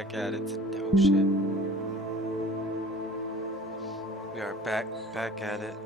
back at it. Oh shit. We are back at it.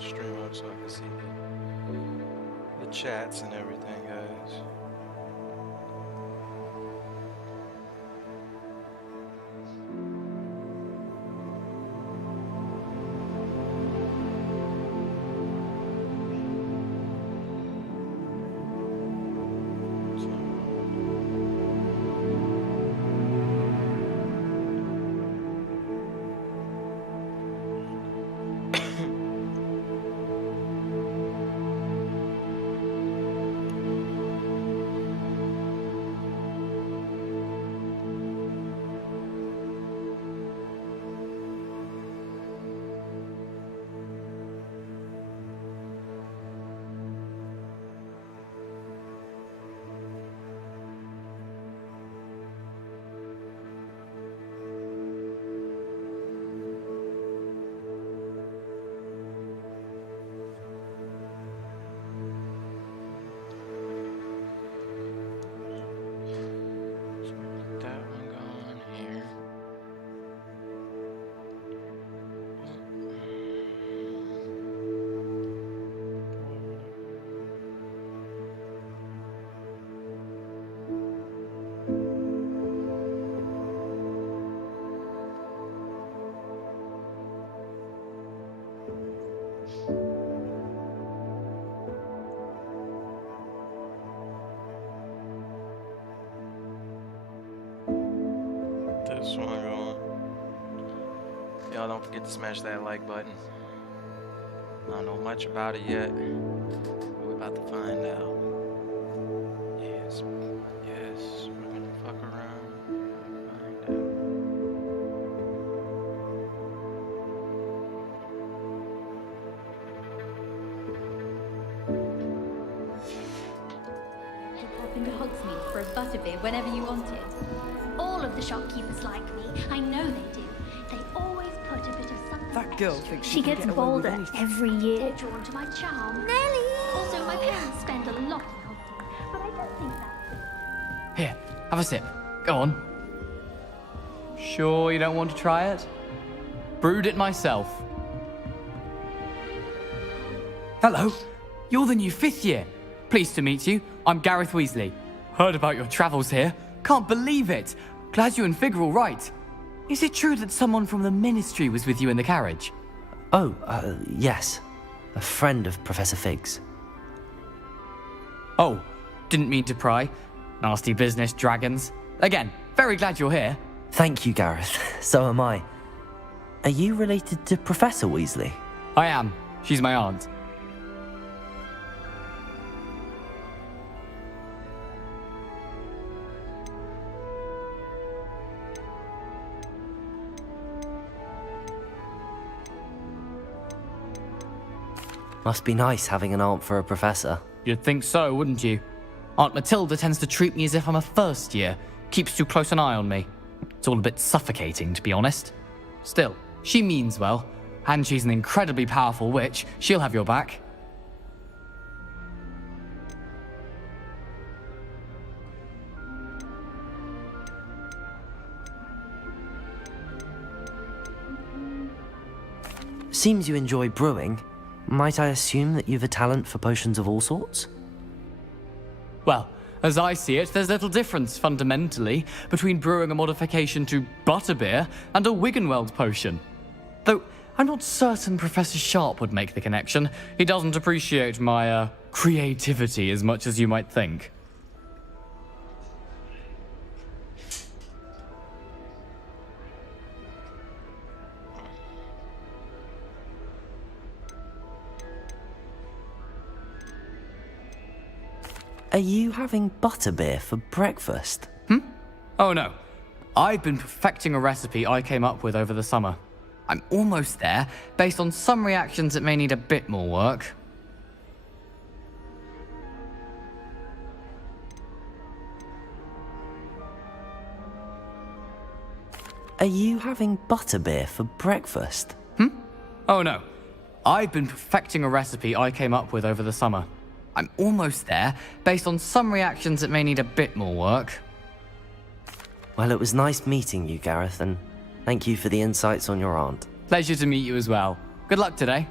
Stream up so I can see the chats and everything, guys. This one going. Y'all don't forget to smash that like button. I don't know much about it yet, but we're about to find out. Yes, we're gonna fuck around and find out. You pop into Hogsmeade for a butterbeer whenever you want it. All of the shopkeepers like me. I know they do. They always put a bit of something. That girl thinks She can gets get away with bolder anything. every year. They're drawn to my charm. Nelly! Also, my parents spend a lot in Hogwarts, but I don't think that's... Here, have a sip. Go on. Sure you don't want to try it? Brewed it myself. Hello, you're the new 5th year. Pleased to meet you. I'm Gareth Weasley. Heard about your travels here. Can't believe it. Glad you and Fig are all right. Is it true that someone from the Ministry was with you in the carriage? Oh, yes. A friend of Professor Fig's. Oh, didn't mean to pry. Nasty business, dragons. Again, very glad you're here. Thank you, Gareth. So am I. Are you related to Professor Weasley? I am. She's my aunt. Must be nice having an aunt for a professor. You'd think so, wouldn't you? Aunt Matilda tends to treat me as if I'm a first year. Keeps too close an eye on me. It's all a bit suffocating, to be honest. Still, she means well. And she's an incredibly powerful witch. She'll have your back. Seems you enjoy brewing. Might I assume that you've a talent for potions of all sorts? Well, as I see it, there's little difference, fundamentally, between brewing a modification to butterbeer and a Wiggenweld potion. Though, I'm not certain Professor Sharp would make the connection. He doesn't appreciate my, creativity as much as you might think. Are you having butterbeer for breakfast? Oh no. I've been perfecting a recipe I came up with over the summer. I'm almost there, based on some reactions that may need a bit more work. Are you having butterbeer for breakfast? Oh no. I've been perfecting a recipe I came up with over the summer. I'm almost there, based on some reactions that may need a bit more work. Well, it was nice meeting you, Gareth, and thank you for the insights on your aunt. Pleasure to meet you as well. Good luck today.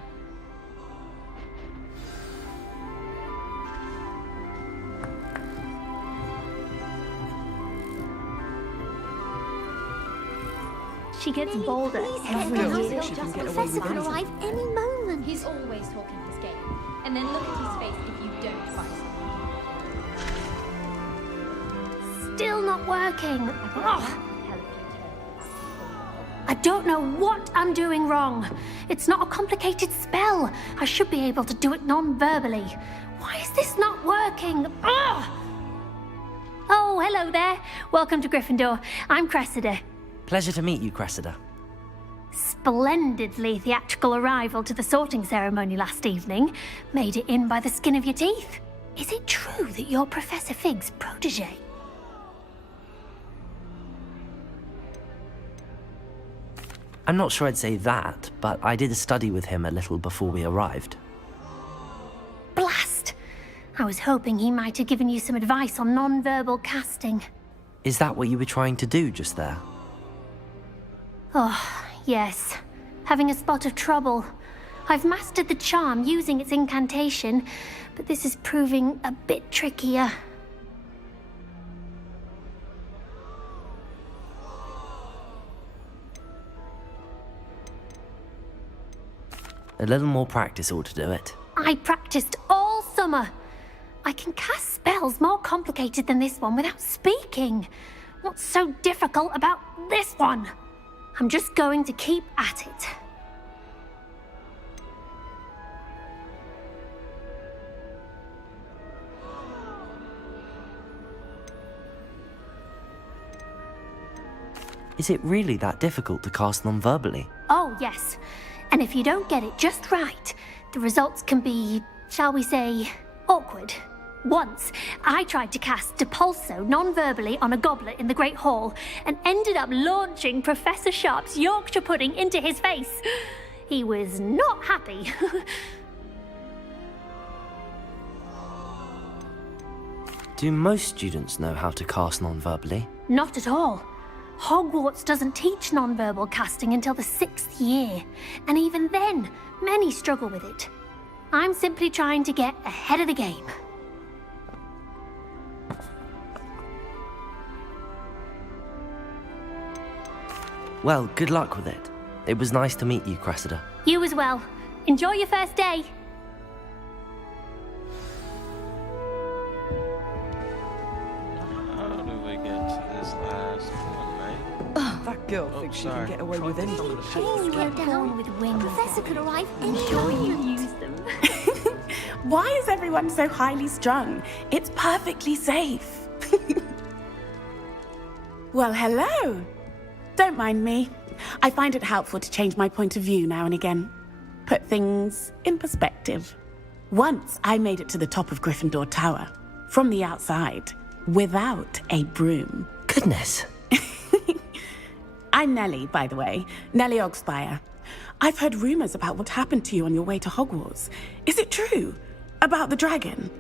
She gets bolder every year. Professor could arrive any moment. He's always talking his game. And then look at his face if you don't fight him. Still not working. Ugh. I don't know what I'm doing wrong. It's not a complicated spell. I should be able to do it non-verbally. Why is this not working? Ugh. Oh, hello there. Welcome to Gryffindor. I'm Cressida. Pleasure to meet you, Cressida. Splendidly theatrical arrival to the sorting ceremony last evening. Made it in by the skin of your teeth. Is it true that you're Professor Fig's protege? I'm not sure I'd say that, but I did a study with him a little before we arrived. Blast! I was hoping he might have given you some advice on non-verbal casting. Is that what you were trying to do just there? Oh, yes. Having a spot of trouble. I've mastered the charm using its incantation, but this is proving a bit trickier. A little more practice ought to do it. I practiced all summer. I can cast spells more complicated than this one without speaking. What's so difficult about this one? I'm just going to keep at it. Is it really that difficult to cast non-verbally? Oh, yes. And if you don't get it just right, the results can be, shall we say, awkward. Once, I tried to cast Depulso non-verbally on a goblet in the Great Hall and ended up launching Professor Sharp's Yorkshire pudding into his face. He was not happy. Do most students know how to cast non-verbally? Not at all. Hogwarts doesn't teach non-verbal casting until the 6th year, and even then, many struggle with it. I'm simply trying to get ahead of the game. Well, good luck with it. It was nice to meet you, Cressida. You as well. Enjoy your first day. How do we get to this last one, mate? That girl thinks she sorry. can get away with anything. Please go down with wings. Professor could arrive any Sure time. you use them. Why is everyone so highly strung? It's perfectly safe. Well, hello. Don't mind me. I find it helpful to change my point of view now and again. Put things in perspective. Once I made it to the top of Gryffindor Tower, from the outside, without a broom. Goodness. I'm Nellie, by the way. Nellie Ogspire. I've heard rumors about what happened to you on your way to Hogwarts. Is it true? About the dragon?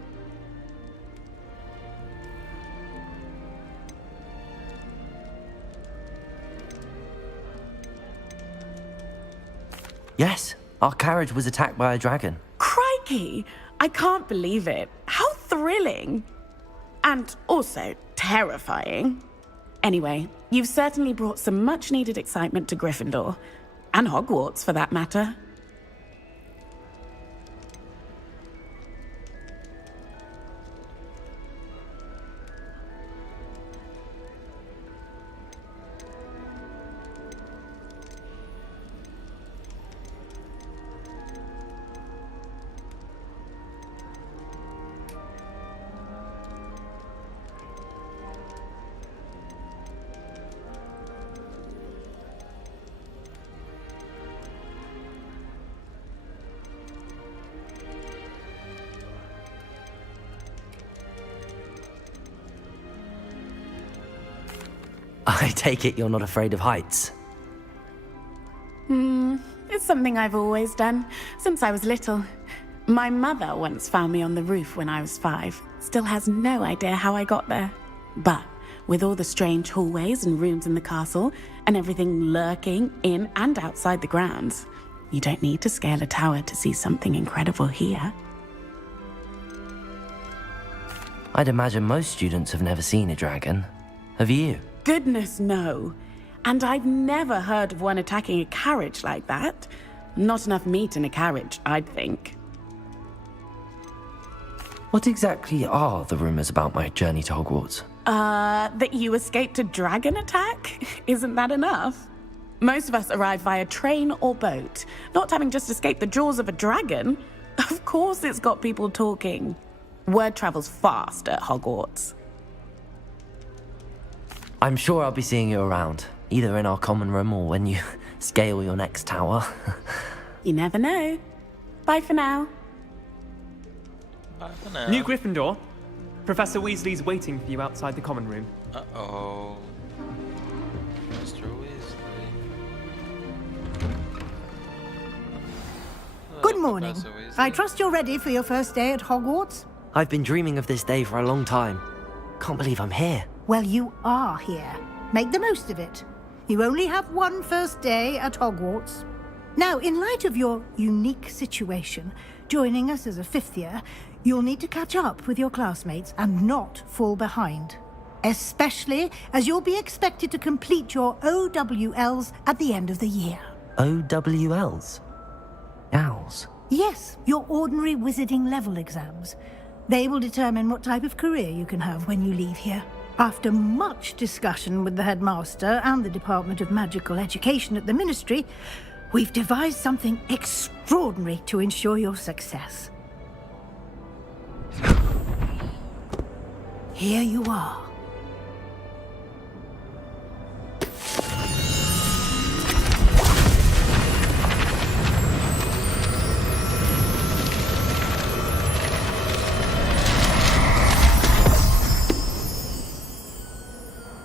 Yes, our carriage was attacked by a dragon. Crikey! I can't believe it. How thrilling! And also terrifying. Anyway, you've certainly brought some much-needed excitement to Gryffindor. And Hogwarts, for that matter. I take it you're not afraid of heights. It's something I've always done, since I was little. My mother once found me on the roof when I was 5. Still has no idea how I got there. But with all the strange hallways and rooms in the castle, and everything lurking in and outside the grounds, you don't need to scale a tower to see something incredible here. I'd imagine most students have never seen a dragon. Have you? Goodness, no. And I've never heard of one attacking a carriage like that. Not enough meat in a carriage, I'd think. What exactly are the rumors about my journey to Hogwarts? That you escaped a dragon attack? Isn't that enough? Most of us arrive via train or boat, not having just escaped the jaws of a dragon. Of course it's got people talking. Word travels fast at Hogwarts. I'm sure I'll be seeing you around, either in our common room or when you scale your next tower. You never know. Bye for now. Bye for now. New Gryffindor. Professor Weasley's waiting for you outside the common room. Uh-oh. Mr. Weasley. Hello, Good morning. Professor Weasley. I trust you're ready for your first day at Hogwarts? I've been dreaming of this day for a long time. Can't believe I'm here. Well, you are here. Make the most of it. You only have one first day at Hogwarts. Now, in light of your unique situation, joining us as a 5th year, you'll need to catch up with your classmates and not fall behind. Especially as you'll be expected to complete your OWLs at the end of the year. OWLs? Owls? Yes, your ordinary wizarding level exams. They will determine what type of career you can have when you leave here. After much discussion with the headmaster and the Department of Magical Education at the Ministry, we've devised something extraordinary to ensure your success. Here you are.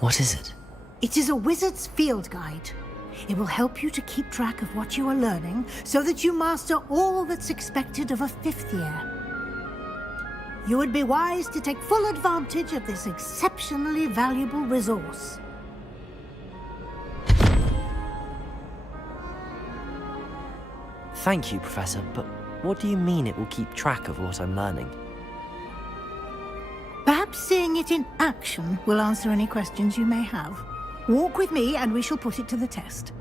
What is it? It is a wizard's field guide. It will help you to keep track of what you are learning so that you master all that's expected of a 5th year. You would be wise to take full advantage of this exceptionally valuable resource. Thank you, Professor, but what do you mean it will keep track of what I'm learning? Perhaps seeing it in action will answer any questions you may have. Walk with me and we shall put it to the test.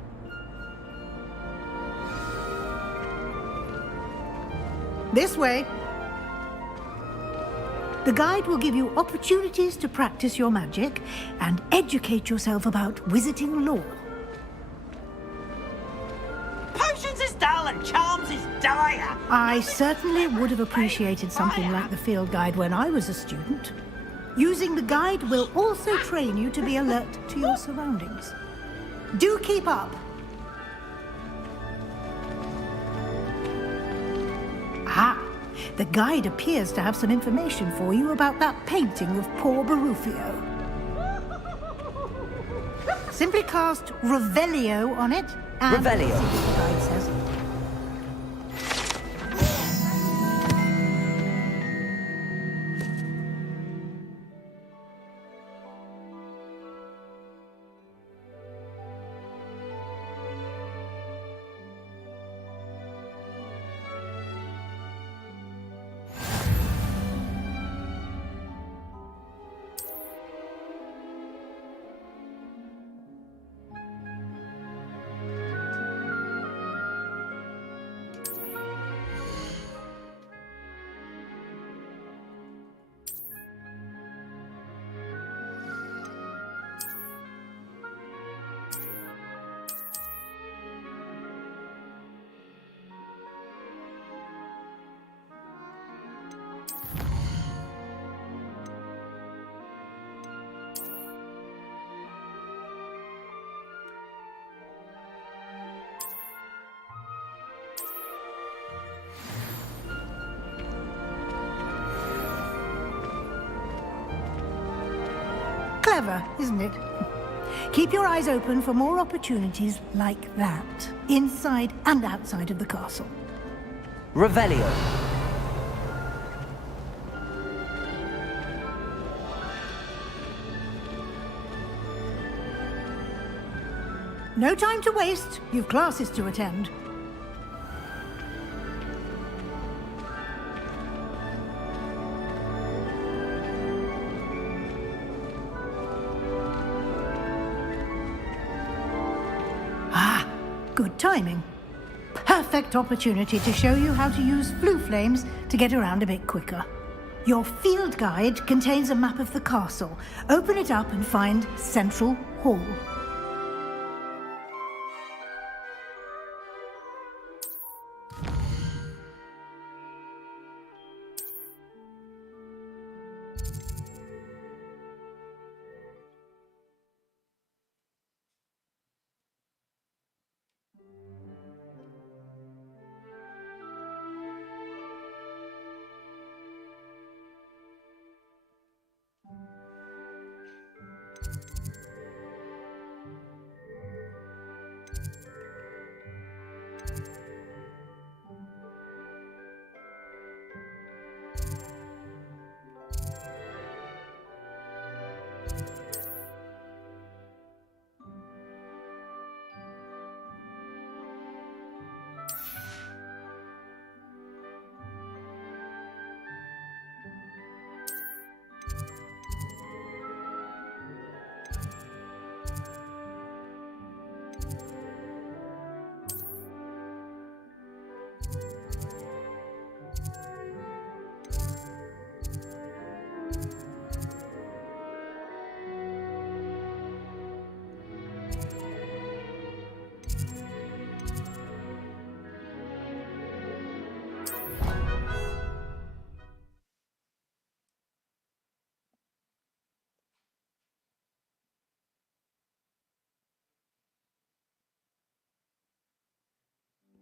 This way. The guide will give you opportunities to practice your magic and educate yourself about wizarding lore. Potions is dull and charms is dire. I certainly would have appreciated something like the field guide when I was a student. Using the guide will also train you to be alert to your surroundings. Do keep up. Ah, the guide appears to have some information for you about that painting of poor Barufio. Simply cast Revelio on it and Revelio. see what the guide says. Clever, isn't it? Keep your eyes open for more opportunities like that, inside and outside of the castle. Revelio. No time to waste. You've classes to attend. Ah, good timing. Perfect opportunity to show you how to use flue flames to get around a bit quicker. Your field guide contains a map of the castle. Open it up and find Central Hall.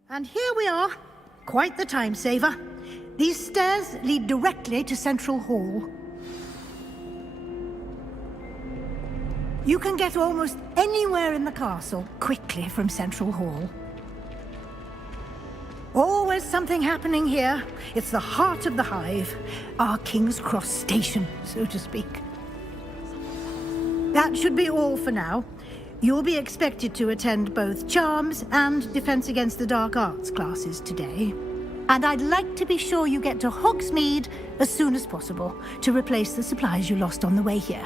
And here we are. Quite the time saver. These stairs lead directly to Central Hall. You can get almost anywhere in the castle quickly from Central Hall. Always something happening here. It's the heart of the hive. Our King's Cross station, so to speak. That should be all for now. You'll be expected to attend both Charms and Defense Against the Dark Arts classes today. And I'd like to be sure you get to Hogsmeade as soon as possible to replace the supplies you lost on the way here.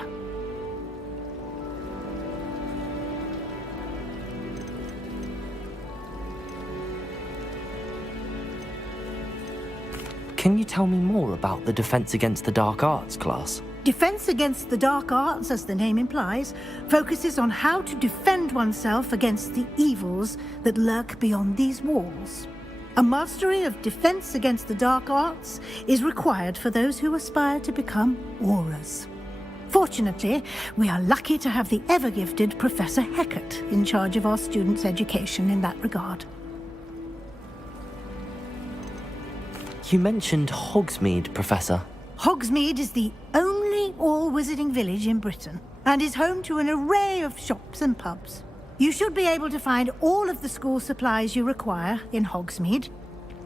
Can you tell me more about the Defense Against the Dark Arts class? Defense Against the Dark Arts, as the name implies, focuses on how to defend oneself against the evils that lurk beyond these walls. A mastery of Defense Against the Dark Arts is required for those who aspire to become Aurors. Fortunately, we are lucky to have the ever-gifted Professor Hecat in charge of our students' education in that regard. You mentioned Hogsmeade, Professor. Hogsmeade is the only all-wizarding village in Britain and is home to an array of shops and pubs. You should be able to find all of the school supplies you require in Hogsmeade.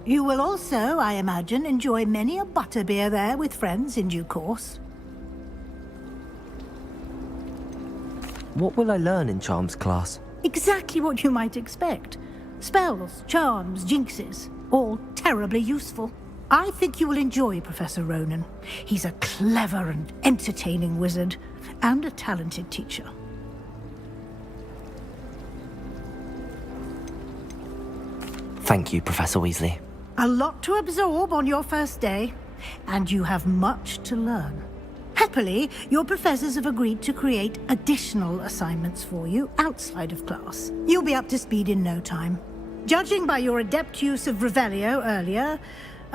You will also, I imagine, enjoy many a butterbeer there with friends in due course. What will I learn in Charms class? Exactly what you might expect. Spells, charms, jinxes, all terribly useful. I think you will enjoy Professor Ronan. He's a clever and entertaining wizard, and a talented teacher. Thank you, Professor Weasley. A lot to absorb on your first day, and you have much to learn. Happily, your professors have agreed to create additional assignments for you outside of class. You'll be up to speed in no time. Judging by your adept use of Revelio earlier,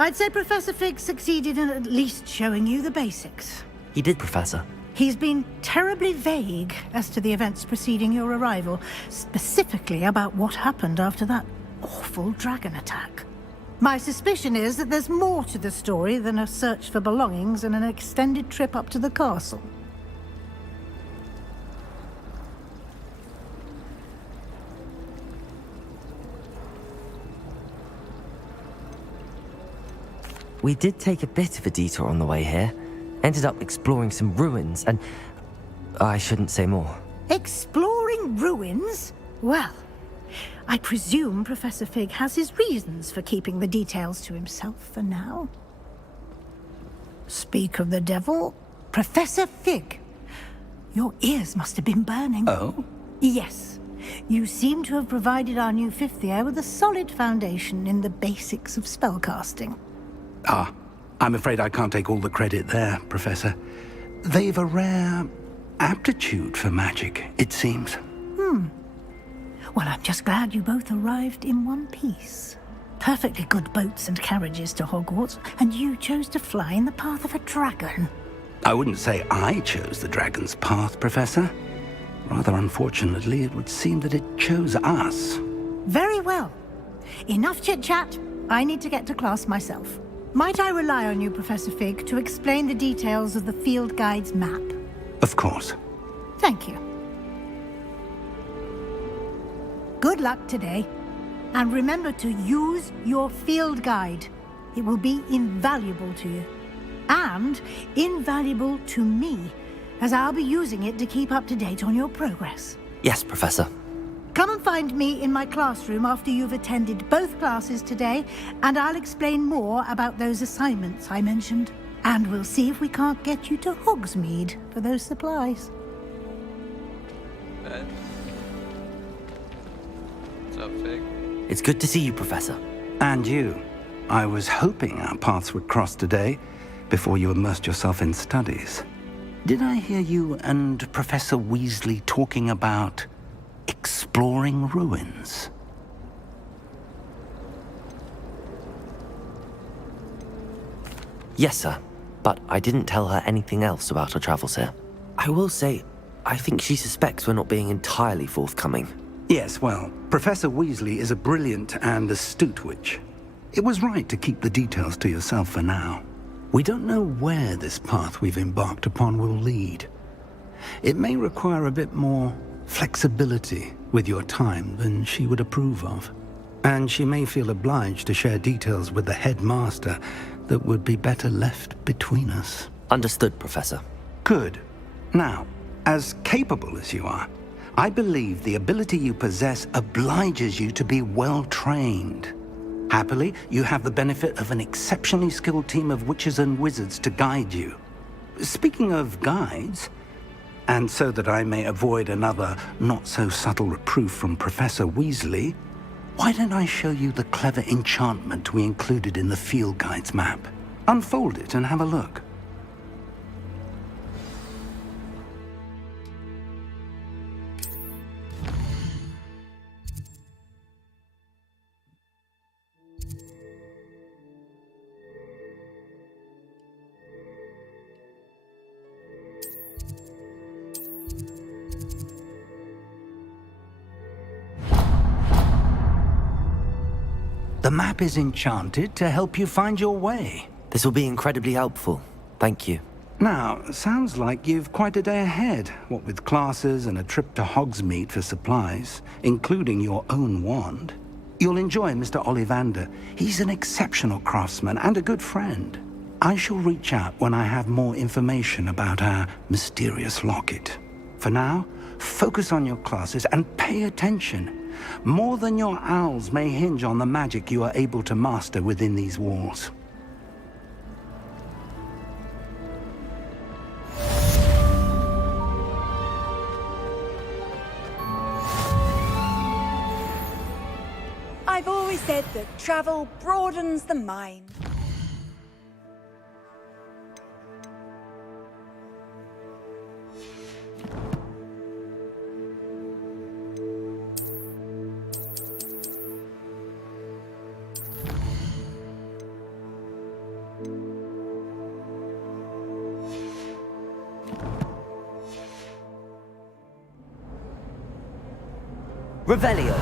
I'd say Professor Fig succeeded in at least showing you the basics. He did, Professor. He's been terribly vague as to the events preceding your arrival, specifically about what happened after that awful dragon attack. My suspicion is that there's more to the story than a search for belongings and an extended trip up to the castle. we did take a bit of a detour on the way here. Ended up exploring some ruins and... I shouldn't say more. Exploring ruins? Well, I presume Professor Fig has his reasons for keeping the details to himself for now. Speak of the devil, Professor Fig. Your ears must have been burning. Oh? Yes. You seem to have provided our new fifth year with a solid foundation in the basics of spellcasting. Ah, I'm afraid I can't take all the credit there, Professor. They've a rare aptitude for magic, it seems. Well, I'm just glad you both arrived in one piece. Perfectly good boats and carriages to Hogwarts, and you chose to fly in the path of a dragon. I wouldn't say I chose the dragon's path, Professor. Rather unfortunately, it would seem that it chose us. Very well. Enough chit-chat. I need to get to class myself. Might I rely on you, Professor Fig, to explain the details of the field guide's map? Of course. Thank you. Good luck today. And remember to use your field guide. It will be invaluable to you. And invaluable to me, as I'll be using it to keep up to date on your progress. Yes, Professor. Come and find me in my classroom after you've attended both classes today, and I'll explain more about those assignments I mentioned. And we'll see if we can't get you to Hogsmeade for those supplies. What's up, Fig? It's good to see you, Professor. And you. I was hoping our paths would cross today, before you immersed yourself in studies. Did I hear you and Professor Weasley talking about exploring ruins? Yes, sir. But I didn't tell her anything else about her travels here. I will say, I think she suspects we're not being entirely forthcoming. Yes, well, Professor Weasley is a brilliant and astute witch. It was right to keep the details to yourself for now. We don't know where this path we've embarked upon will lead. It may require a bit more flexibility with your time than she would approve of. And she may feel obliged to share details with the headmaster that would be better left between us. Understood, Professor. Good. Now, as capable as you are, I believe the ability you possess obliges you to be well-trained. Happily, you have the benefit of an exceptionally skilled team of witches and wizards to guide you. Speaking of guides, and so that I may avoid another not-so-subtle reproof from Professor Weasley, why don't I show you the clever enchantment we included in the field guide's map? Unfold it and have a look. The map is enchanted to help you find your way. This will be incredibly helpful. Thank you. Now, sounds like you've quite a day ahead, what with classes and a trip to Hogsmeade for supplies, including your own wand. You'll enjoy Mr. Ollivander. He's an exceptional craftsman and a good friend. I shall reach out when I have more information about our mysterious locket. For now, focus on your classes and pay attention. More than your owls may hinge on the magic you are able to master within these walls. I've always said that travel broadens the mind. Revelio.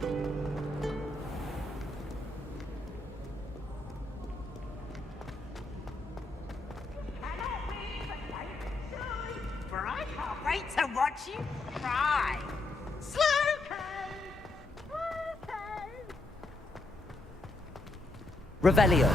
For I can't wait to watch you cry. Slow Revelio.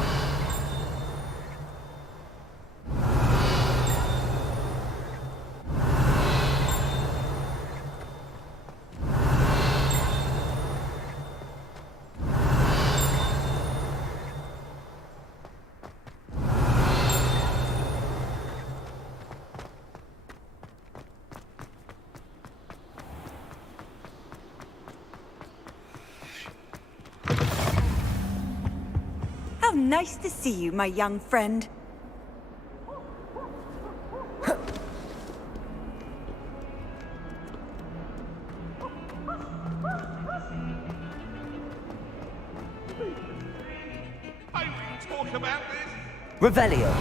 How nice to see you, my young friend. Talk about this? Revelio.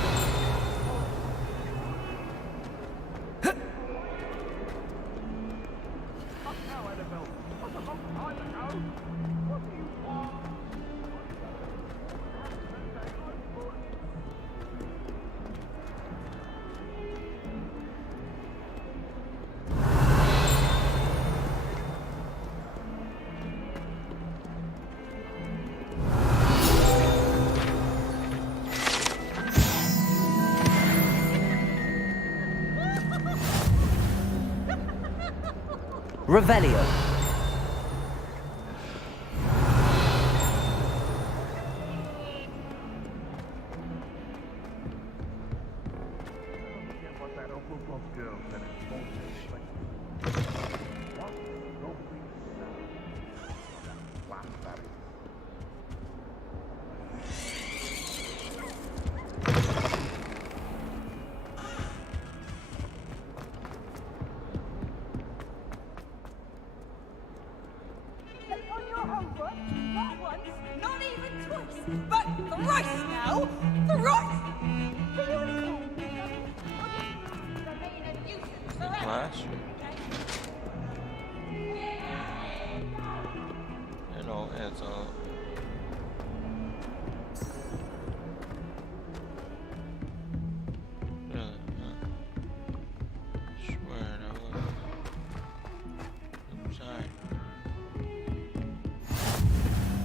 Revelio. Not once, not even twice, but thrice now! Thrice! Flash. You know, it's all.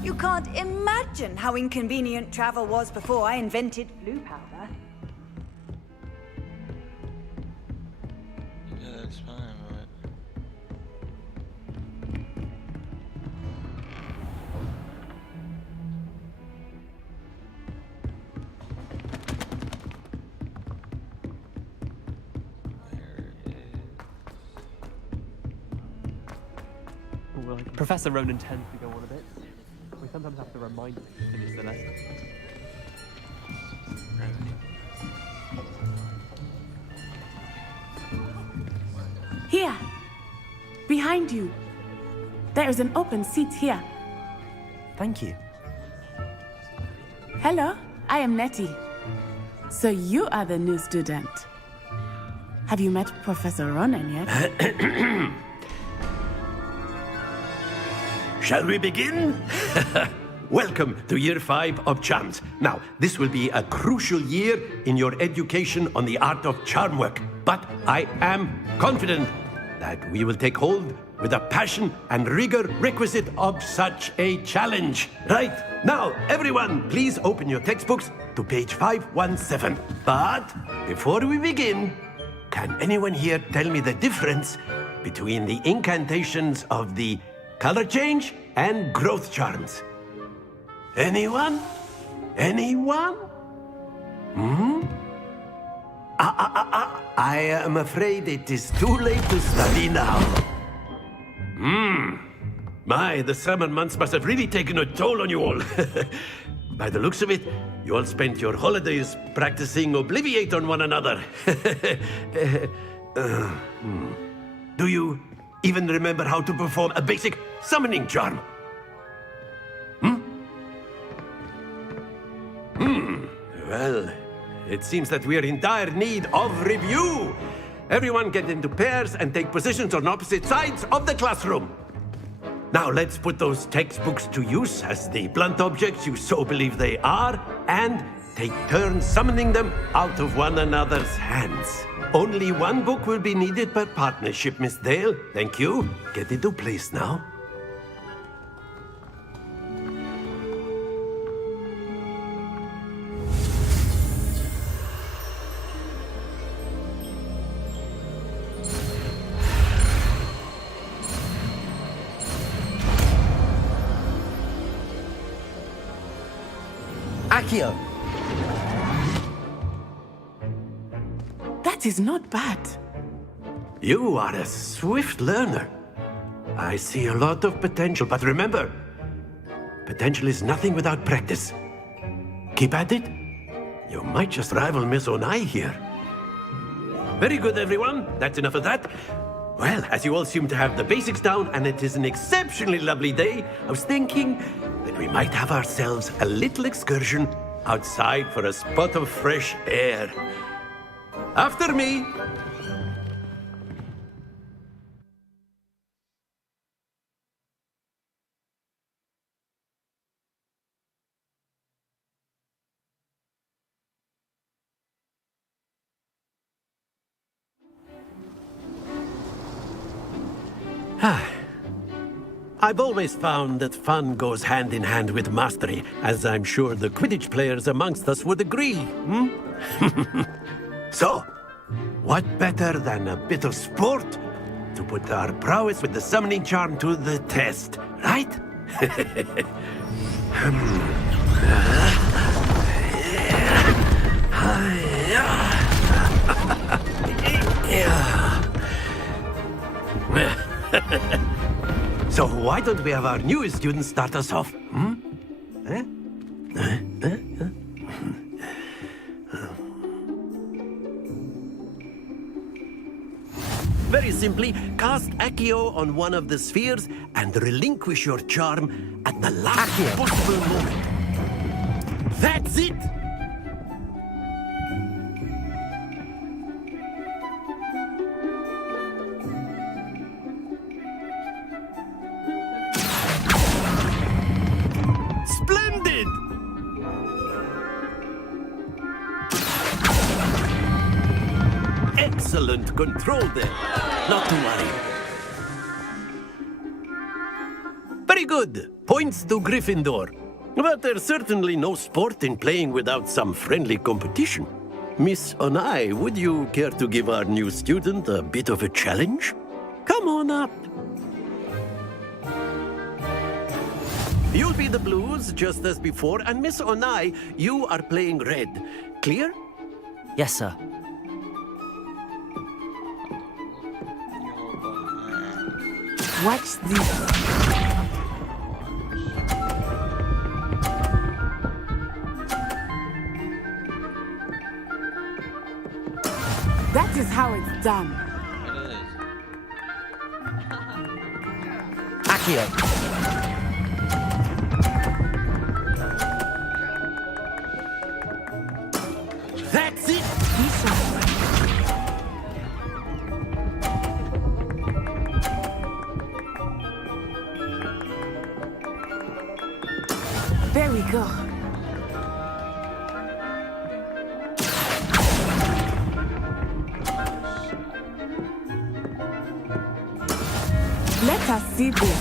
You can't imagine how inconvenient travel was before I invented flu powder. Yeah, that's fine, but... Well, Professor Ronan tends to go on a bit. We sometimes have to remind him to finish the lesson. Here. Behind you. There is an open seat here. Thank you. Hello, I am Nettie. So you are the new student. Have you met Professor Ronan yet? Shall we begin? Welcome to Year 5 of Charms. Now, this will be a crucial year in your education on the art of charm work. But I am confident that we will take hold with the passion and rigor requisite of such a challenge. Right, now, everyone, please open your textbooks to page 517. But before we begin, can anyone here tell me the difference between the incantations of the color change and growth charms? Anyone? Anyone? I am afraid it is too late to study now. My, the summer months must have really taken a toll on you all. By the looks of it, you all spent your holidays practicing Obliviate on one another. Do you even remember how to perform a basic summoning charm? Well, it seems that we are in dire need of review. Everyone get into pairs and take positions on opposite sides of the classroom. Now let's put those textbooks to use as the blunt objects you so believe they are, and take turns summoning them out of one another's hands. Only one book will be needed per partnership, Miss Dale. Thank you. Get into place now. Accio! That is not bad. You are a swift learner. I see a lot of potential, but remember, potential is nothing without practice. Keep at it. You might just rival Miss Onai here. Very good, everyone. That's enough of that. Well, as you all seem to have the basics down, and it is an exceptionally lovely day, I was thinking that we might have ourselves a little excursion outside for a spot of fresh air. After me. I've always found that fun goes hand in hand with mastery, as I'm sure the Quidditch players amongst us would agree, So, what better than a bit of sport to put our prowess with the summoning charm to the test, right? So why don't we have our newest student start us off? Very simply, cast Accio on one of the spheres and relinquish your charm at the last possible moment. That's it! Splendid! Excellent control there. Not to worry. Very good. Points to Gryffindor. But there's certainly no sport in playing without some friendly competition. Miss Onai, would you care to give our new student a bit of a challenge? Come on up. You'll be the blues, just as before, and Miss Onai, you are playing red. Clear? Yes, sir. Watch this. That is how it's done. Accio! That's it! There we go. Let us see this.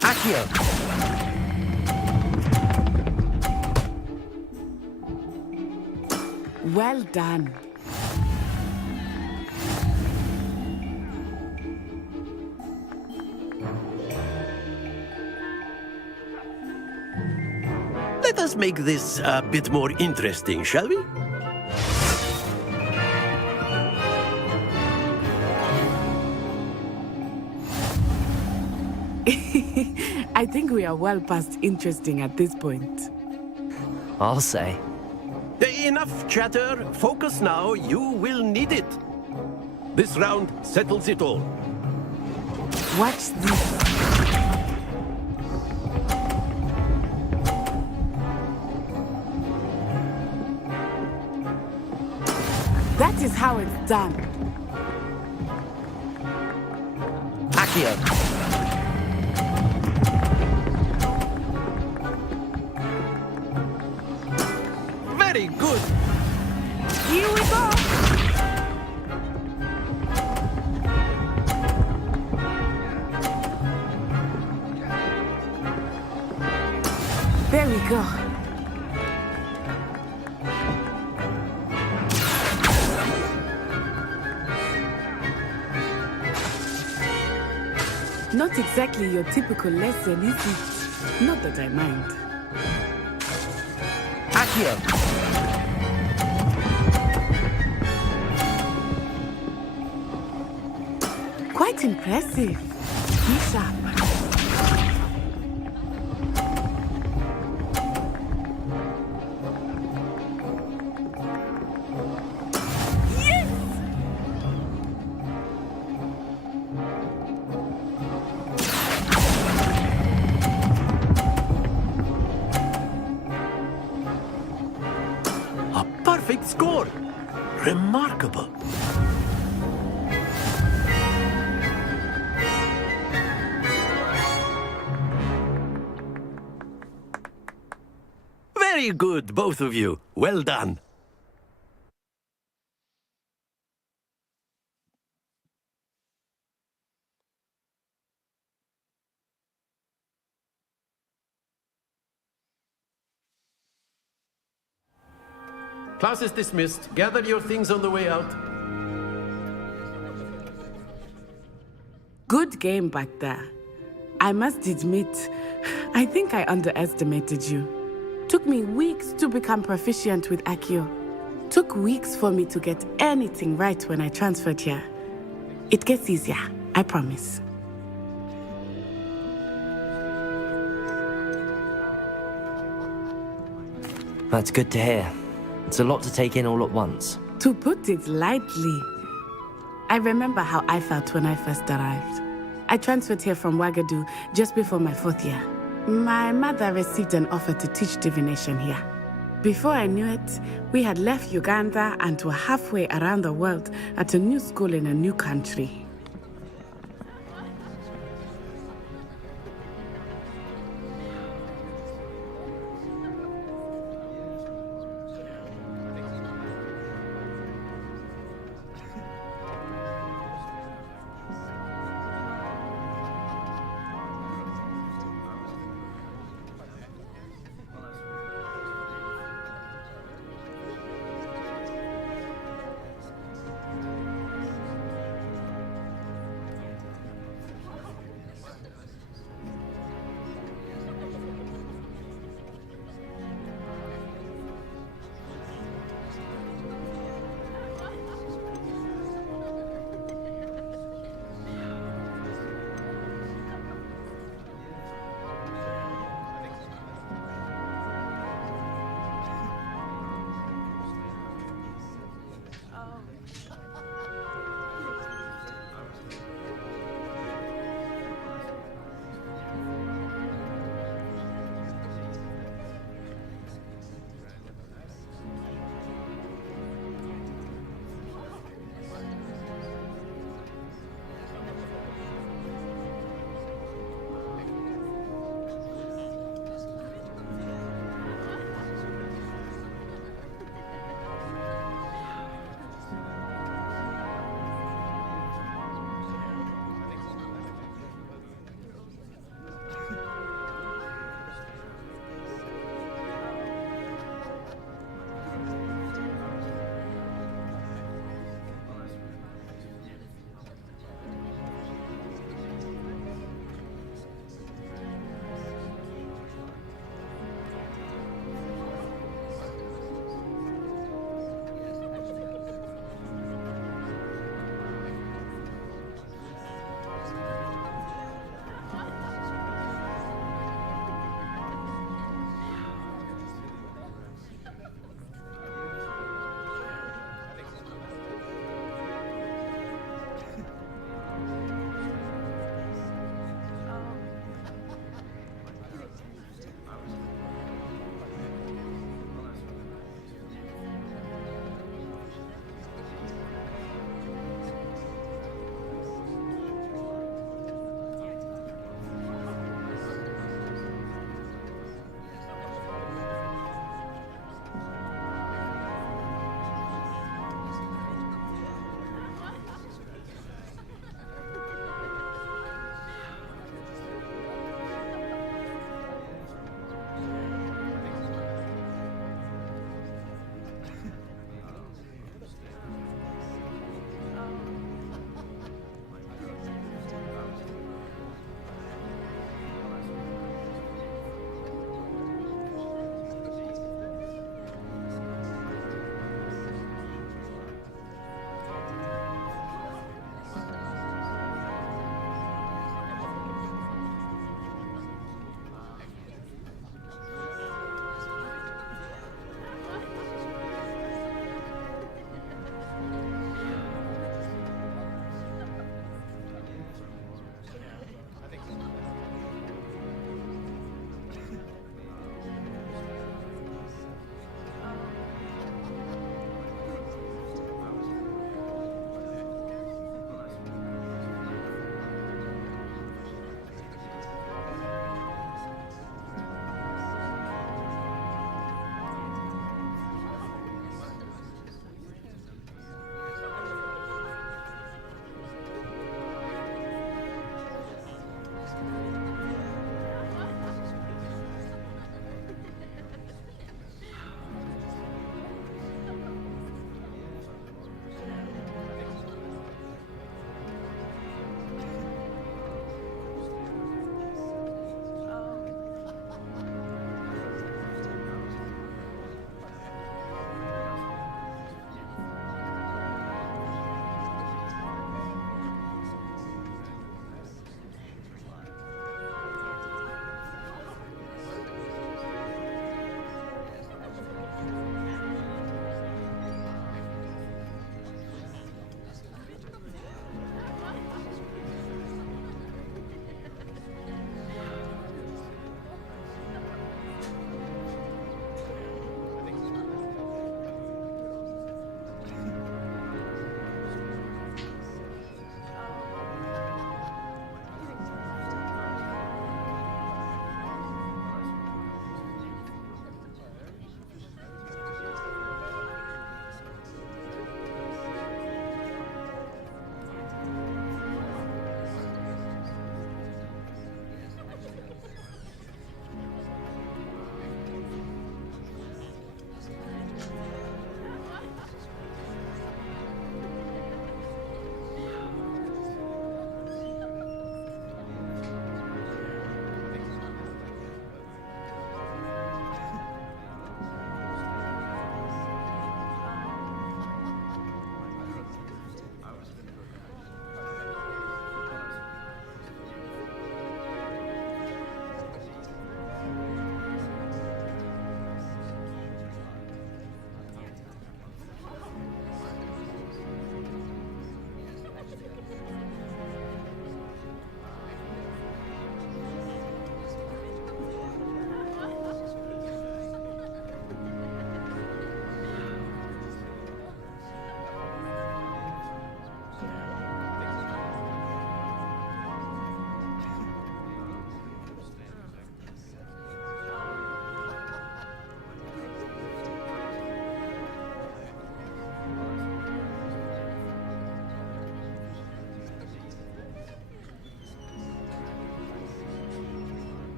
Accio! Well done. Let us make this a bit more interesting, shall we? I think we are well past interesting at this point. I'll say. Enough chatter. Focus now. You will need it. This round settles it all. Watch this. That is how it's done. Accio. Very good. Here we go. There we go. Not exactly your typical lesson, is it? Not that I mind. Accio. Quite impressive. Be sharp. A perfect score. Remarkable. Very good, both of you. Well done. Class is dismissed. Gather your things on the way out. Good game back there. I must admit, I think I underestimated you. Took me weeks to become proficient with Accio. Took weeks for me to get anything right when I transferred here. It gets easier, I promise. That's good to hear. It's a lot to take in all at once. To put it lightly, I remember how I felt when I first arrived. I transferred here from Wagadu just before my 4th year. My mother received an offer to teach divination here. Before I knew it, we had left Uganda and were halfway around the world at a new school in a new country.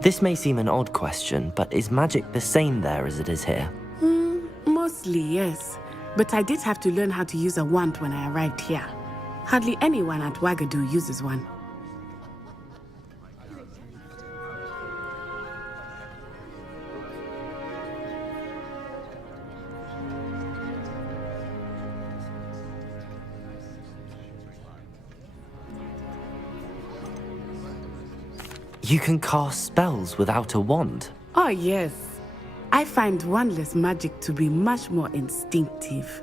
This may seem an odd question, but is magic the same there as it is here? Mostly, yes. But I did have to learn how to use a wand when I arrived here. Hardly anyone at Wagadu uses one. You can cast spells without a wand. Oh, yes. I find wandless magic to be much more instinctive.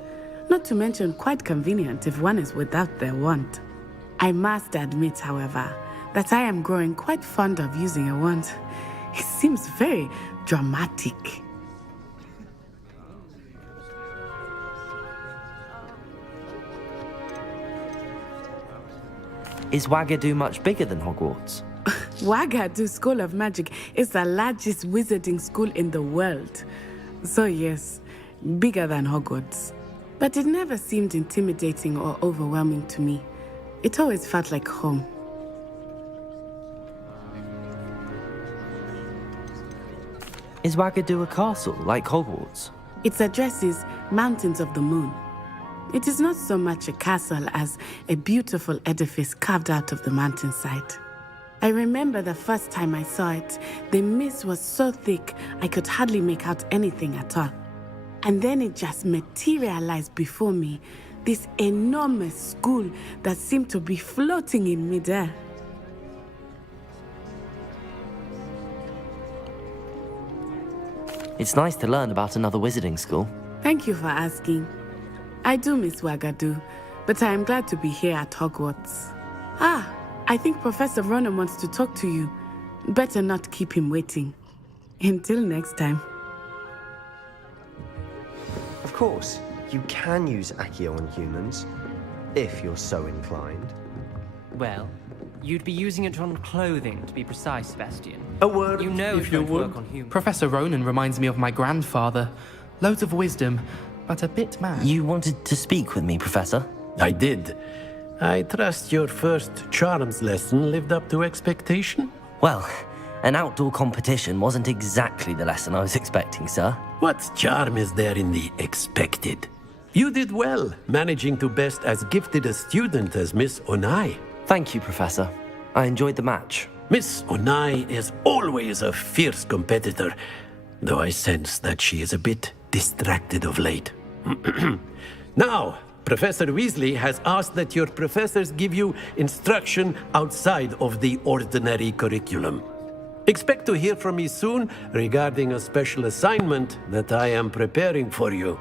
Not to mention quite convenient if one is without their wand. I must admit, however, that I am growing quite fond of using a wand. It seems very dramatic. Is Wagadu much bigger than Hogwarts? Wagadu School of Magic is the largest wizarding school in the world. So yes, bigger than Hogwarts. But it never seemed intimidating or overwhelming to me. It always felt like home. Is Wagadu a castle like Hogwarts? Its address is Mountains of the Moon. It is not so much a castle as a beautiful edifice carved out of the mountainside. I remember the first time I saw it, the mist was so thick I could hardly make out anything at all. And then it just materialized before me, this enormous school that seemed to be floating in midair. It's nice to learn about another wizarding school. Thank you for asking. I do miss Wagadu, but I am glad to be here at Hogwarts. I think Professor Ronan wants to talk to you. Better not keep him waiting. Until next time. Of course, you can use Accio on humans, if you're so inclined. Well, you'd be using it on clothing, to be precise, Sebastian. A word, You know if it you won't would. work on humans. Professor Ronan reminds me of my grandfather. Loads of wisdom, but a bit mad. You wanted to speak with me, Professor? I did. I trust your first charms lesson lived up to expectation? Well, an outdoor competition wasn't exactly the lesson I was expecting, sir. What charm is there in the expected? You did well, managing to best as gifted a student as Miss Onai. Thank you, Professor. I enjoyed the match. Miss Onai is always a fierce competitor, though I sense that she is a bit distracted of late. Now, Professor Weasley has asked that your professors give you instruction outside of the ordinary curriculum. Expect to hear from me soon regarding a special assignment that I am preparing for you.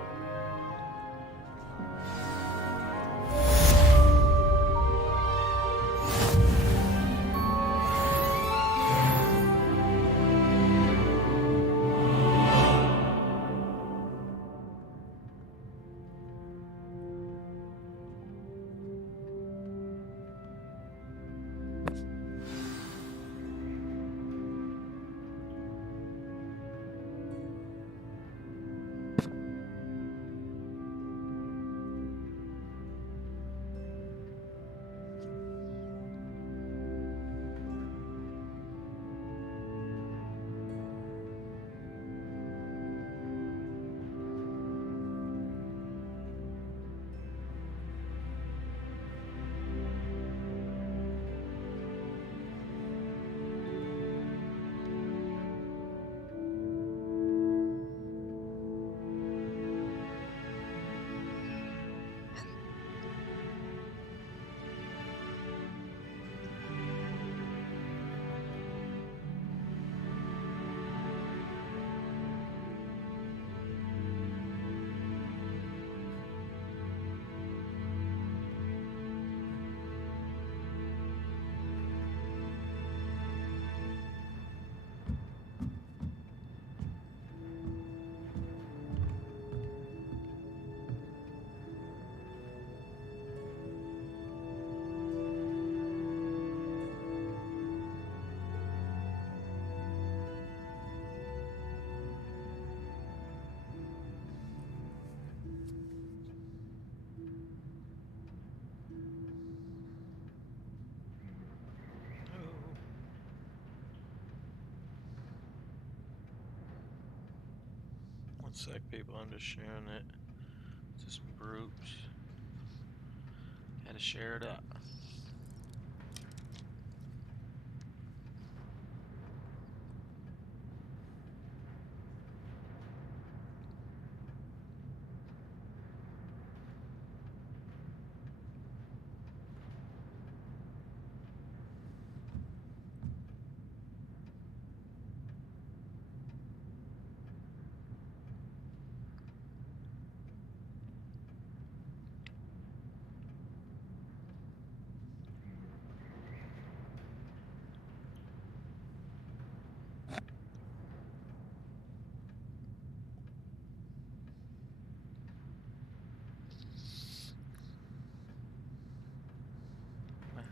sec people understand it. Just groups. Gotta share it up.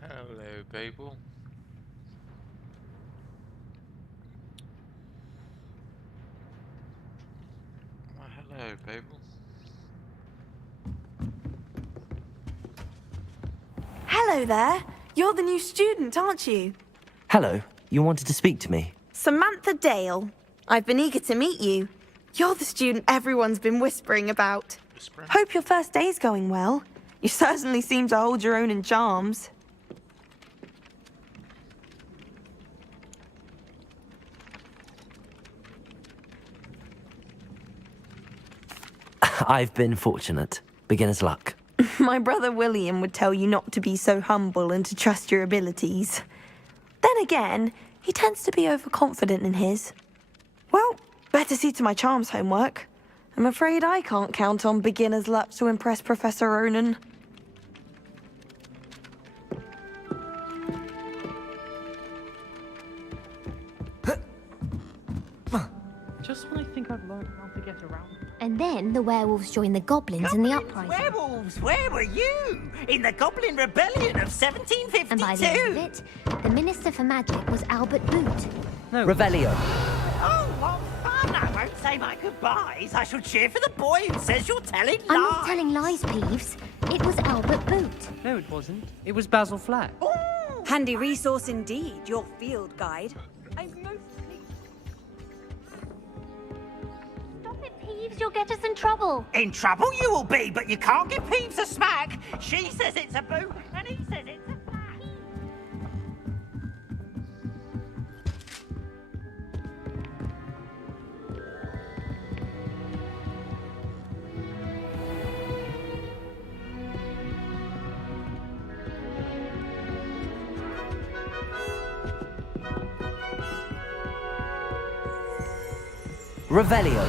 Hello, people. Hello, people. Hello there. You're the new student, aren't you? Hello, you wanted to speak to me? Samantha Dale. I've been eager to meet you. You're the student everyone's been whispering about. Hope your first day's going well. You certainly seem to hold your own in charms. I've been fortunate. Beginner's luck. My brother William would tell you not to be so humble and to trust your abilities. Then again, he tends to be overconfident in his. Well, better see to my charms homework. I'm afraid I can't count on beginner's luck to impress Professor Ronan. Just when I think I've learned how to get around. And then the werewolves joined the goblins in the uprising. Werewolves, where were you? In the Goblin Rebellion of 1752. And by the end of it, the Minister for Magic was Albert Boot. No. Revelio. Oh, what fun! I won't say my goodbyes. I shall cheer for the boy who says you're telling lies. I'm not telling lies, Peeves. It was Albert Boot. No, it wasn't. It was Basil Flack. Handy resource indeed, your field guide. Stop it, Peeves. You'll get us in trouble. In trouble you will be, but you can't give Peeves a smack. She says it's a boot, and he says it's a flack. Revelio.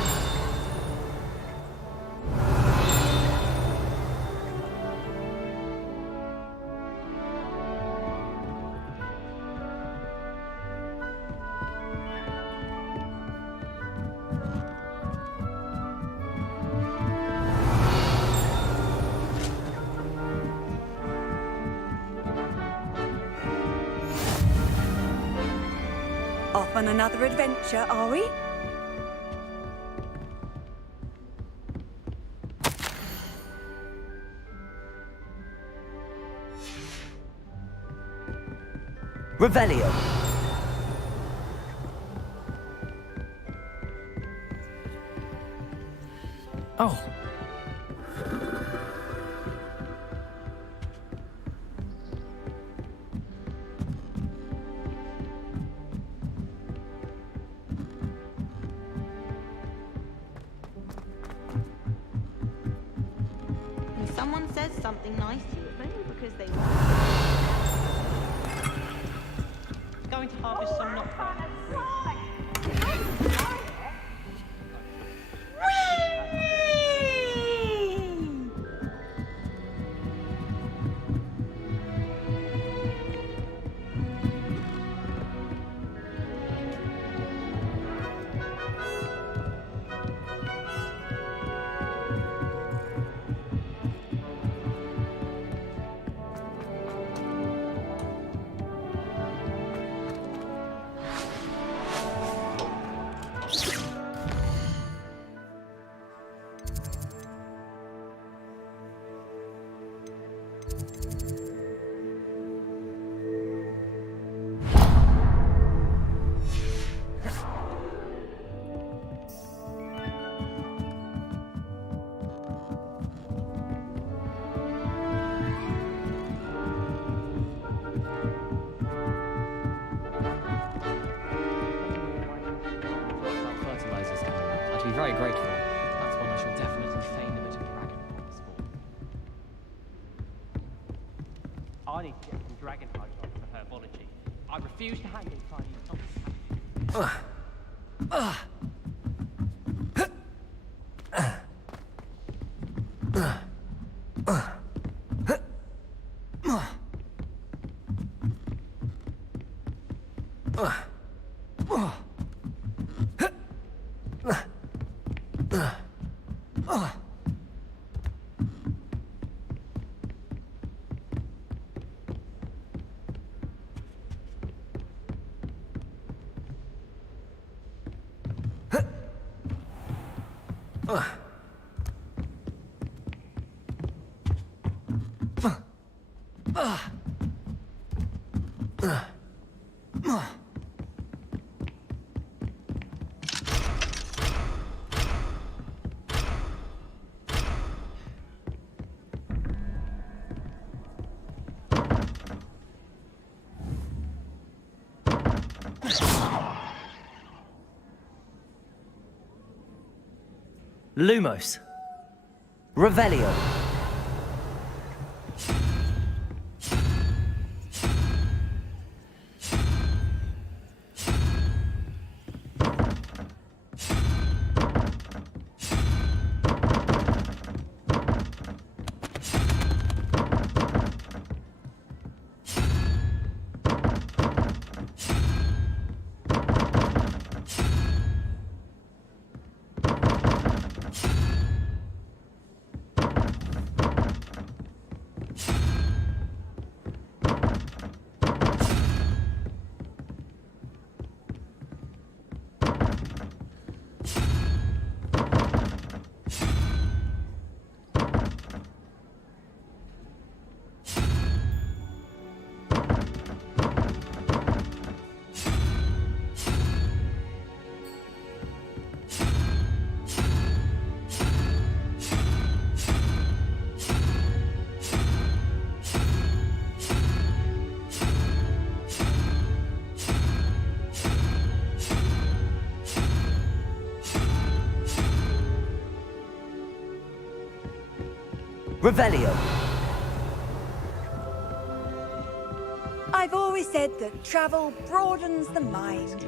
Off on another adventure, are we? Revelio. Oh. When someone says something nice to you, it's only because they going to harvest some nutcrackers. very grateful. That's one I shall definitely feign a bit of dragon hearts for. I need to get some dragon hearts on for herbology. I refuse to handle Chinese Lumos. Revelio. Revelio. I've always said that travel broadens the mind.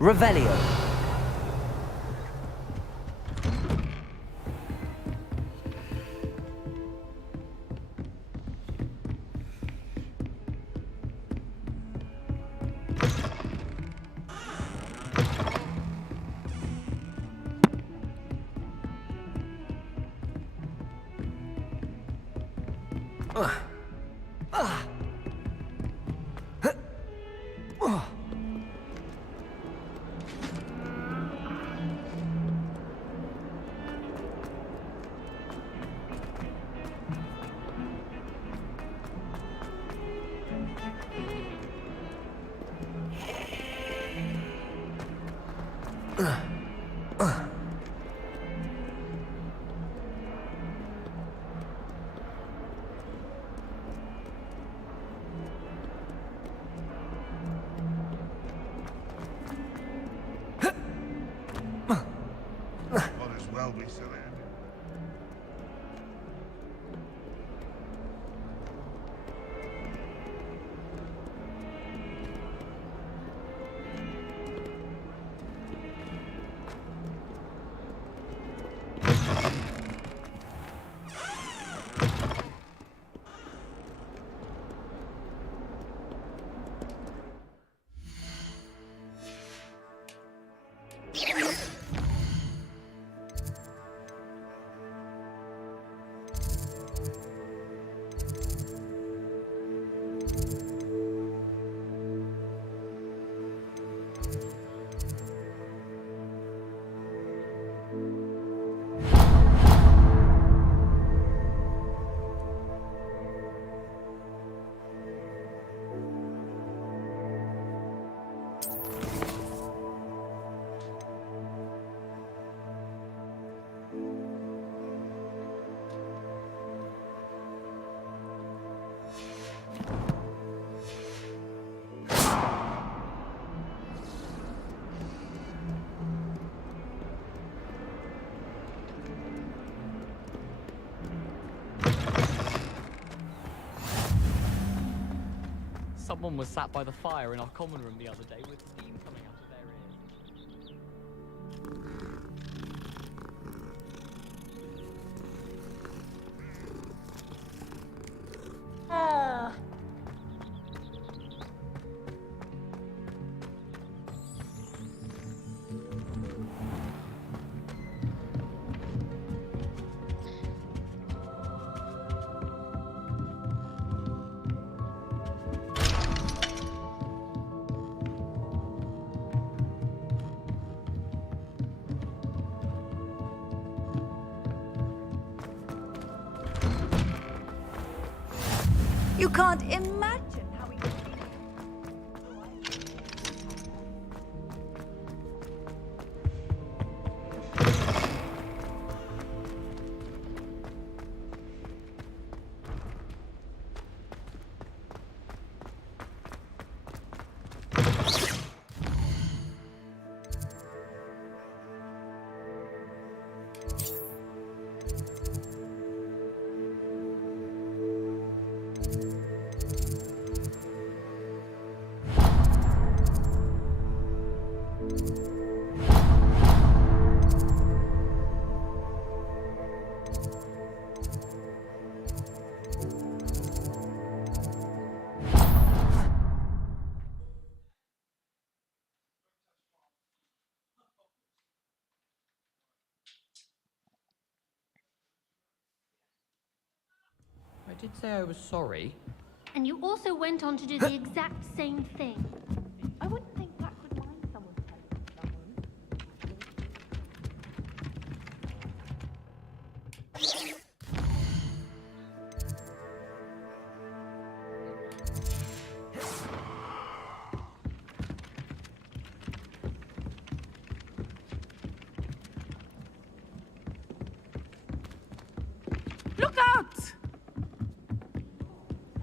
Revelio. Might as well be surrounded. Someone was sat by the fire in our common room the other day with steam coming out of their ears. You can't imagine how we could be. I did say I was sorry. And you also went on to do the exact same thing. I wouldn't think Black would mind someone telling someone. Look out!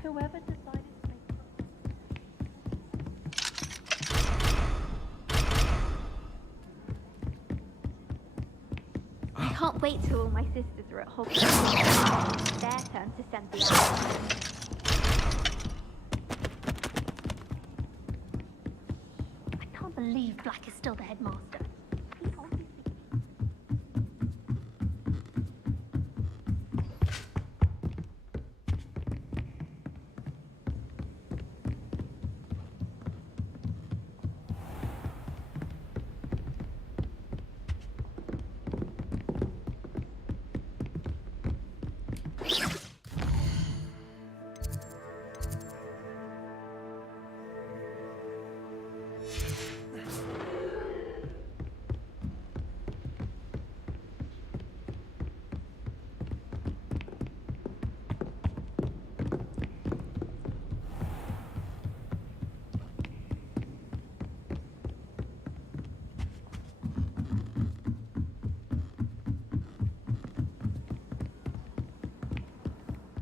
Whoever decided to make I can't wait till all my sisters are at Hogwarts. It's their turn to send the out. I can't believe Black is still the headmaster.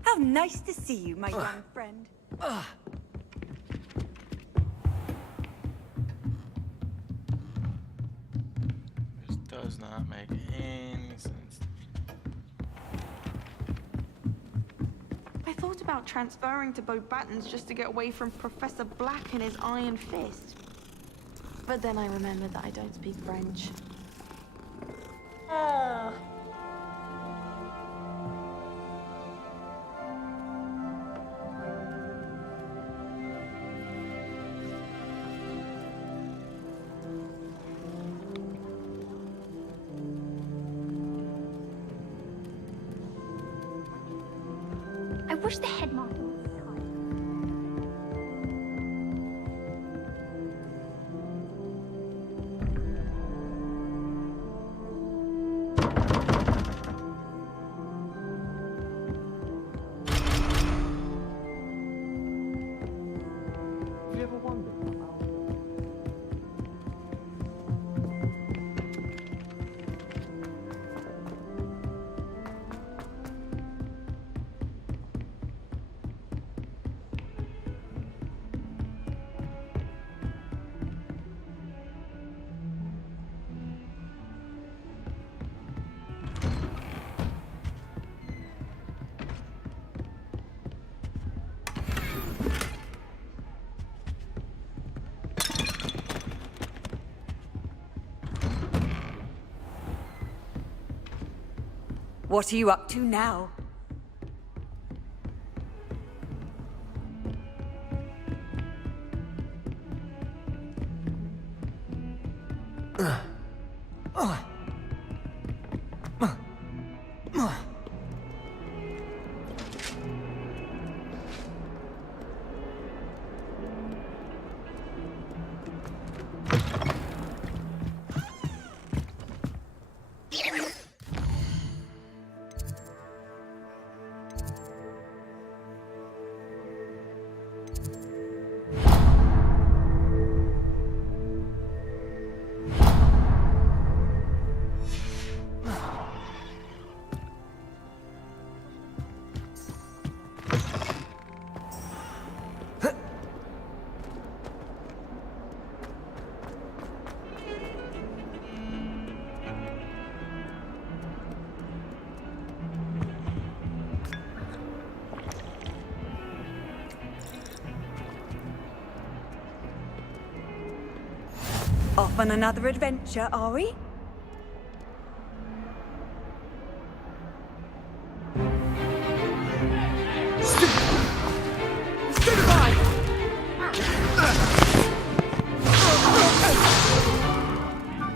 How nice to see you, my young friend. This does not make any sense. I thought about transferring to Beauxbatons just to get away from Professor Black and his iron fist. But then I remembered that I don't speak French. I wish the headmaster was tired. Have you ever wondered about What are you up to now? Off on another adventure, are we? Is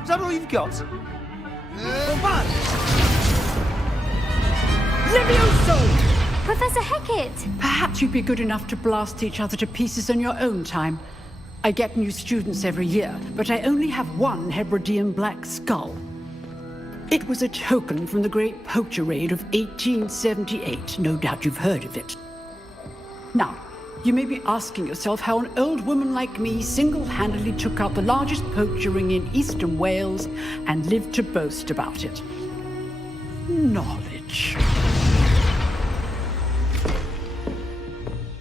that all you've got? Levioso! Professor Hecat! Perhaps you'd be good enough to blast each other to pieces in your own time. I get new students every year, but I only have one Hebridean black skull. It was a token from the Great Poacher Raid of 1878. No doubt you've heard of it. Now, you may be asking yourself how an old woman like me single-handedly took out the largest poacher ring in eastern Wales and lived to boast about it. Knowledge.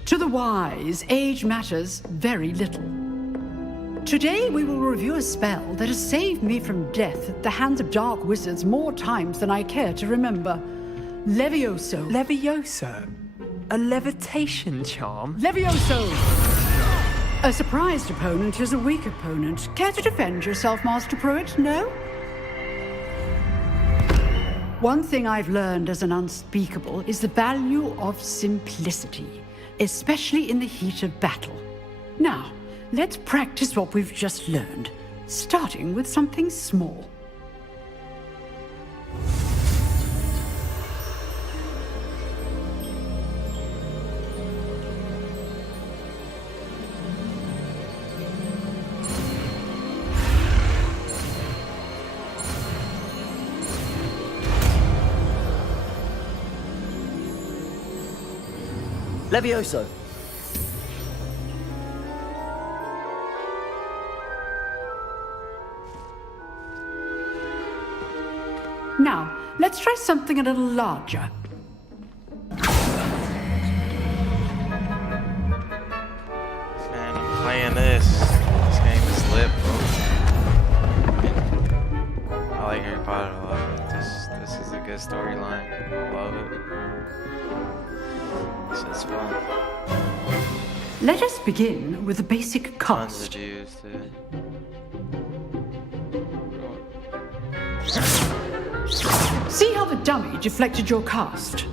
To the wise, age matters very little. Today we will review a spell that has saved me from death at the hands of dark wizards more times than I care to remember. Levioso. Levioso? A levitation charm? Levioso! A surprised opponent is a weak opponent. Care to defend yourself, Master Pruitt? No? One thing I've learned as an unspeakable is the value of simplicity, especially in the heat of battle. Now, let's practice what we've just learned, starting with something small. Levioso. Now, let's try something a little larger. Man, I'm playing this. This game is lit, bro. I like Harry Potter a lot. This is a good storyline. I love it. This is fun. Let us begin with the basic Tons cast. of Jews, dude. See how the dummy deflected your cast?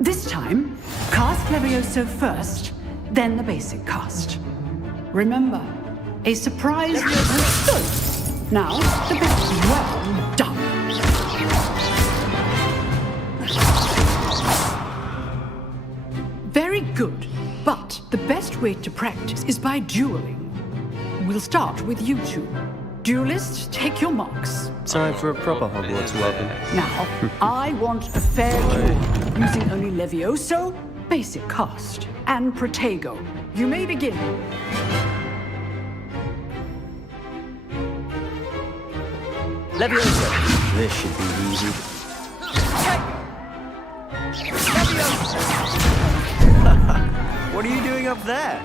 This time, cast Levioso first, then the basic cast. Remember, a surprise good. Now, the best. Well done. Very good, but the best way to practice is by dueling. We'll start with you two. Duelists, take your marks. Time for a proper Hogwarts welcome. Now, I want a fair duel, using only Levioso, basic cast, and Protego. You may begin. Levioso. This should be easy. What are you doing up there?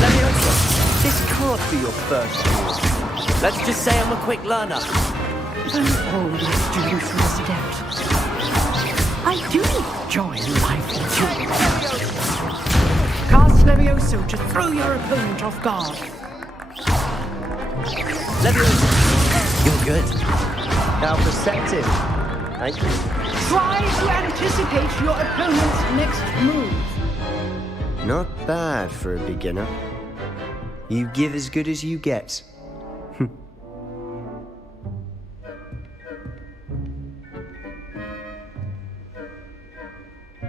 Levioso. This can't be your first duel. Let's just say I'm a quick learner. Don't all my students resident. I do enjoy lively duels. Cast Levioso to throw your opponent off guard. Levioso. You're good. How perceptive. Thank you. Try to anticipate your opponent's next move. Not bad for a beginner. You give as good as you get.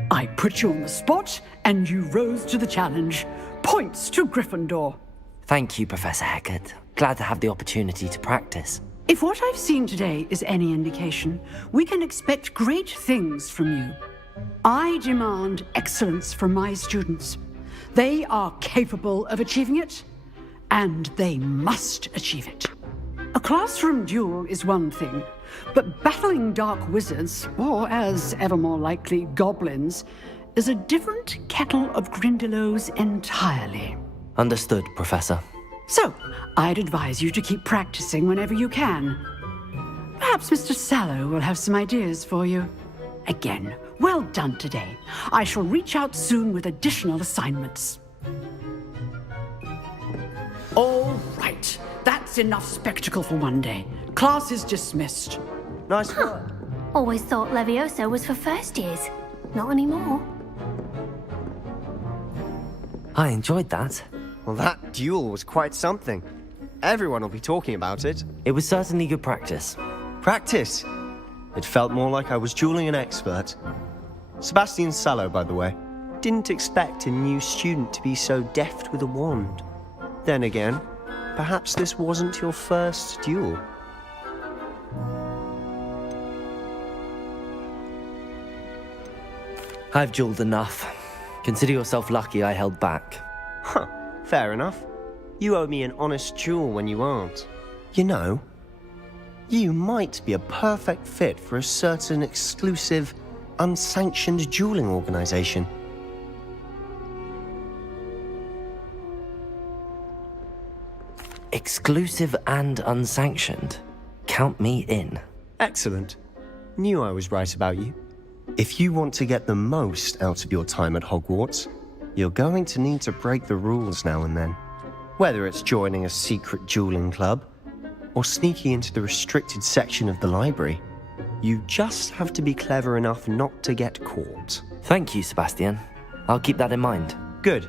I put you on the spot, and you rose to the challenge. Points to Gryffindor. Thank you, Professor Hecat. Glad to have the opportunity to practice. If what I've seen today is any indication, we can expect great things from you. I demand excellence from my students. They are capable of achieving it, and they must achieve it. A classroom duel is one thing, but battling dark wizards, or as ever more likely, goblins, is a different kettle of Grindylows entirely. Understood, Professor. So, I'd advise you to keep practicing whenever you can. Perhaps Mr. Sallow will have some ideas for you. Again, well done today. I shall reach out soon with additional assignments. All right. That's enough spectacle for one day. Class is dismissed. Nice work. Always thought Levioso was for first years. Not anymore. I enjoyed that. Well, that duel was quite something. Everyone will be talking about it. It was certainly good practice. Practice? It felt more like I was dueling an expert. Sebastian Sallow, by the way. Didn't expect a new student to be so deft with a wand. Then again, perhaps this wasn't your first duel. I've dueled enough. Consider yourself lucky I held back. Huh, fair enough. You owe me an honest duel when you aren't. You know, you might be a perfect fit for a certain exclusive, unsanctioned dueling organization. Exclusive and unsanctioned. Count me in. Excellent. Knew I was right about you. If you want to get the most out of your time at Hogwarts, you're going to need to break the rules now and then. Whether it's joining a secret dueling club, or sneaking into the restricted section of the library, you just have to be clever enough not to get caught. Thank you, Sebastian. I'll keep that in mind. Good.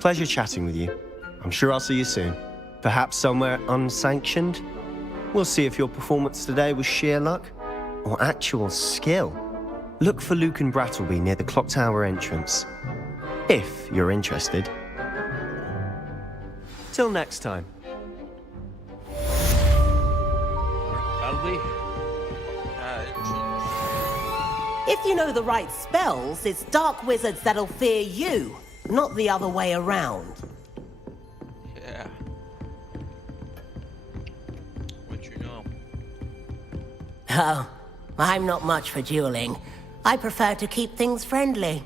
Pleasure chatting with you. I'm sure I'll see you soon. Perhaps somewhere unsanctioned? We'll see if your performance today was sheer luck or actual skill. Look for Luke and Brattleby near the clock tower entrance, if you're interested. Till next time. If you know the right spells, it's dark wizards that'll fear you, not the other way around. Yeah. What you know? Oh, I'm not much for dueling. I prefer to keep things friendly.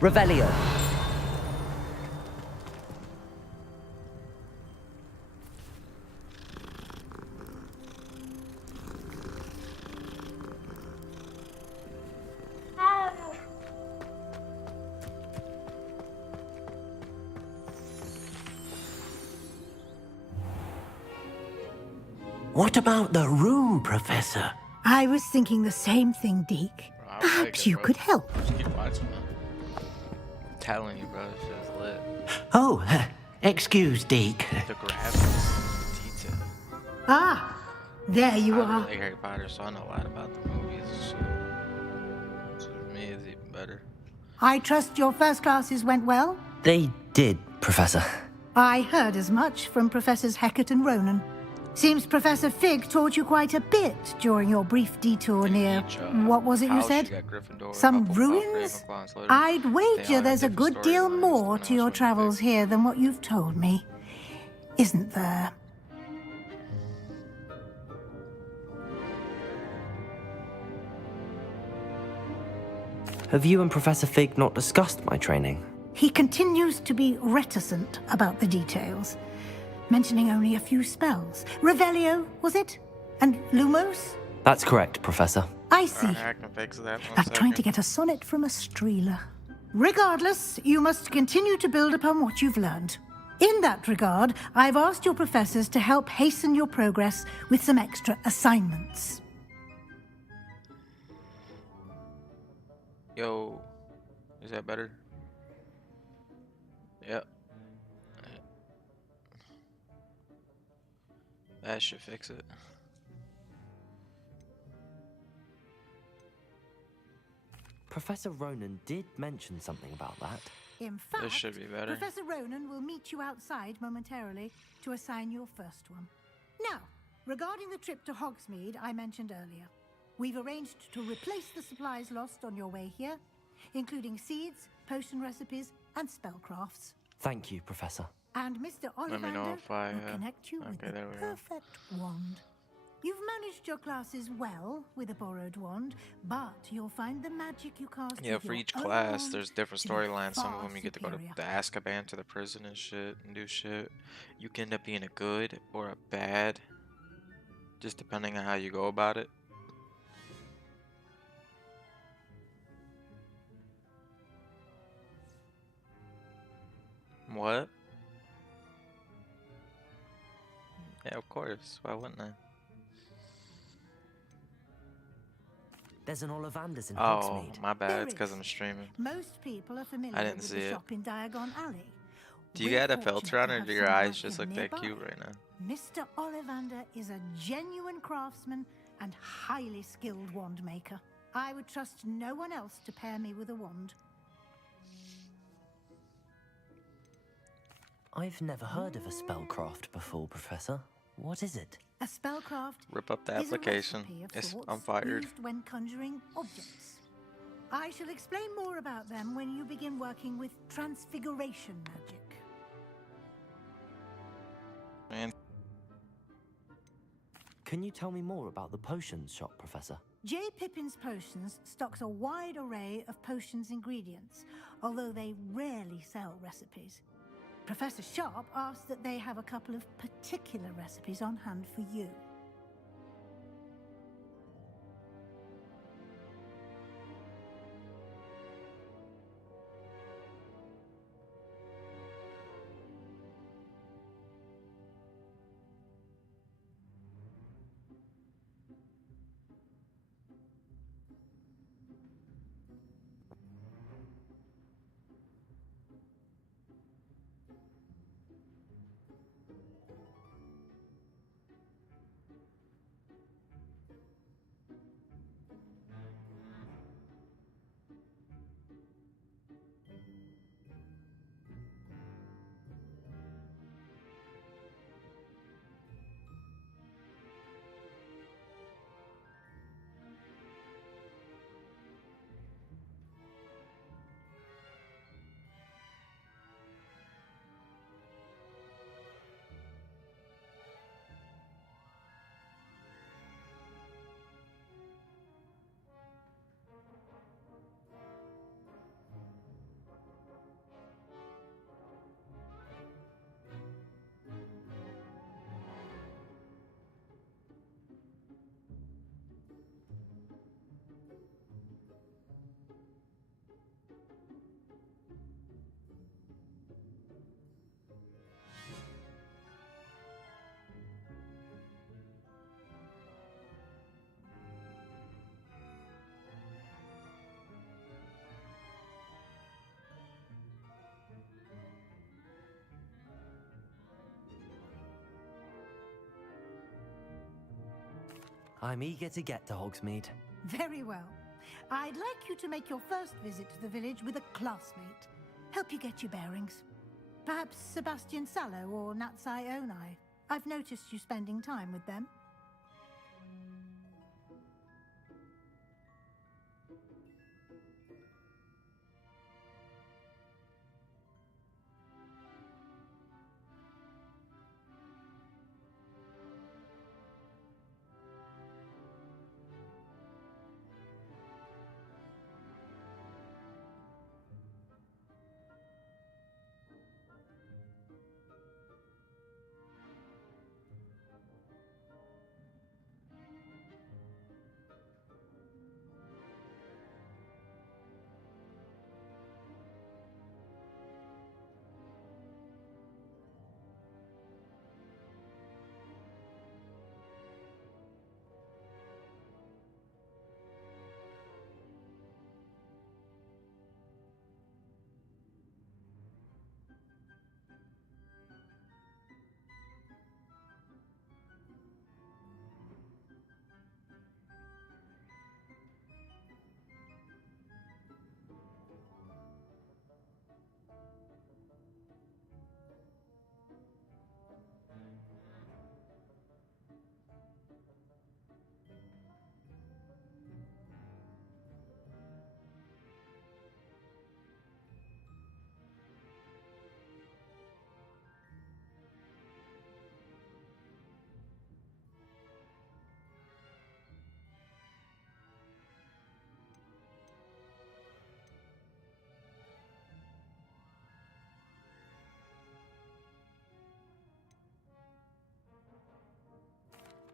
Revelio. What about the room, Professor? I was thinking the same thing, Deke. Perhaps you could help. Just keep watching, man. I'm telling you, bro, this shit's lit. Oh, excuse, Deke. The graphics, detail. Ah, there you I are. like Harry Potter, so I know a lot about the movies and shit. So for me, it's even better. I trust your first classes went well? They did, Professor. I heard as much from Professors Hecat and Ronan. Seems Professor Fig taught you quite a bit during your brief detour near... what was it you said? Some ruins? I'd wager there's a good deal more to your travels here than what you've told me. isn't there? Have you and Professor Fig not discussed my training? He continues to be reticent about the details, mentioning only a few spells. Revelio, was it? And Lumos? That's correct, Professor. I see. I can fix that. Like trying to get a sonnet from a streeler. Regardless, you must continue to build upon what you've learned. In that regard, I've asked your professors to help hasten your progress with some extra assignments. Yo, is that better? Yep. That should fix it. Professor Ronan did mention something about that. In fact, This should be better. Professor Ronan will meet you outside momentarily to assign your first one. Now, regarding the trip to Hogsmeade I mentioned earlier, we've arranged to replace the supplies lost on your way here, including seeds, potion recipes, and spellcrafts. Thank you, Professor. And Mr. Let me know Ollivander if I, will connect you with okay, the there we go. perfect wand. You've managed your classes well with a borrowed wand, but you'll find the magic you cast Yeah, with for your each own class, wand there's different to be storylines. Some of far them you get to go to superior. the Azkaban, to the prison and shit, and do shit. You can end up being a good or a bad, just depending on how you go about it. What? Yeah, of course. Why wouldn't I? There's an Ollivander's in Oh, Hogsmeade. my bad. There It's because is. I'm streaming. Most people are familiar I didn't with see the it. shop in Diagon Alley. Do you We're got a fortunate filter on, to or have do your someone eyes like just him look that nearby. cute right now? Mr. Ollivander is a genuine craftsman and highly skilled wand maker. I would trust no one else to pair me with a wand. I've never heard of a spellcraft before, Professor. What is it? A spellcraft Rip up the is a application. recipe of It's sorts I'm fired. used when conjuring objects. I shall explain more about them when you begin working with transfiguration magic. Man, Can you tell me more about the potions shop, Professor? J. Pippin's Potions stocks a wide array of potions ingredients, although they rarely sell recipes. Professor Sharp asked that they have a couple of particular recipes on hand for you. I'm eager to get to Hogsmeade. Very well. I'd like you to make your first visit to the village with a classmate. Help you get your bearings. Perhaps Sebastian Sallow or Natsai Onai. I've noticed you spending time with them.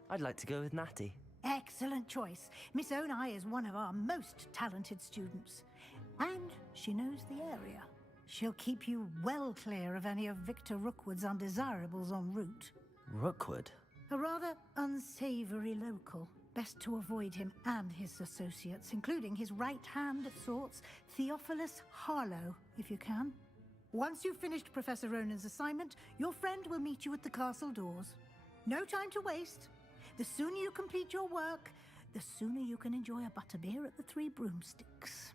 I'd like to go with Natty. Excellent choice. Miss Onai is one of our most talented students. And she knows the area. She'll keep you well clear of any of Victor Rookwood's undesirables en route. Rookwood? A rather unsavory local. Best to avoid him and his associates, including his right hand of sorts, Theophilus Harlow, if you can. Once you've finished Professor Ronan's assignment, your friend will meet you at the castle doors. No time to waste. The sooner you complete your work, the sooner you can enjoy a butterbeer at the Three Broomsticks.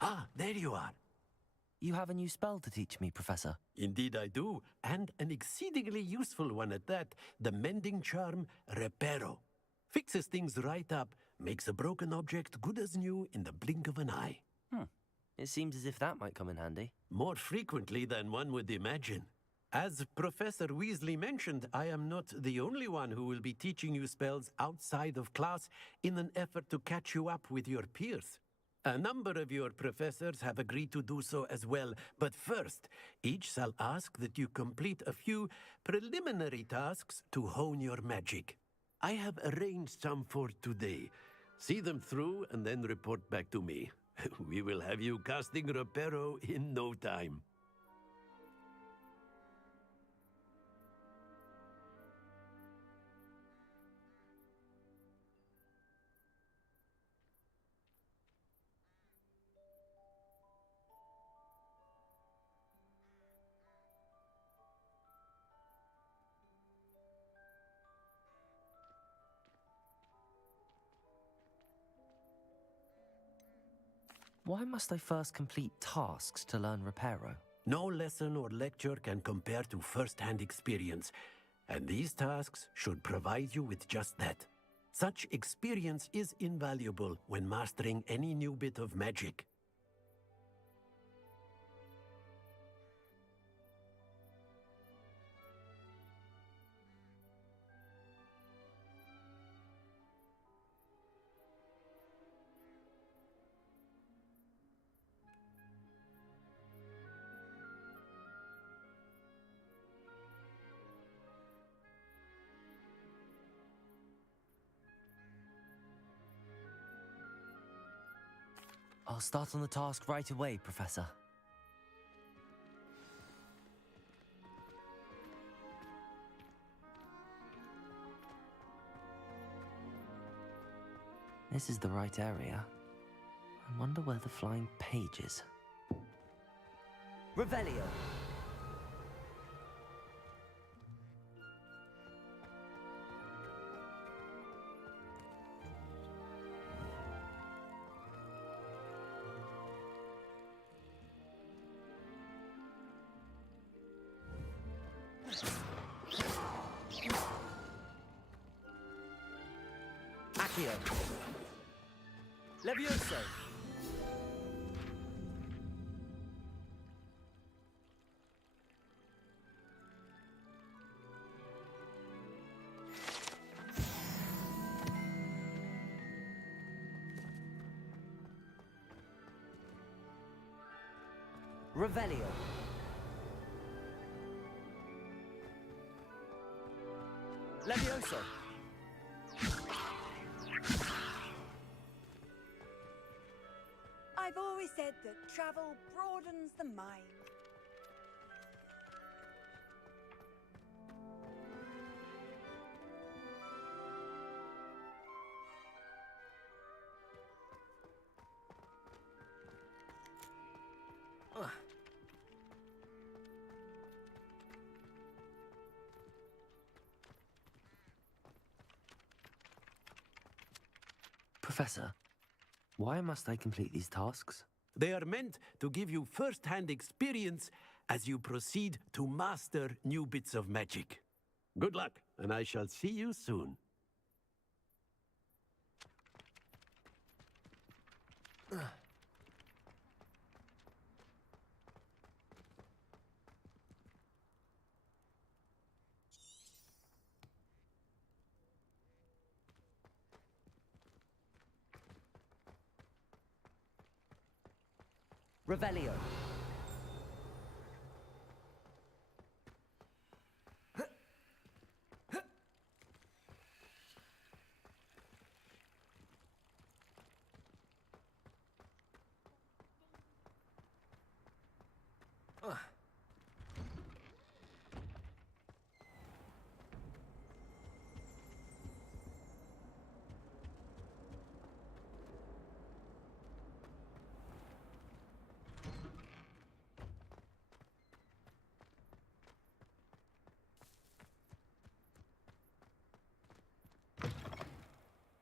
Ah, there you are. You have a new spell to teach me, Professor. Indeed I do, and an exceedingly useful one at that. The mending charm, Reparo. Fixes things right up, makes a broken object good as new in the blink of an eye. It seems as if that might come in handy. More frequently than one would imagine. As Professor Weasley mentioned, I am not the only one who will be teaching you spells outside of class in an effort to catch you up with your peers. A number of your professors have agreed to do so as well, but first, each shall ask that you complete a few preliminary tasks to hone your magic. I have arranged some for today. See them through and then report back to me. We will have you casting Reparo in no time. Why must I first complete tasks to learn Reparo? No lesson or lecture can compare to first-hand experience, and these tasks should provide you with just that. Such experience is invaluable when mastering any new bit of magic. I'll start on the task right away, Professor. This is the right area. I wonder where the flying page is. Revelio! Accio. Levioso. Revelio. Levioso. I've always said that travel broadens the mind. Professor, why must I complete these tasks? They are meant to give you first-hand experience as you proceed to master new bits of magic. Good luck, and I shall see you soon. Revelio.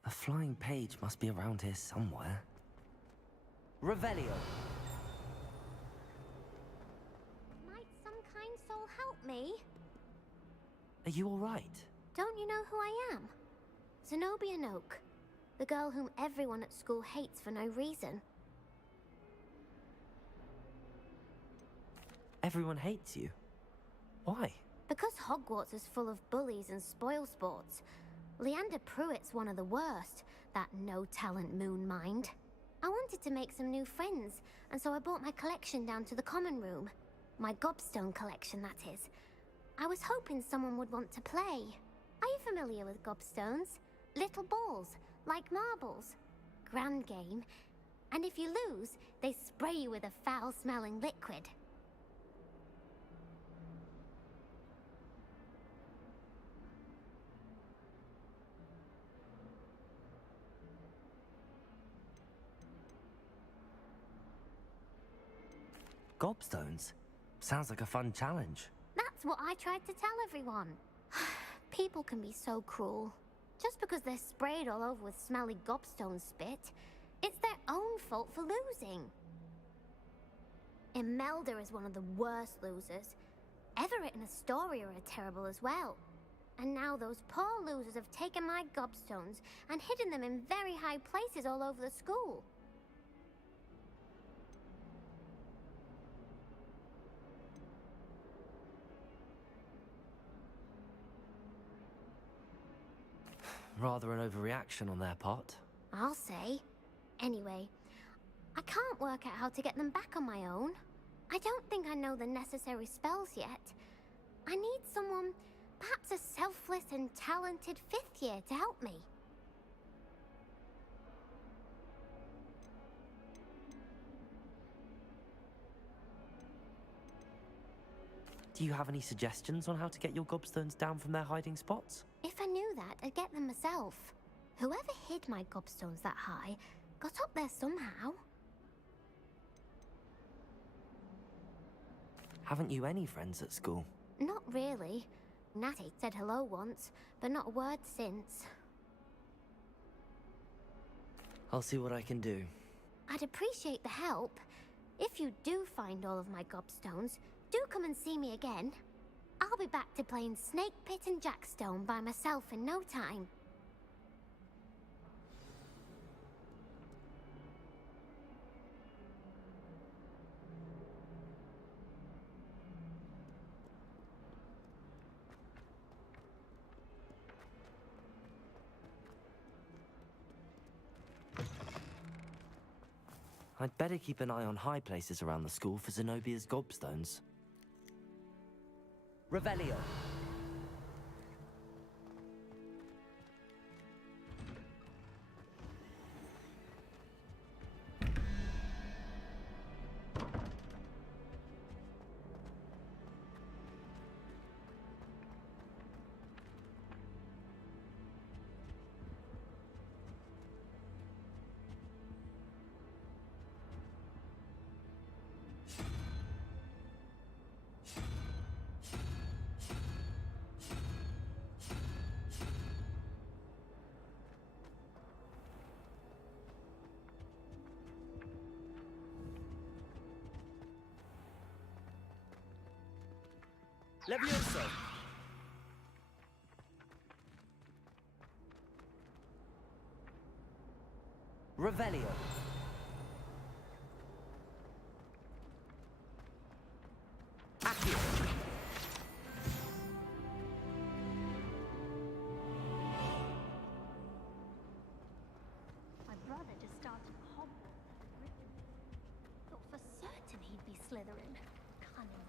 A flying page must be around here somewhere. Revelio. Might some kind soul help me? Are you all right? Don't you know who I am? Zenobia Noak, the girl whom everyone at school hates for no reason. Everyone hates you. Why? Because Hogwarts is full of bullies and spoilsports. Leander Pruitt's one of the worst, that no-talent moon mind. I wanted to make some new friends, and so I brought my collection down to the common room. My gobstone collection, that is. I was hoping someone would want to play. Are you familiar with gobstones? Little balls, like marbles. Grand game. And if you lose, they spray you with a foul-smelling liquid. Gobstones? Sounds like a fun challenge. That's what I tried to tell everyone. People can be so cruel. Just because they're sprayed all over with smelly gobstone spit, it's their own fault for losing. Imelda is one of the worst losers. Everett and Astoria are terrible as well. And now those poor losers have taken my gobstones and hidden them in very high places all over the school. Rather an overreaction on their part. I'll say. Anyway, I can't work out how to get them back on my own. I don't think I know the necessary spells yet. I need someone, perhaps a selfless and talented fifth year to help me. Do you have any suggestions on how to get your gobstones down from their hiding spots? If I knew that, I'd get them myself. Whoever hid my gobstones that high got up there somehow. Haven't you any friends at school? Not really. Natty said hello once, but not a word since. I'll see what I can do. I'd appreciate the help. If you do find all of my gobstones, do come and see me again. I'll be back to playing Snake Pit and Jackstone by myself in no time. I'd better keep an eye on high places around the school for Zenobia's gobstones. Revelio. Levioso! Revelio. Accio. My brother just started Hogwarts as a Gryffindor. Thought for certain he'd be Slytherin. Cunning.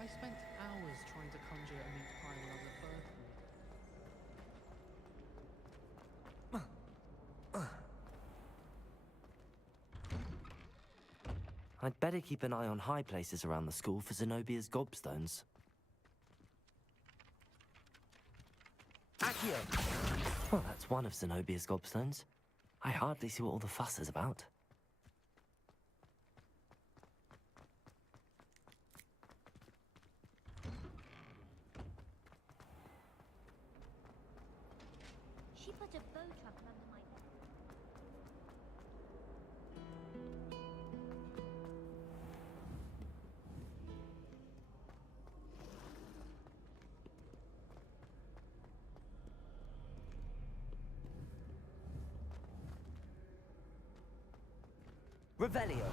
I spent hours trying to conjure a meat pie when I was at third form. I'd better keep an eye on high places around the school for Zenobia's gobstones. Accio! Well, that's one of Zenobia's gobstones. I hardly see what all the fuss is about. She put a bow trumpet under my bed. Revelio.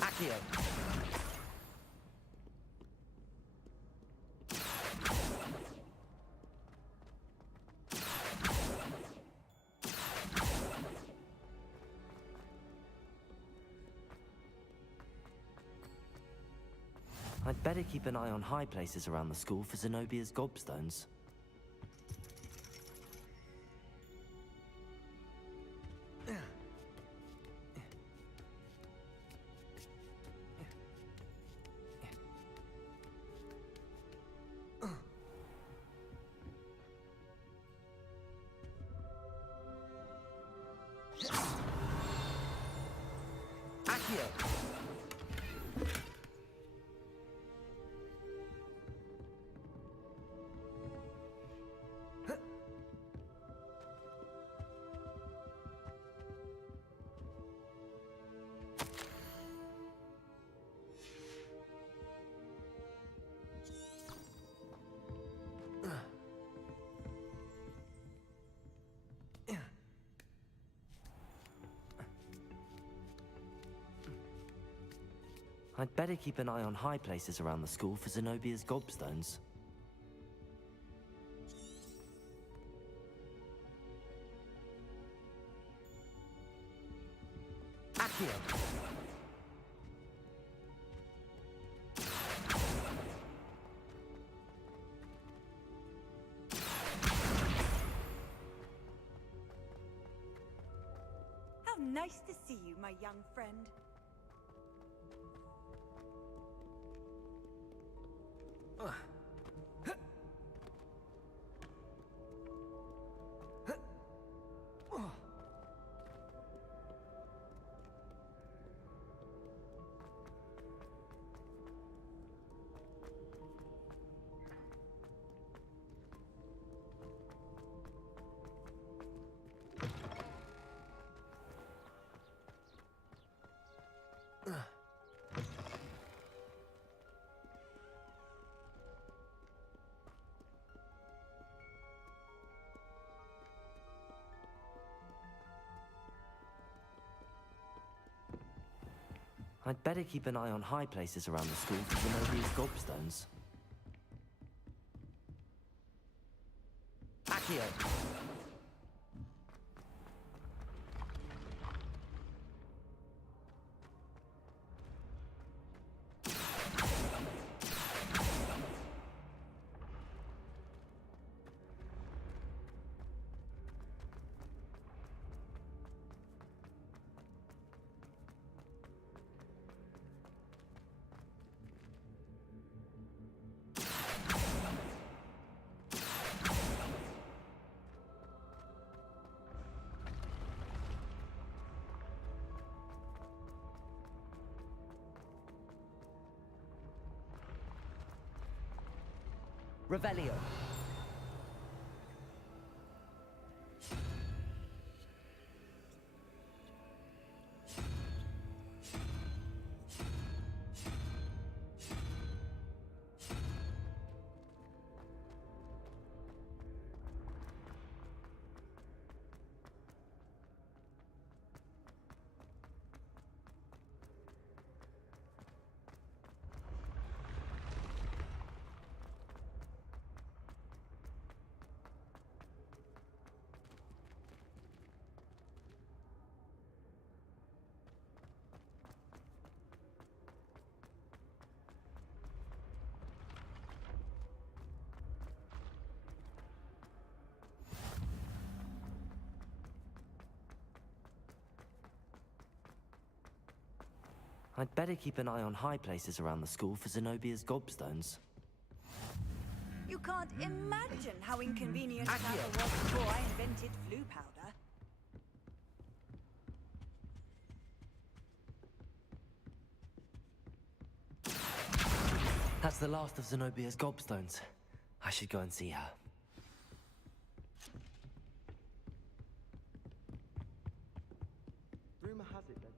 Accio. I'd better keep an eye on high places around the school for Zenobia's gobstones. I'd better keep an eye on high places around the school for Zenobia's gobstones. Accio. How nice to see you, my young friend. I'd better keep an eye on high places around the school for Zenobie's gobstones. Accio. Revelio. I'd better keep an eye on high places around the school for Zenobia's gobstones. You can't imagine how inconvenient that was before I invented flu powder. That's the last of Zenobia's gobstones. I should go and see her. Rumor has it that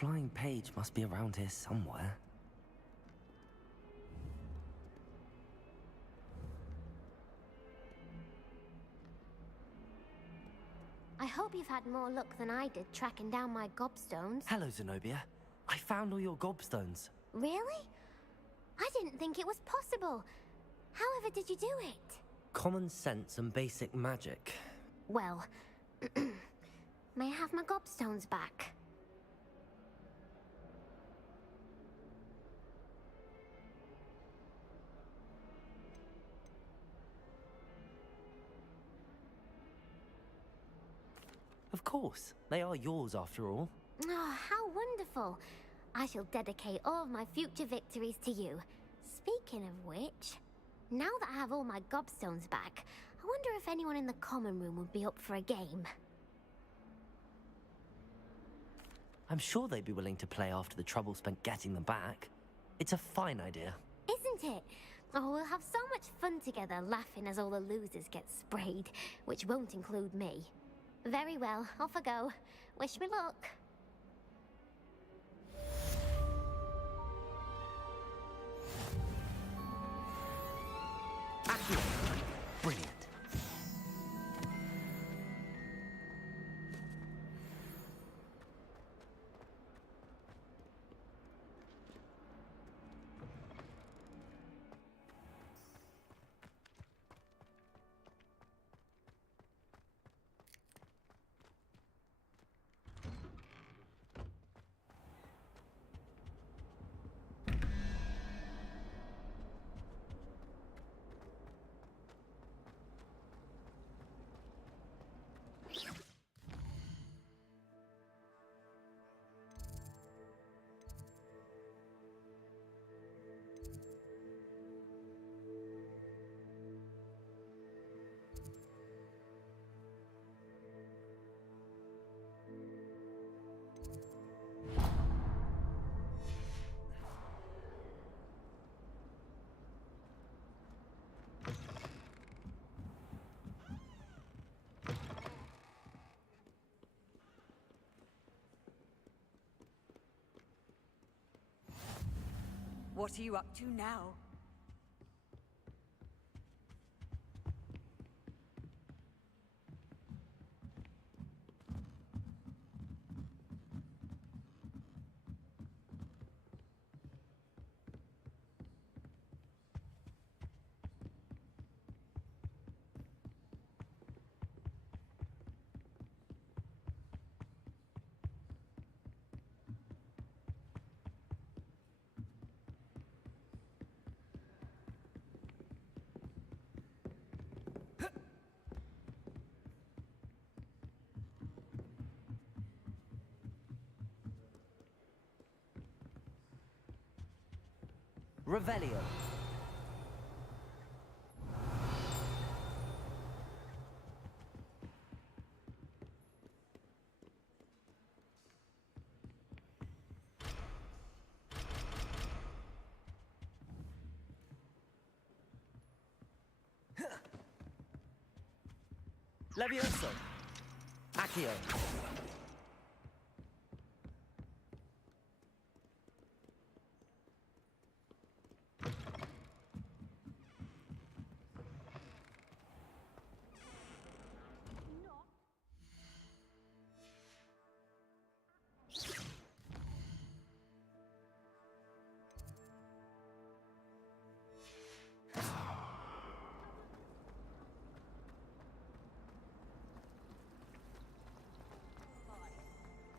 flying page must be around here somewhere. I hope you've had more luck than I did tracking down my gobstones. Hello, Zenobia. I found all your gobstones. Really? I didn't think it was possible. However did you do it? Common sense and basic magic. Well, may I have my gobstones back? Of course. They are yours after all. Oh, how wonderful. I shall dedicate all of my future victories to you. Speaking of which, now that I have all my gobstones back, I wonder if anyone in the common room would be up for a game. I'm sure they'd be willing to play after the trouble spent getting them back. It's a fine idea. Isn't it? Oh, we'll have so much fun together laughing as all the losers get sprayed, which won't include me. Very well, off I go. Wish me luck. Brilliant. What are you up to now? Revelio. Levioso. Accio.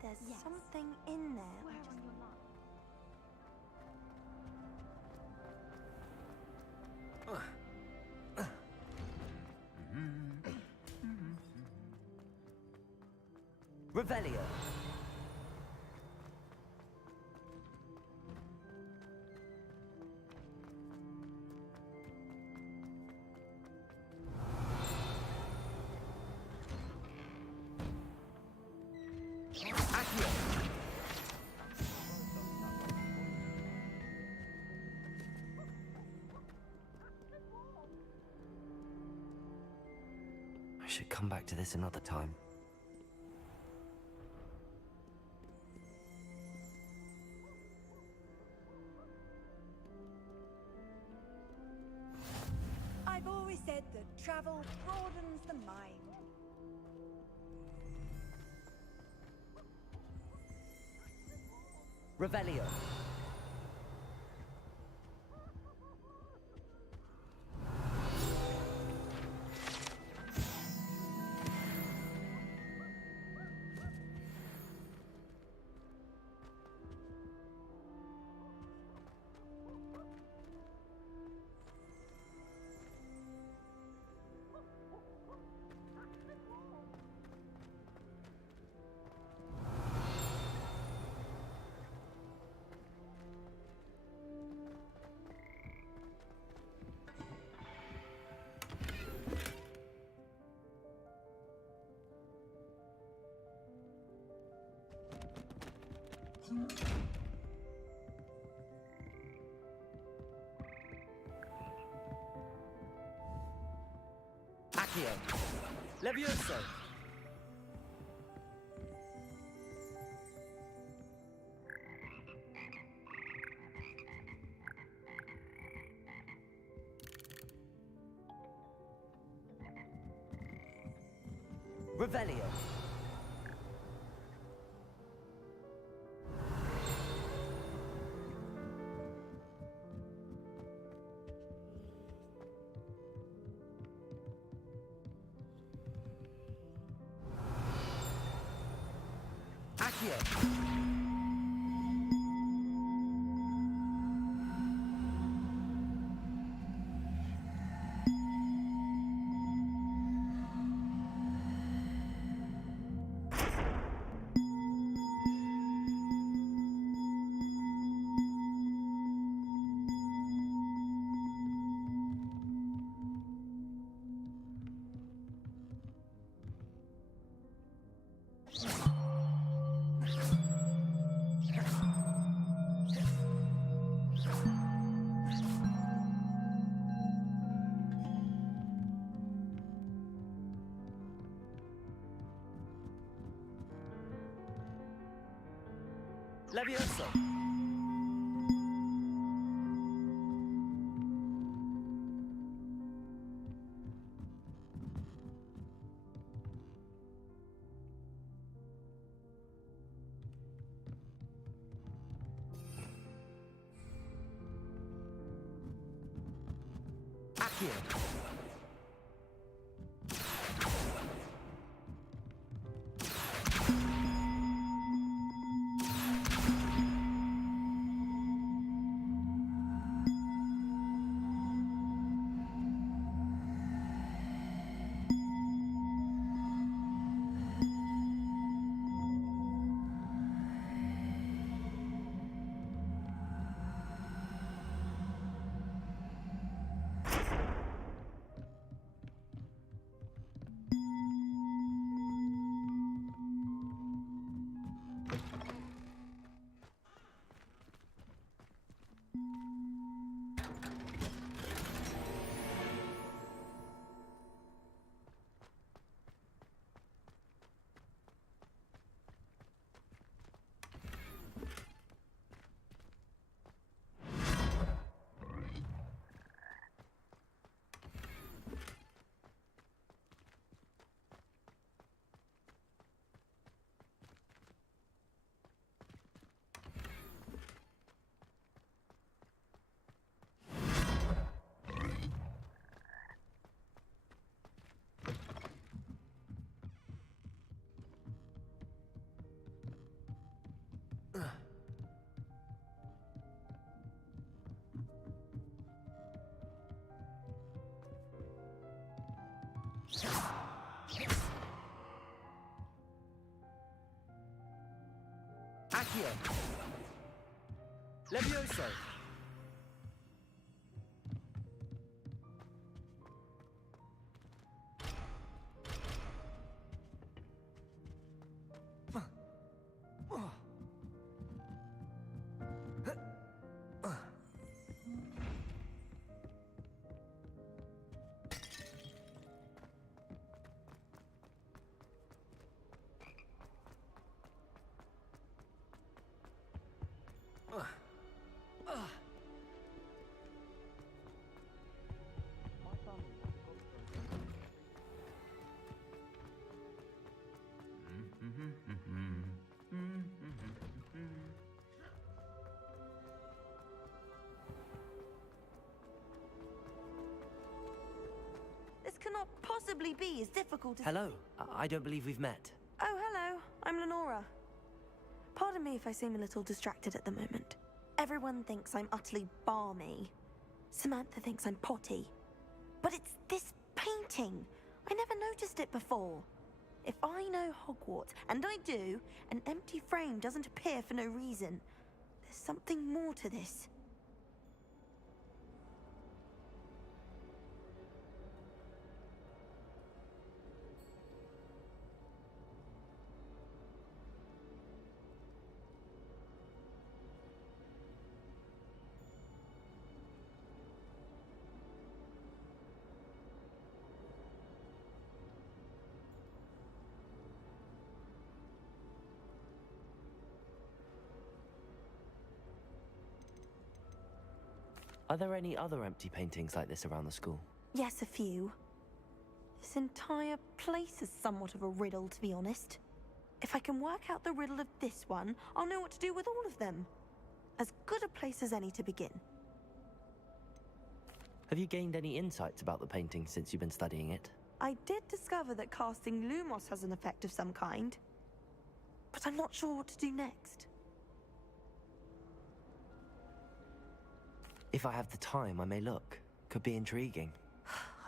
There's something in there. Revelio. I should come back to this another time. I've always said that travel broadens the mind. Revelio. Accio. Levioso. Revelio. Accio. Levioso. Accio. Accio. Levioso. possibly be as difficult as... Hello, I don't believe we've met. Oh, hello. I'm Lenora. Pardon me if I seem a little distracted at the moment. Everyone thinks I'm utterly balmy. Samantha thinks I'm potty. But it's this painting. I never noticed it before. If I know Hogwarts, and I do, an empty frame doesn't appear for no reason. There's something more to this. Are there any other empty paintings like this around the school? Yes, a few. This entire place is somewhat of a riddle, to be honest. If I can work out the riddle of this one, I'll know what to do with all of them. As good a place as any to begin. Have you gained any insights about the painting since you've been studying it? I did discover that casting Lumos has an effect of some kind. But I'm not sure what to do next. If I have the time, I may look. Could be intriguing.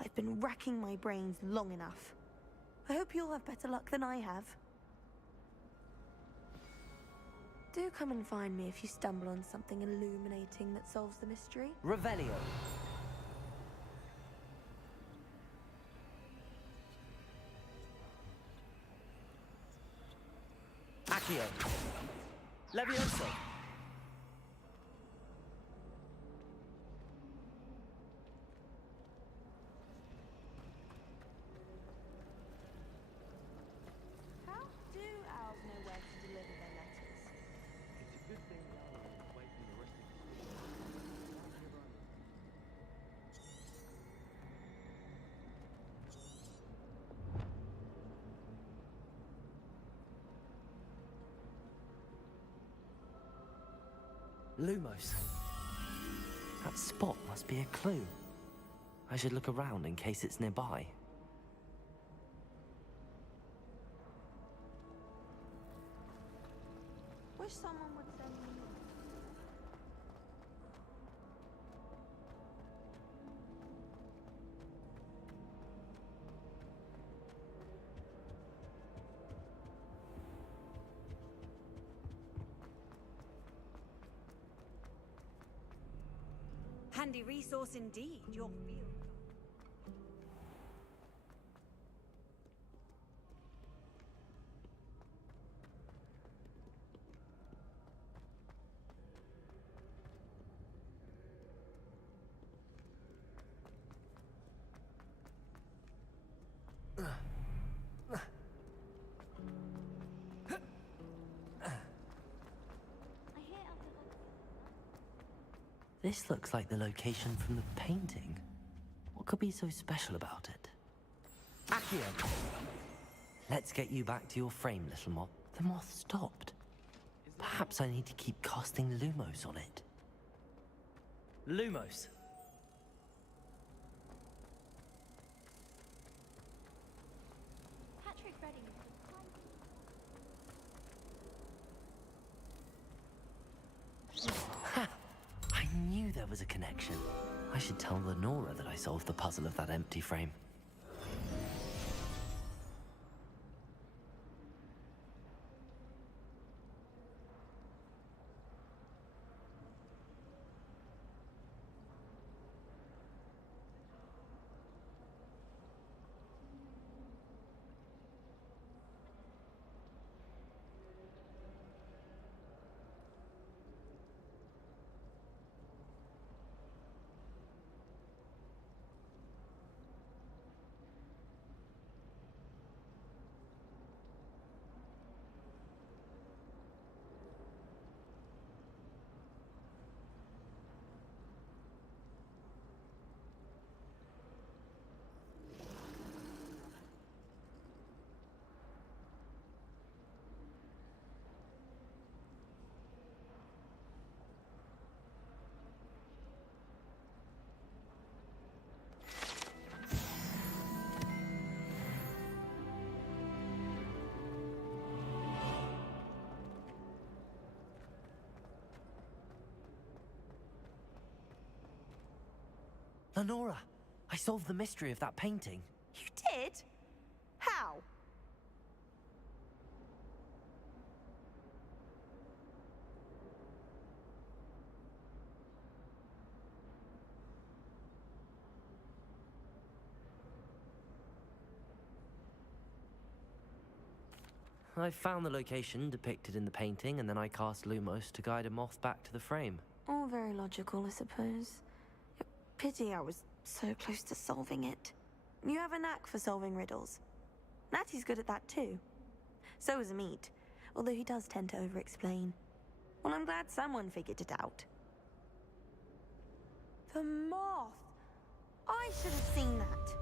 I've been racking my brains long enough. I hope you'll have better luck than I have. Do come and find me if you stumble on something illuminating that solves the mystery. Revelio. Accio. Levioso. How do owls know where to deliver their letters? It's a good thing now we're away from the rest of the Lumos. That spot must be a clue. I should look around in case it's nearby. Wish someone would send me. Handy resource indeed, your field. This looks like the location from the painting. What could be so special about it? Accio! Let's get you back to your frame, little moth. The moth stopped. Perhaps I need to keep casting Lumos on it. Lumos! Patrick Redding. Ha! I knew there was a connection. I should tell Lenora that I solved the puzzle of that empty frame. Lenora, I solved the mystery of that painting. You did? How? I found the location depicted in the painting, and then I cast Lumos to guide a moth back to the frame. All very logical, I suppose. Pity I was so close to solving it. You have a knack for solving riddles. Natty's good at that too. So is Amit, although he does tend to over-explain. Well, I'm glad someone figured it out. The moth! I should have seen that.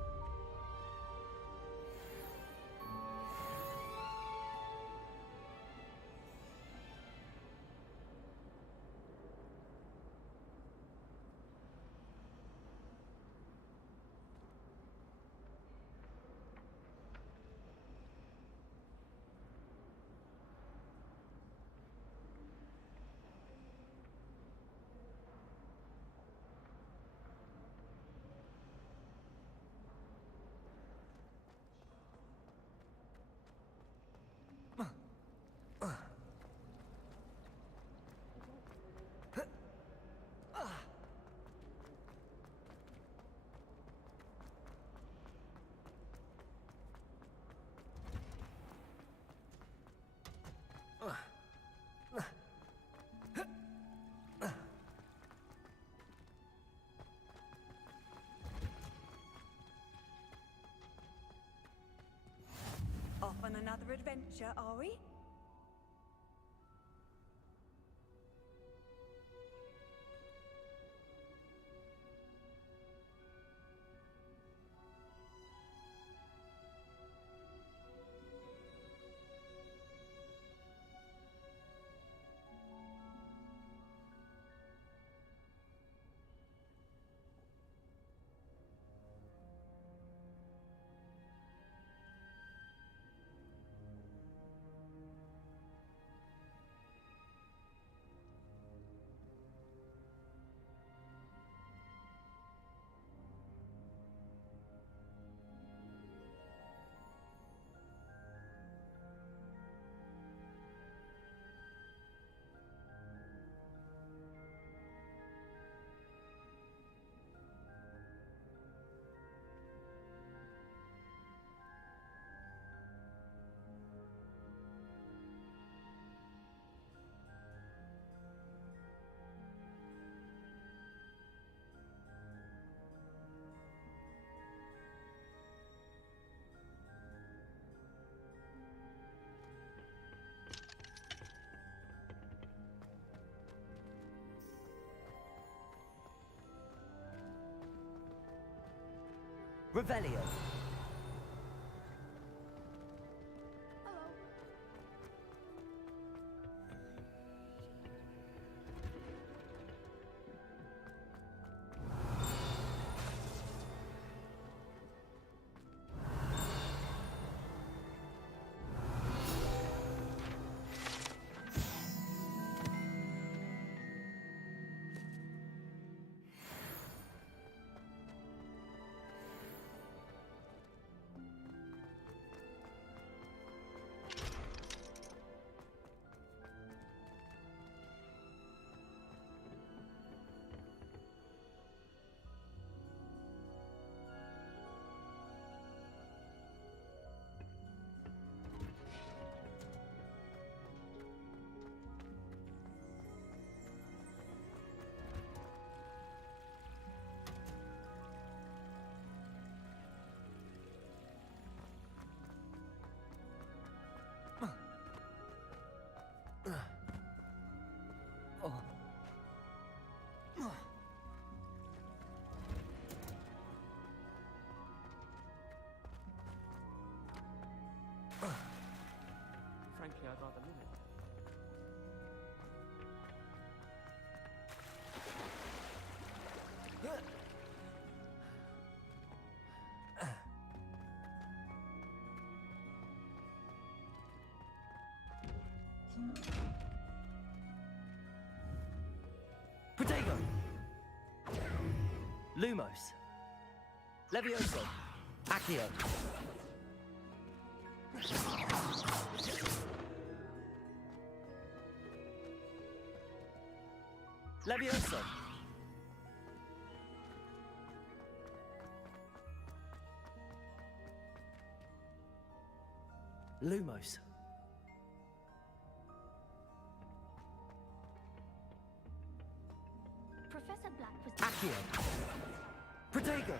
Off on another adventure, are we? Revelio. Frankly, I'd rather live it. Protego! Lumos. Levioso. Accio. Levioso. Lumos. Professor Black was... Accio. Protego.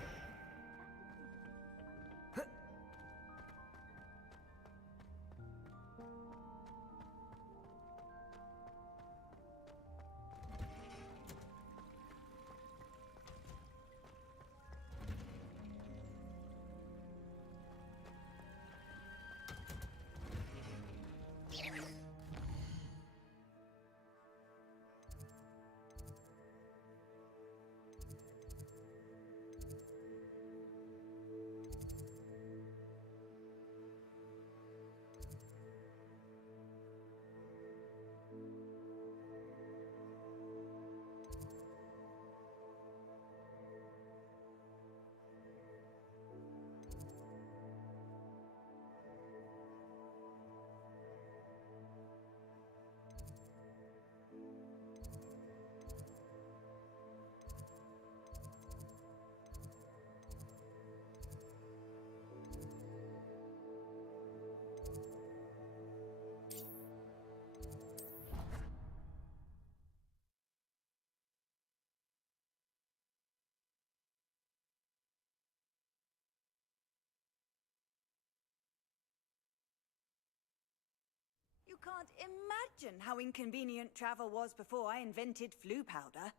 You can't imagine how inconvenient travel was before I invented flu powder.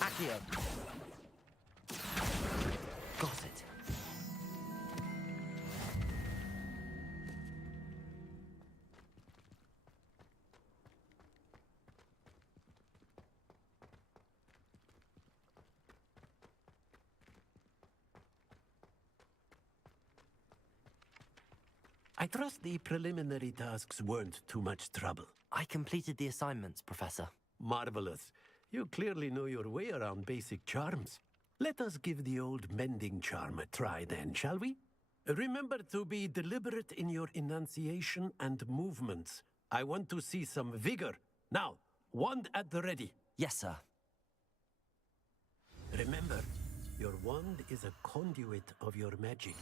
Accio. Got it. I trust the preliminary tasks weren't too much trouble. I completed the assignments, Professor. Marvelous. You clearly know your way around basic charms. Let us give the old mending charm a try then, shall we? Remember to be deliberate in your enunciation and movements. I want to see some vigor. Now, wand at the ready. Yes, sir. Remember, your wand is a conduit of your magic.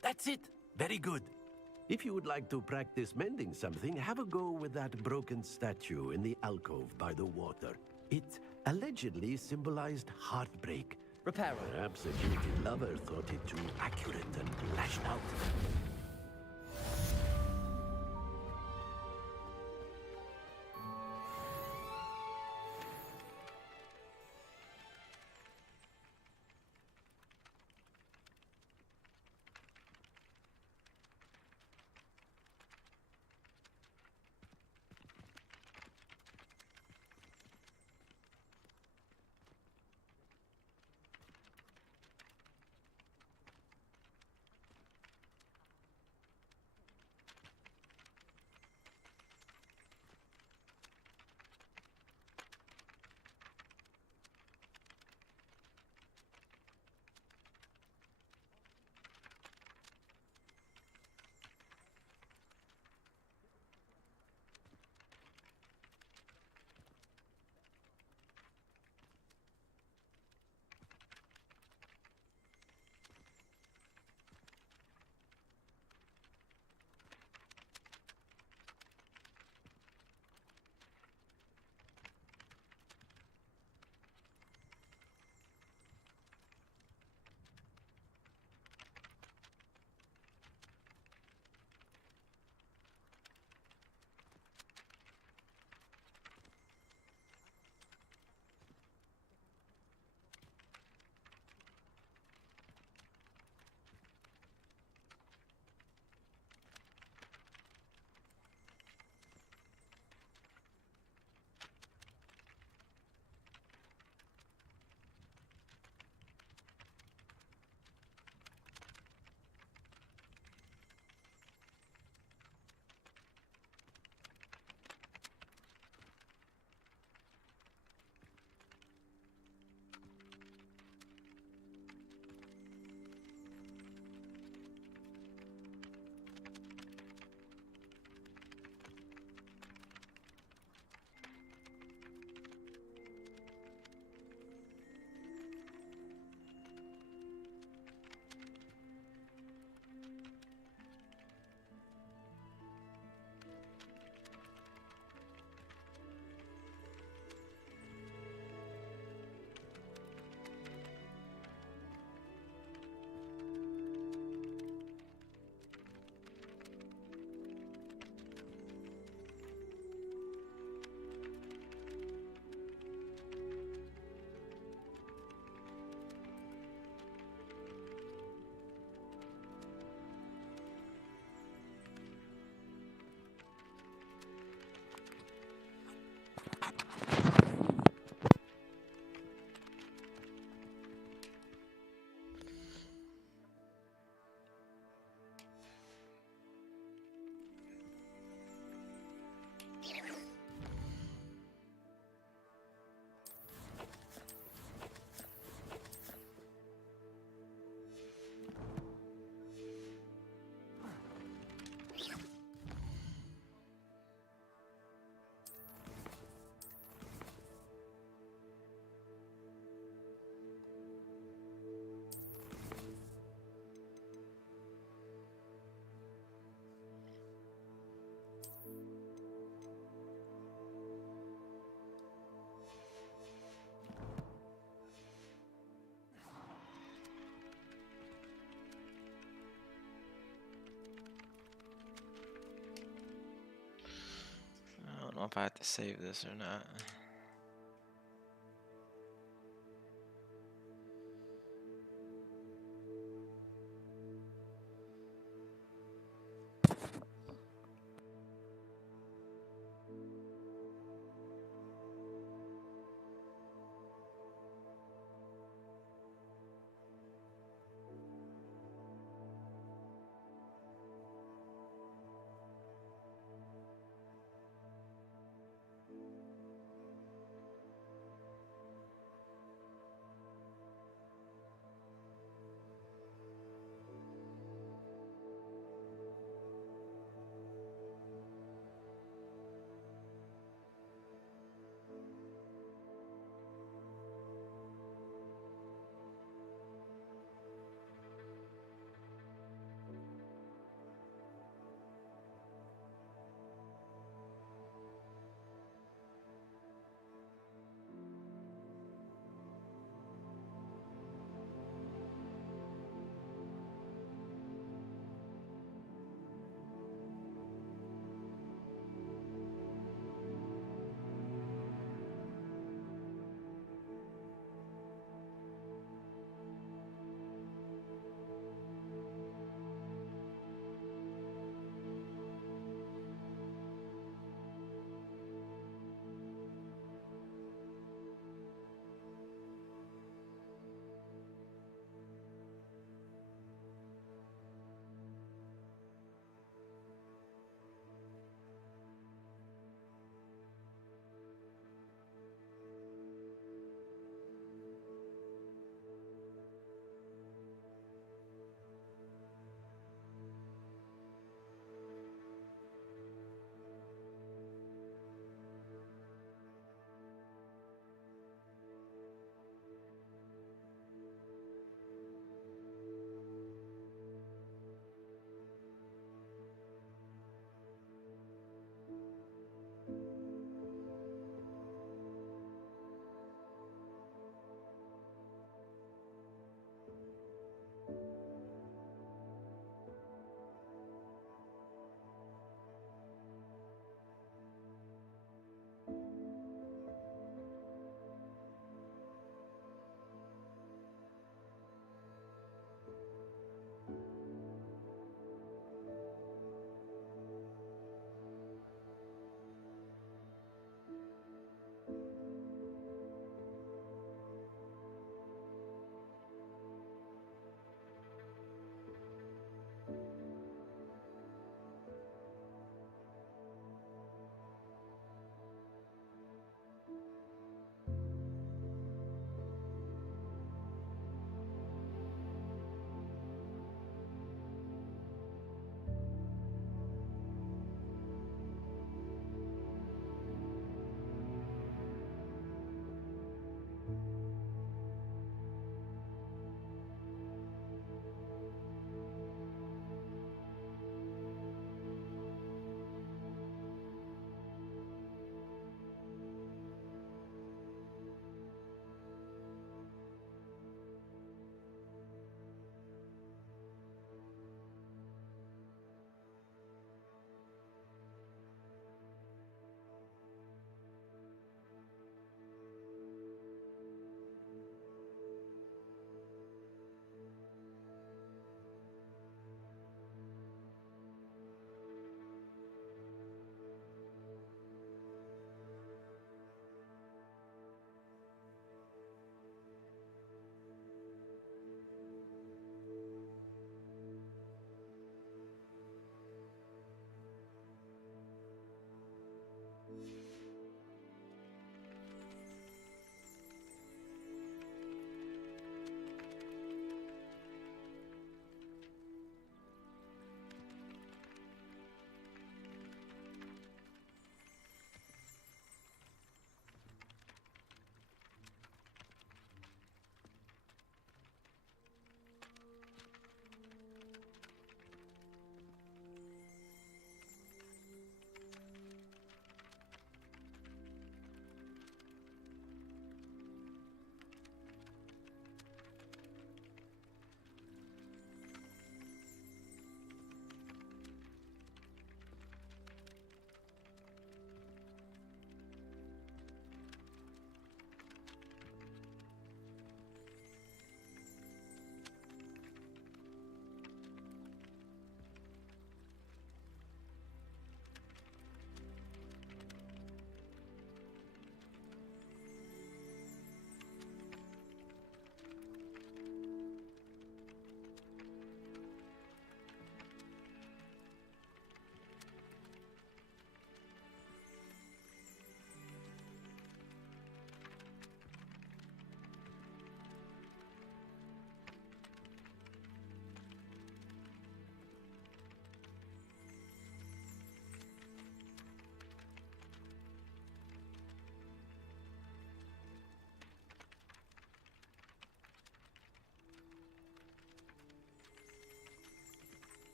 That's it. Very good. If you would like to practice mending something, have a go with that broken statue in the alcove by the water. It allegedly symbolized heartbreak. Reparo. Perhaps a guilty lover thought it too accurate and lashed out. if I have to save this or not.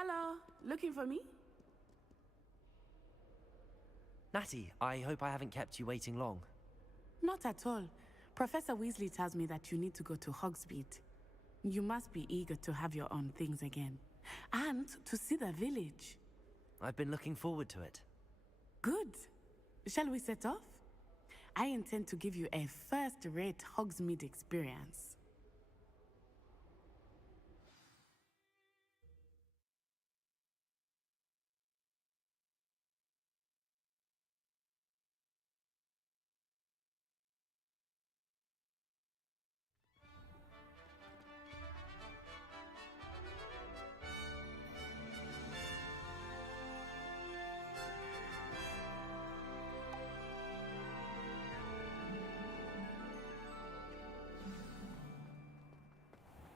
Hello, looking for me? Natty, I hope I haven't kept you waiting long. Not at all. Professor Weasley tells me that you need to go to Hogsmeade. You must be eager to have your own things again. And to see the village. I've been looking forward to it. Good. Shall we set off? I intend to give you a first-rate Hogsmeade experience.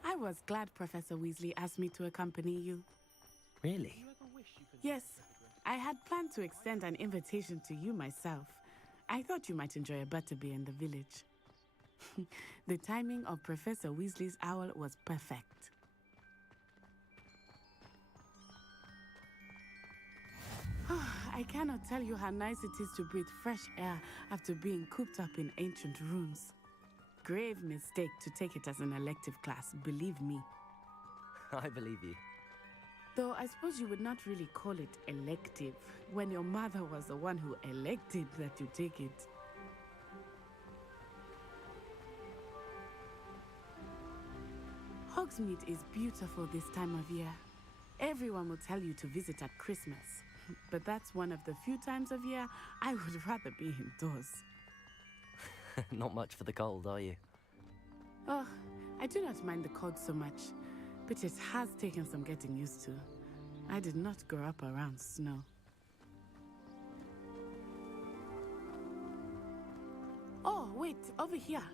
I was glad Professor Weasley asked me to accompany you. Really? Yes, I had planned to extend an invitation to you myself. I thought you might enjoy a butterbeer in the village. The timing of Professor Weasley's owl was perfect. I cannot tell you how nice it is to breathe fresh air after being cooped up in ancient rooms. Grave mistake to take it as an elective class, believe me. I believe you. Though I suppose you would not really call it elective when your mother was the one who elected that you take it. Hogsmeade is beautiful this time of year. Everyone will tell you to visit at Christmas, but that's one of the few times of year I would rather be indoors. Not much for the cold, are you? Oh, I do not mind the cold so much, but it has taken some getting used to. I did not grow up around snow. Oh, wait, over here.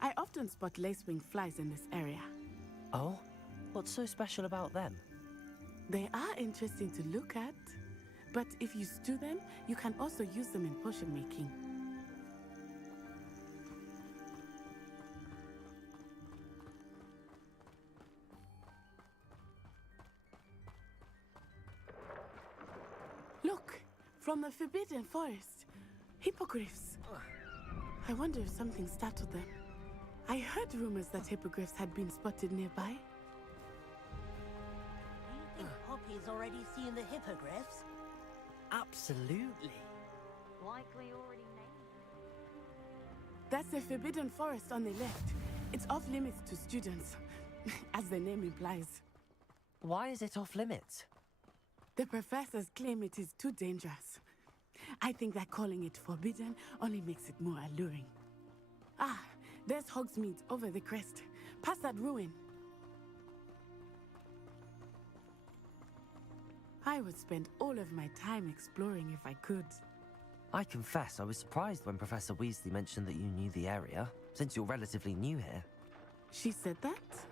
I often spot lacewing flies in this area. Oh? What's so special about them? They are interesting to look at, but if you stew them, you can also use them in potion making. Look, from the Forbidden Forest, hippogriffs. I wonder if something startled them. I heard rumors that hippogriffs had been spotted nearby. Do you think Poppy's already seen the hippogriffs? Absolutely. Likely already named. That's the Forbidden Forest on the left. It's off limits to students, as the name implies. Why is it off limits? The professors claim it is too dangerous. I think that calling it forbidden only makes it more alluring. Ah, there's Hogsmeade over the crest, past that ruin. I would spend all of my time exploring if I could. I confess I was surprised when Professor Weasley mentioned that you knew the area, since you're relatively new here. She said that?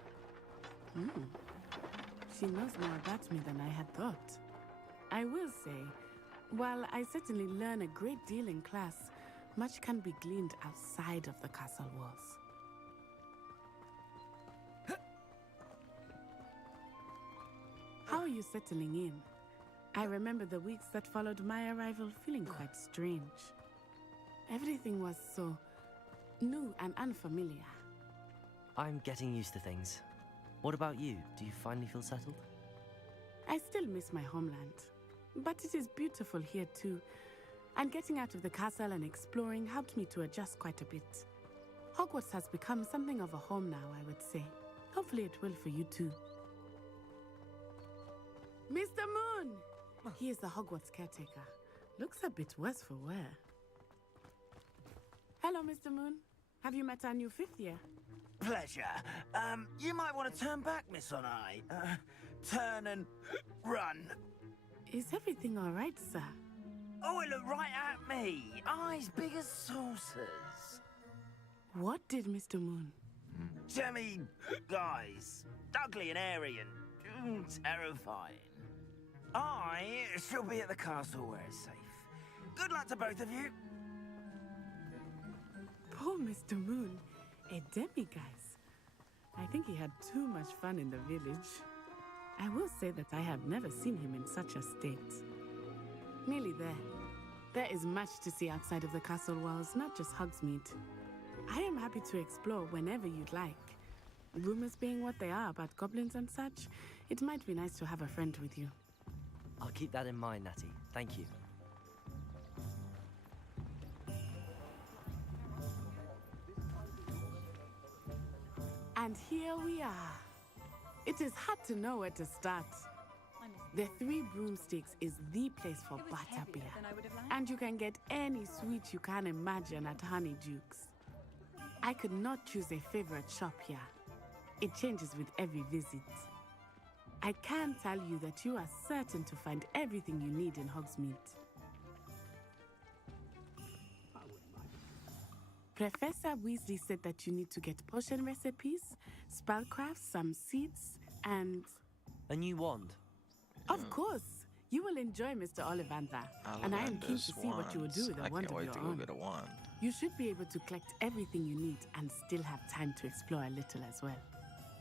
She knows more about me than I had thought. I will say, while I certainly learn a great deal in class, much can be gleaned outside of the castle walls. How are you settling in? I remember the weeks that followed my arrival feeling quite strange. Everything was so new and unfamiliar. I'm getting used to things. What about you? Do you finally feel settled? I still miss my homeland. But it is beautiful here too. And getting out of the castle and exploring helped me to adjust quite a bit. Hogwarts has become something of a home now, I would say. Hopefully it will for you too. Mr. Moon! He is the Hogwarts caretaker. Looks a bit worse for wear. Hello, Mr. Moon. Have you met our new fifth year? Pleasure. You might want to turn back, Miss On-Eye. Turn and run. Is everything all right, sir? Oh, it looked right at me. Eyes big as saucers. What did Mr. Moon? Jemmy, guys. Ugly and airy and terrifying. I shall be at the castle where it's safe. Good luck to both of you. Poor Mr. Moon. A demiguise. I think he had too much fun in the village. I will say that I have never seen him in such a state. Nearly there. There is much to see outside of the castle walls, not just Hogsmeade. I am happy to explore whenever you'd like. Rumors being what they are about goblins and such, it might be nice to have a friend with you. I'll keep that in mind, Natty. Thank you. And here we are. It is hard to know where to start. The Three Broomsticks is the place for butterbeer. And you can get any sweet you can imagine at Honeydukes. I could not choose a favorite shop here. It changes with every visit. I can tell you that you are certain to find everything you need in Hogsmeade. Professor Weasley said that you need to get potion recipes, spellcrafts, some seeds, and... A new wand. Of course! You will enjoy Mr. Ollivander, and I am keen to see what you will do with a wand of your own. Get a wand. You should be able to collect everything you need and still have time to explore a little as well.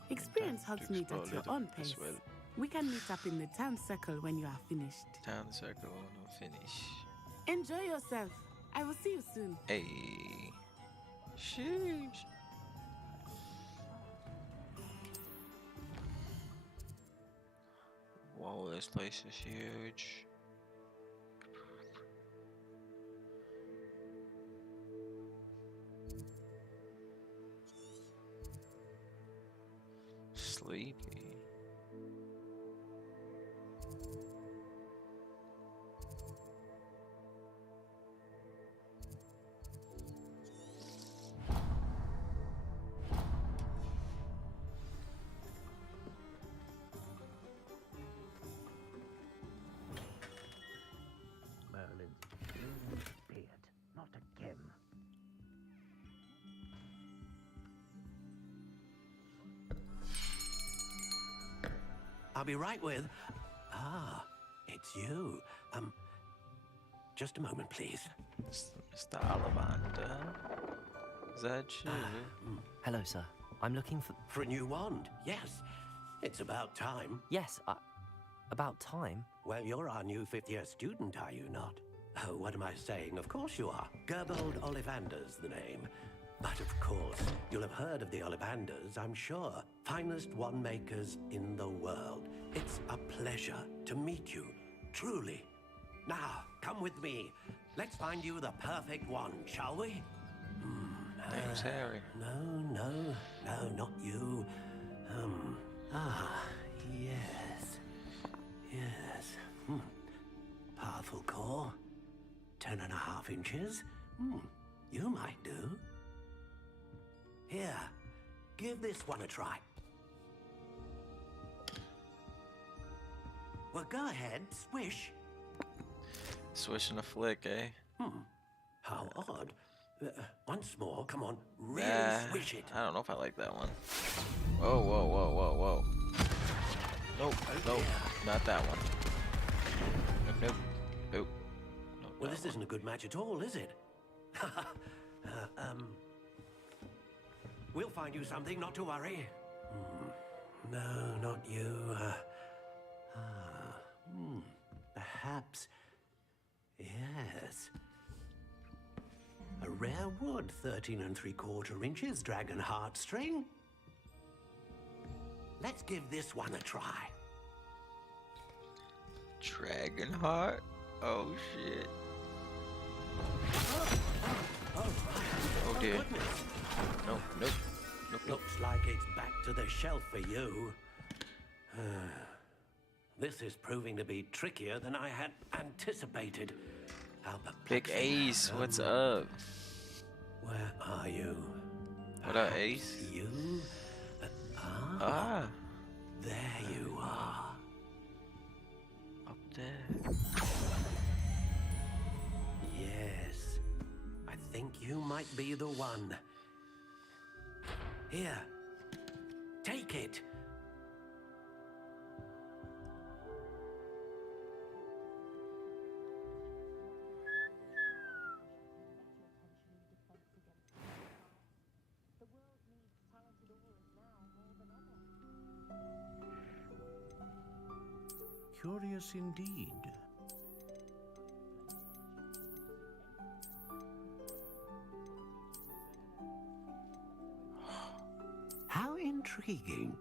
Experience Hogsmeade at your own pace. Well. We can meet up in the town circle when you are finished. Town circle when I'm finished. Enjoy yourself. I will see you soon. Hey. Sheesh. Whoa, this place is huge. Sleepy. Merlin's beard, not again. I'll be right with... Ah, it's you. Just a moment, please. Mr. Ollivander. Is that you? Hello, sir. I'm looking for... For a new wand, yes. It's about time. Yes, about time? Well, you're our new fifth-year student, are you not? Oh, what am I saying? Of course you are. Gerbold Ollivander's the name. But of course, you'll have heard of the Ollivanders, I'm sure. Finest wand makers in the world. It's a pleasure to meet you, truly. Now, come with me. Let's find you the perfect wand, shall we? Name's Harry. No, not you. Yes. Yes. Powerful core. 10.5 inches. You might do. Here, give this one a try. Well, go ahead, swish. Swish and a flick, eh? How odd. Once more, come on, really swish it. I don't know if I like that one. Whoa. Nope, not that one. Nope. Well, this isn't a good match at all, is it? We'll find you something, not to worry. No, not you. Perhaps. Yes. A rare wood, 13 3/4 inches, dragon heartstring. Let's give this one a try. Dragon heart? Oh shit. Oh dear. Nope. Looks like it's back to the shelf for you. This is proving to be trickier than I had anticipated. Big Ace, what's up? Where are you? What up, Ace? You? There you are. Up there. Yes. I think you might be the one. Here. Take it. Curious indeed. How intriguing.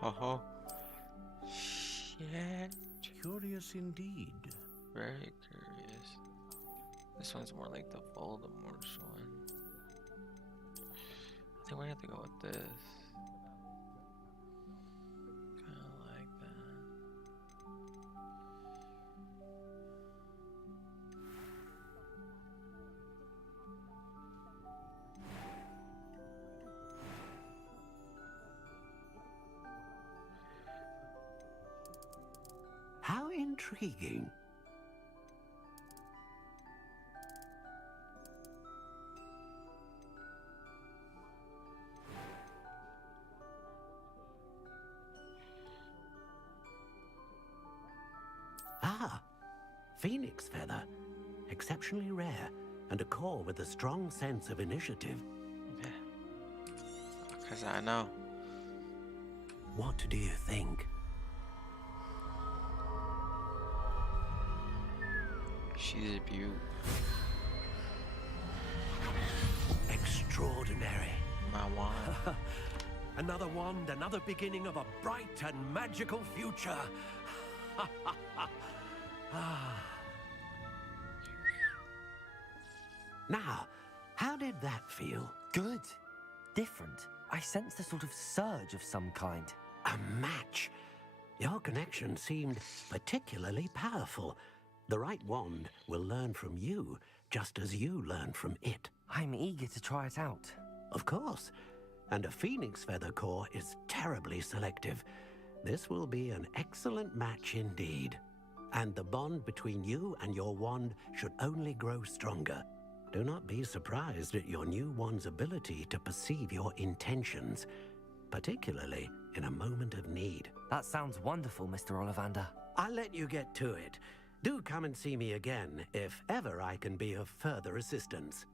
Oh, shit. Curious indeed. Very curious. This one's more like the Voldemort's one. I think we have to go with this. Kind of like that. How intriguing. Ah, phoenix feather. Exceptionally rare, and a core with a strong sense of initiative. Yeah. Because I know. What do you think? She's a beaut. Extraordinary. My wand. Another wand, another beginning of a bright and magical future. Now, how did that feel? Good. Different. I sensed a sort of surge of some kind. A match. Your connection seemed particularly powerful. The right wand will learn from you, just as you learn from it. I'm eager to try it out. Of course. And a phoenix feather core is terribly selective. This will be an excellent match indeed. And the bond between you and your wand should only grow stronger. Do not be surprised at your new wand's ability to perceive your intentions, particularly in a moment of need. That sounds wonderful, Mr. Ollivander. I'll let you get to it. Do come and see me again if ever I can be of further assistance.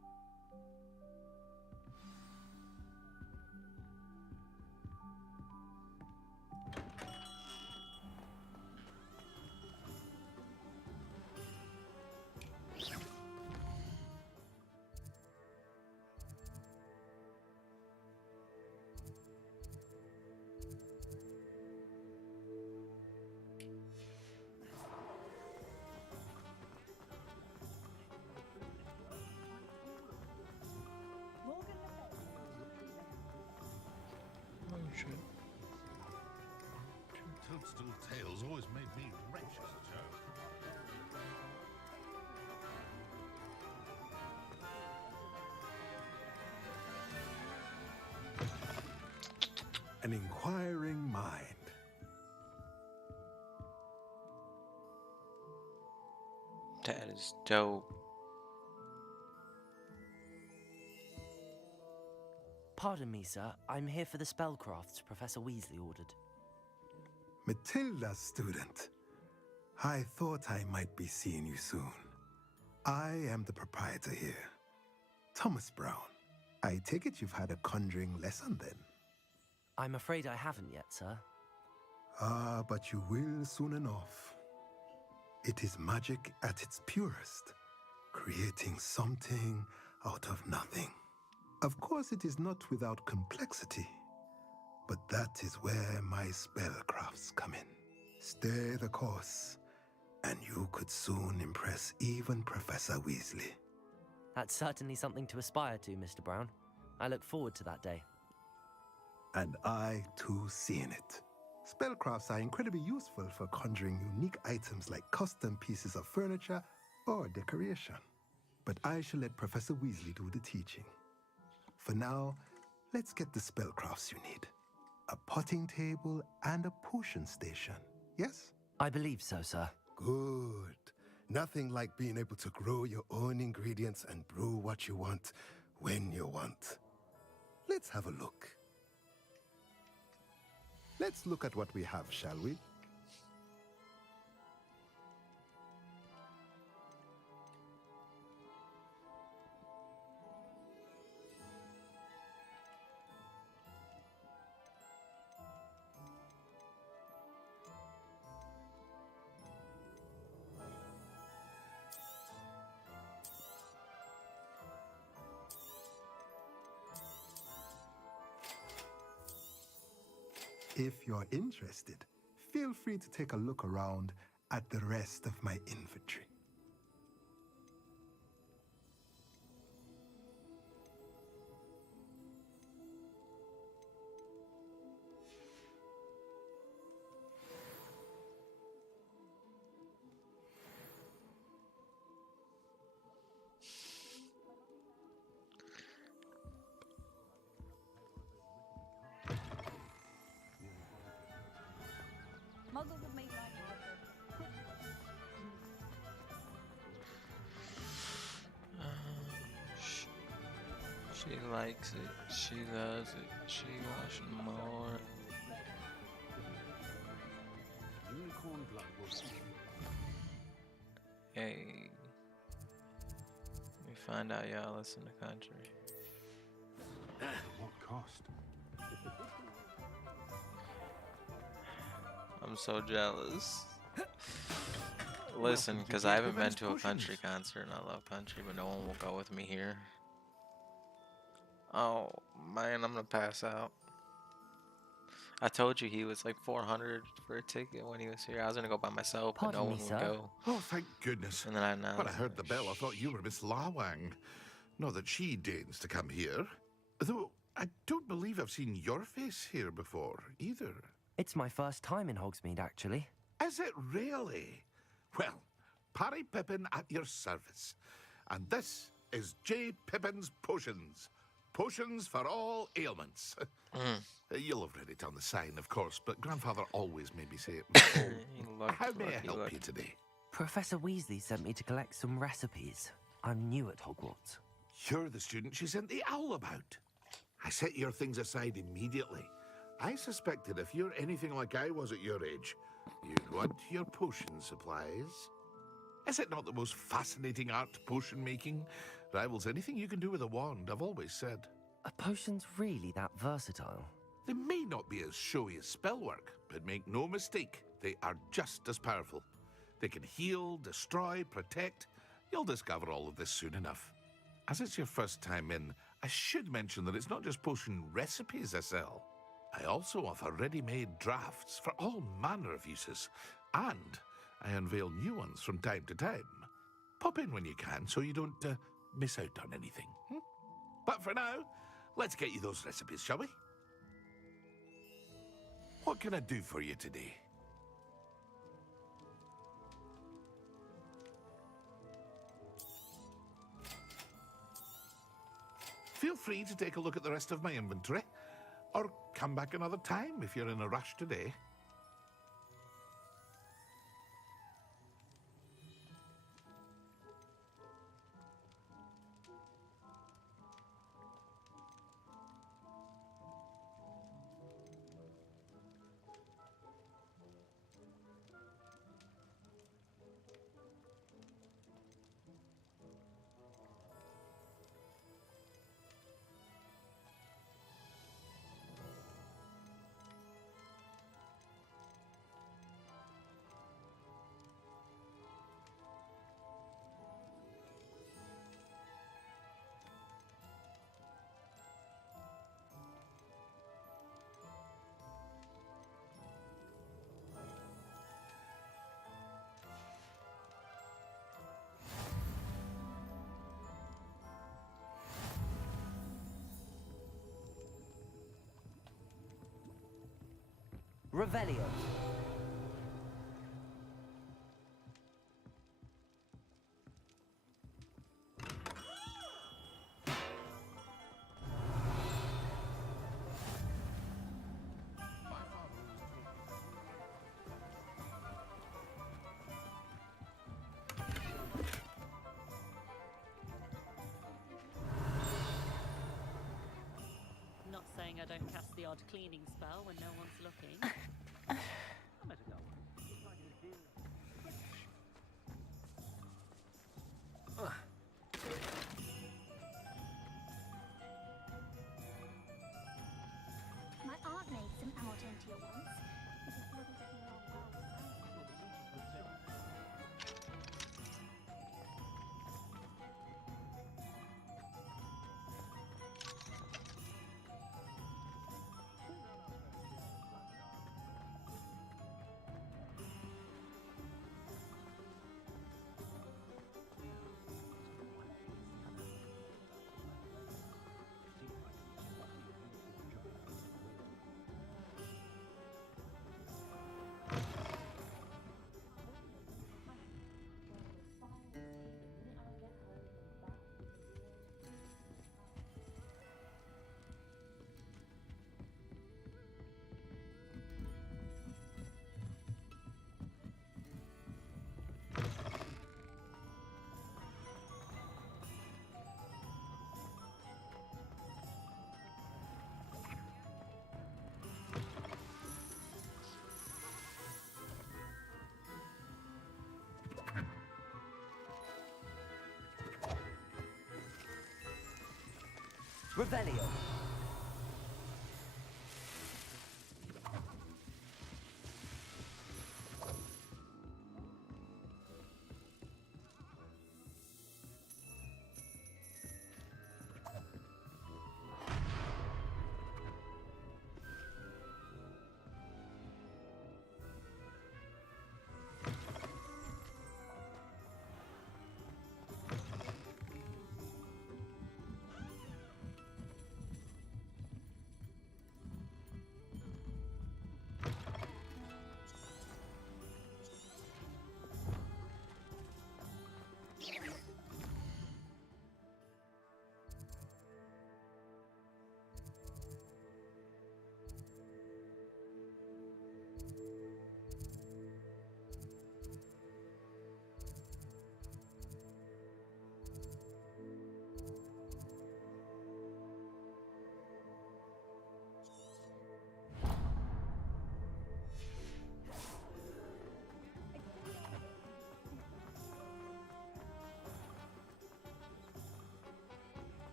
Oh shit. Toadstool tails always made me wretched as a child. An inquiring mind. That is dope. Pardon me, sir. I'm here for the spellcrafts Professor Weasley ordered. Matilda's student. I thought I might be seeing you soon. I am the proprietor here, Thomas Brown. I take it you've had a conjuring lesson then? I'm afraid I haven't yet, sir. Ah, but you will soon enough. It is magic at its purest, creating something out of nothing. Of course, it is not without complexity, but that is where my spellcrafts come in. Stay the course, and you could soon impress even Professor Weasley. That's certainly something to aspire to, Mr. Brown. I look forward to that day. And I, too, seeing it. Spellcrafts are incredibly useful for conjuring unique items like custom pieces of furniture or decoration. But I shall let Professor Weasley do the teaching. For now, let's get the spellcrafts you need. A potting table and a potion station, yes? I believe so, sir. Good. Nothing like being able to grow your own ingredients and brew what you want when you want. Let's have a look. Let's look at what we have, shall we? If you're interested, feel free to take a look around at the rest of my inventory. Muggles have made life She likes it. She loves it. She wants more. Unicorn blood will Hey. We find out y'all listen to country. At what cost? I'm so jealous. Listen, because I haven't been to a country concert and I love country, but no one will go with me here. Oh man, I'm gonna pass out. I told you he was like 400 for a ticket when he was here. I was gonna go by myself, but no one would go. Oh, thank goodness. And then I announced. When I heard the bell, I thought you were Miss Lawang. Not that she deigns to come here. Though I don't believe I've seen your face here before, either. It's my first time in Hogsmeade, actually. Is it really? Well, Parry Pippin at your service. And this is J. Pippin's Potions. Potions for all ailments. You'll have read it on the sign, of course, but Grandfather always made me say it before. How may I help you today? Professor Weasley sent me to collect some recipes. I'm new at Hogwarts. You're the student she sent the owl about. I set your things aside immediately. I suspected if you're anything like I was at your age, you'd want your potion supplies. Is it not the most fascinating art, potion making? Rivals anything you can do with a wand, I've always said. Are potions really that versatile? They may not be as showy as spellwork, but make no mistake, they are just as powerful. They can heal, destroy, protect. You'll discover all of this soon enough. As it's your first time in, I should mention that it's not just potion recipes I sell. I also offer ready-made drafts for all manner of uses, and I unveil new ones from time to time. Pop in when you can so you don't miss out on anything. But for now, let's get you those recipes, shall we? What can I do for you today? Feel free to take a look at the rest of my inventory, or come back another time if you're in a rush today. Revelio. Not saying I don't cast the odd cleaning spell when no one's looking. My aunt made some Algentia once. Revelio.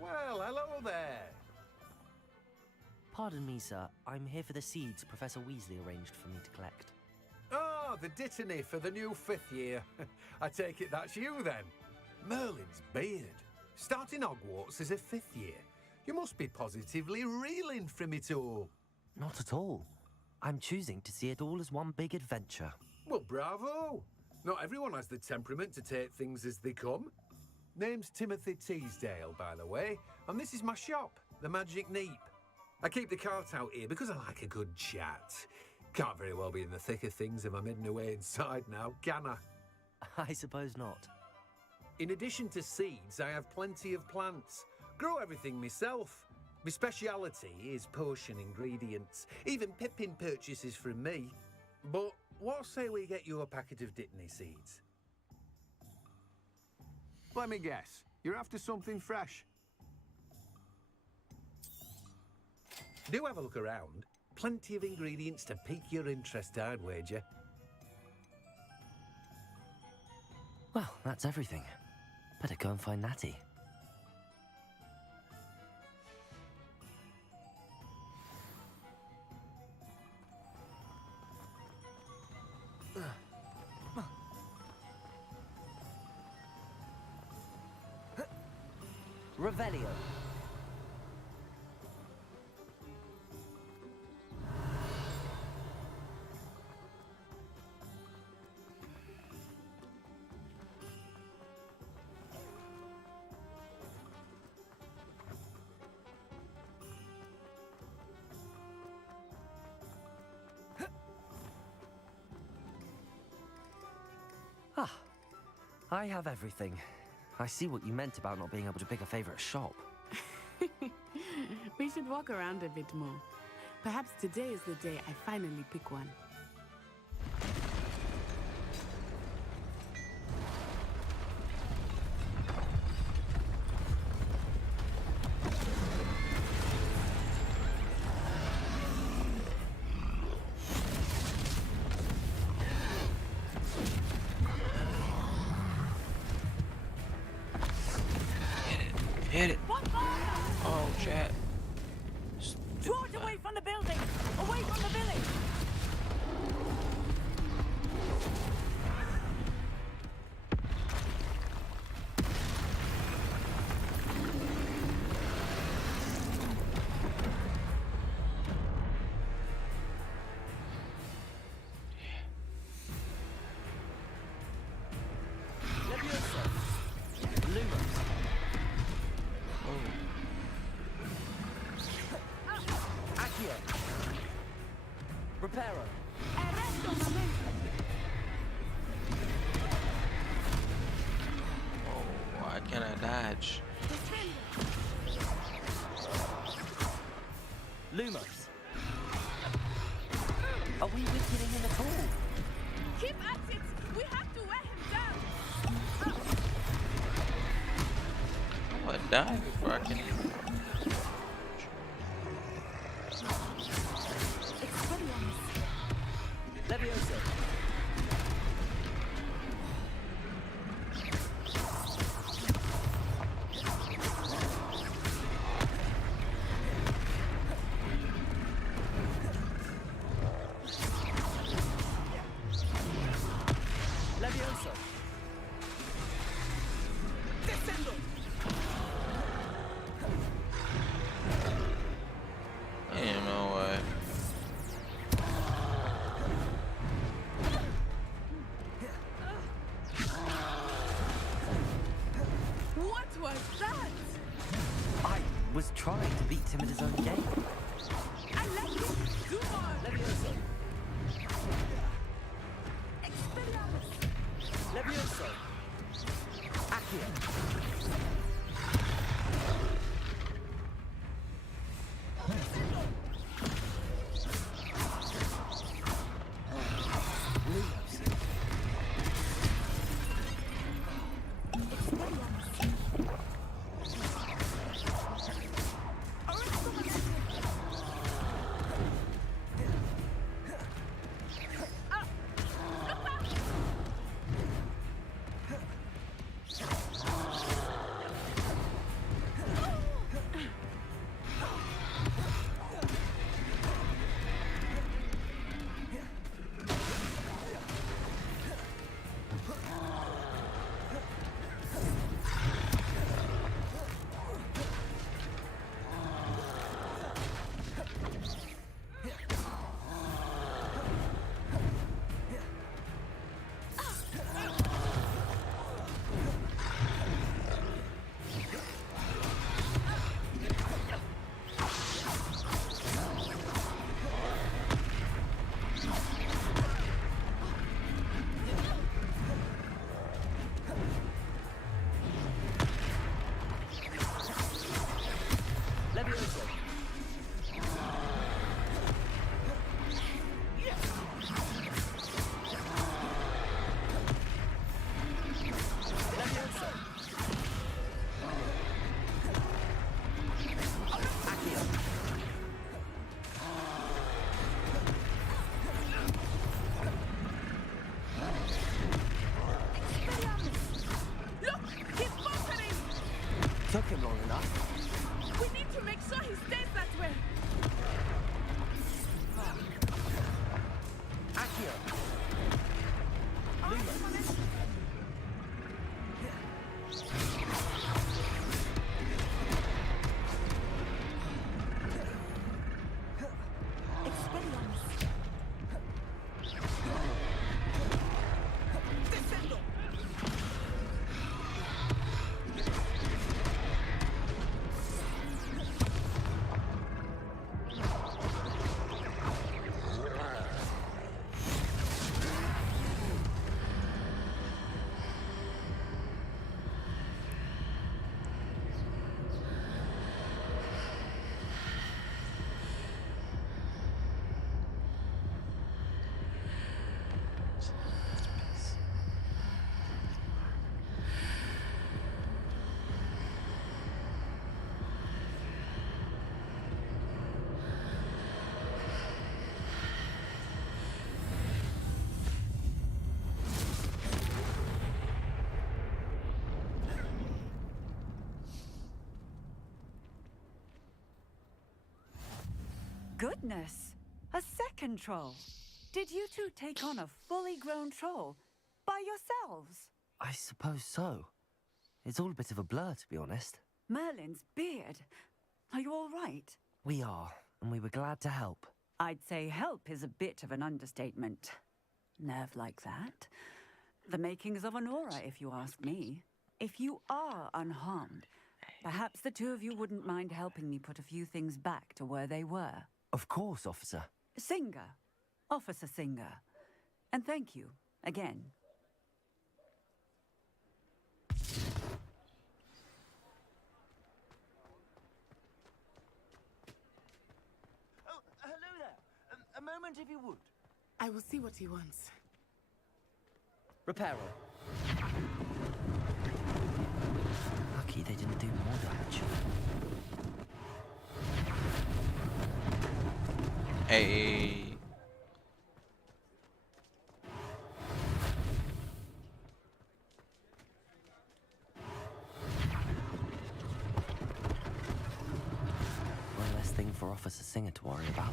Well, hello there. Pardon me, sir. I'm here for the seeds Professor Weasley arranged for me to collect. Ah, the dittany for the new 5th year. I take it that's you then. Merlin's beard. Starting Hogwarts as a 5th year. You must be positively reeling from it all. Not at all. I'm choosing to see it all as one big adventure. Well, bravo. Not everyone has the temperament to take things as they come. Name's Timothy Teasdale, by the way, and this is my shop, the Magic Neep. I keep the cart out here because I like a good chat. Can't very well be in the thick of things if I'm hidden away inside now, can I? I suppose not. In addition to seeds, I have plenty of plants. Grow everything myself. My speciality is potion ingredients. Even Pippin purchases from me. But what say we get you a packet of Dittany seeds? Let me guess. You're after something fresh. Do have a look around. Plenty of ingredients to pique your interest, I'd wager. Well, that's everything. Better go and find Natty. Revelio. Ah, I have everything. I see what you meant about not being able to pick a favourite shop. We should walk around a bit more. Perhaps today is the day I finally pick one. Hit it. Oh, chat. Draw it away from the building! Away from the village! Reparo. Arresto momento! die before I can. Levioso. Levioso. Descendo. Ain't no way. What was that? I was trying to beat him at his own game. I like it. Do more. Levioso. Expelliarmus. Levioso. Accio. Took him long enough. We need to make sure he stays that way. Accio. Lumos. Goodness! A second troll. Did you two take on a fully grown troll by yourselves? I suppose so. It's all a bit of a blur, to be honest. Merlin's beard. Are you all right? We are, and we were glad to help. I'd say help is a bit of an understatement. Nerve like that. The makings of an aura, if you ask me. If you are unharmed, perhaps the two of you wouldn't mind helping me put a few things back to where they were. Of course, officer. Singer. Officer Singer. And thank you, again. Oh, hello there. A moment if you would. I will see what he wants. Reparo. lucky they didn't do more damage. Hey. One less thing for Officer Singer to worry about.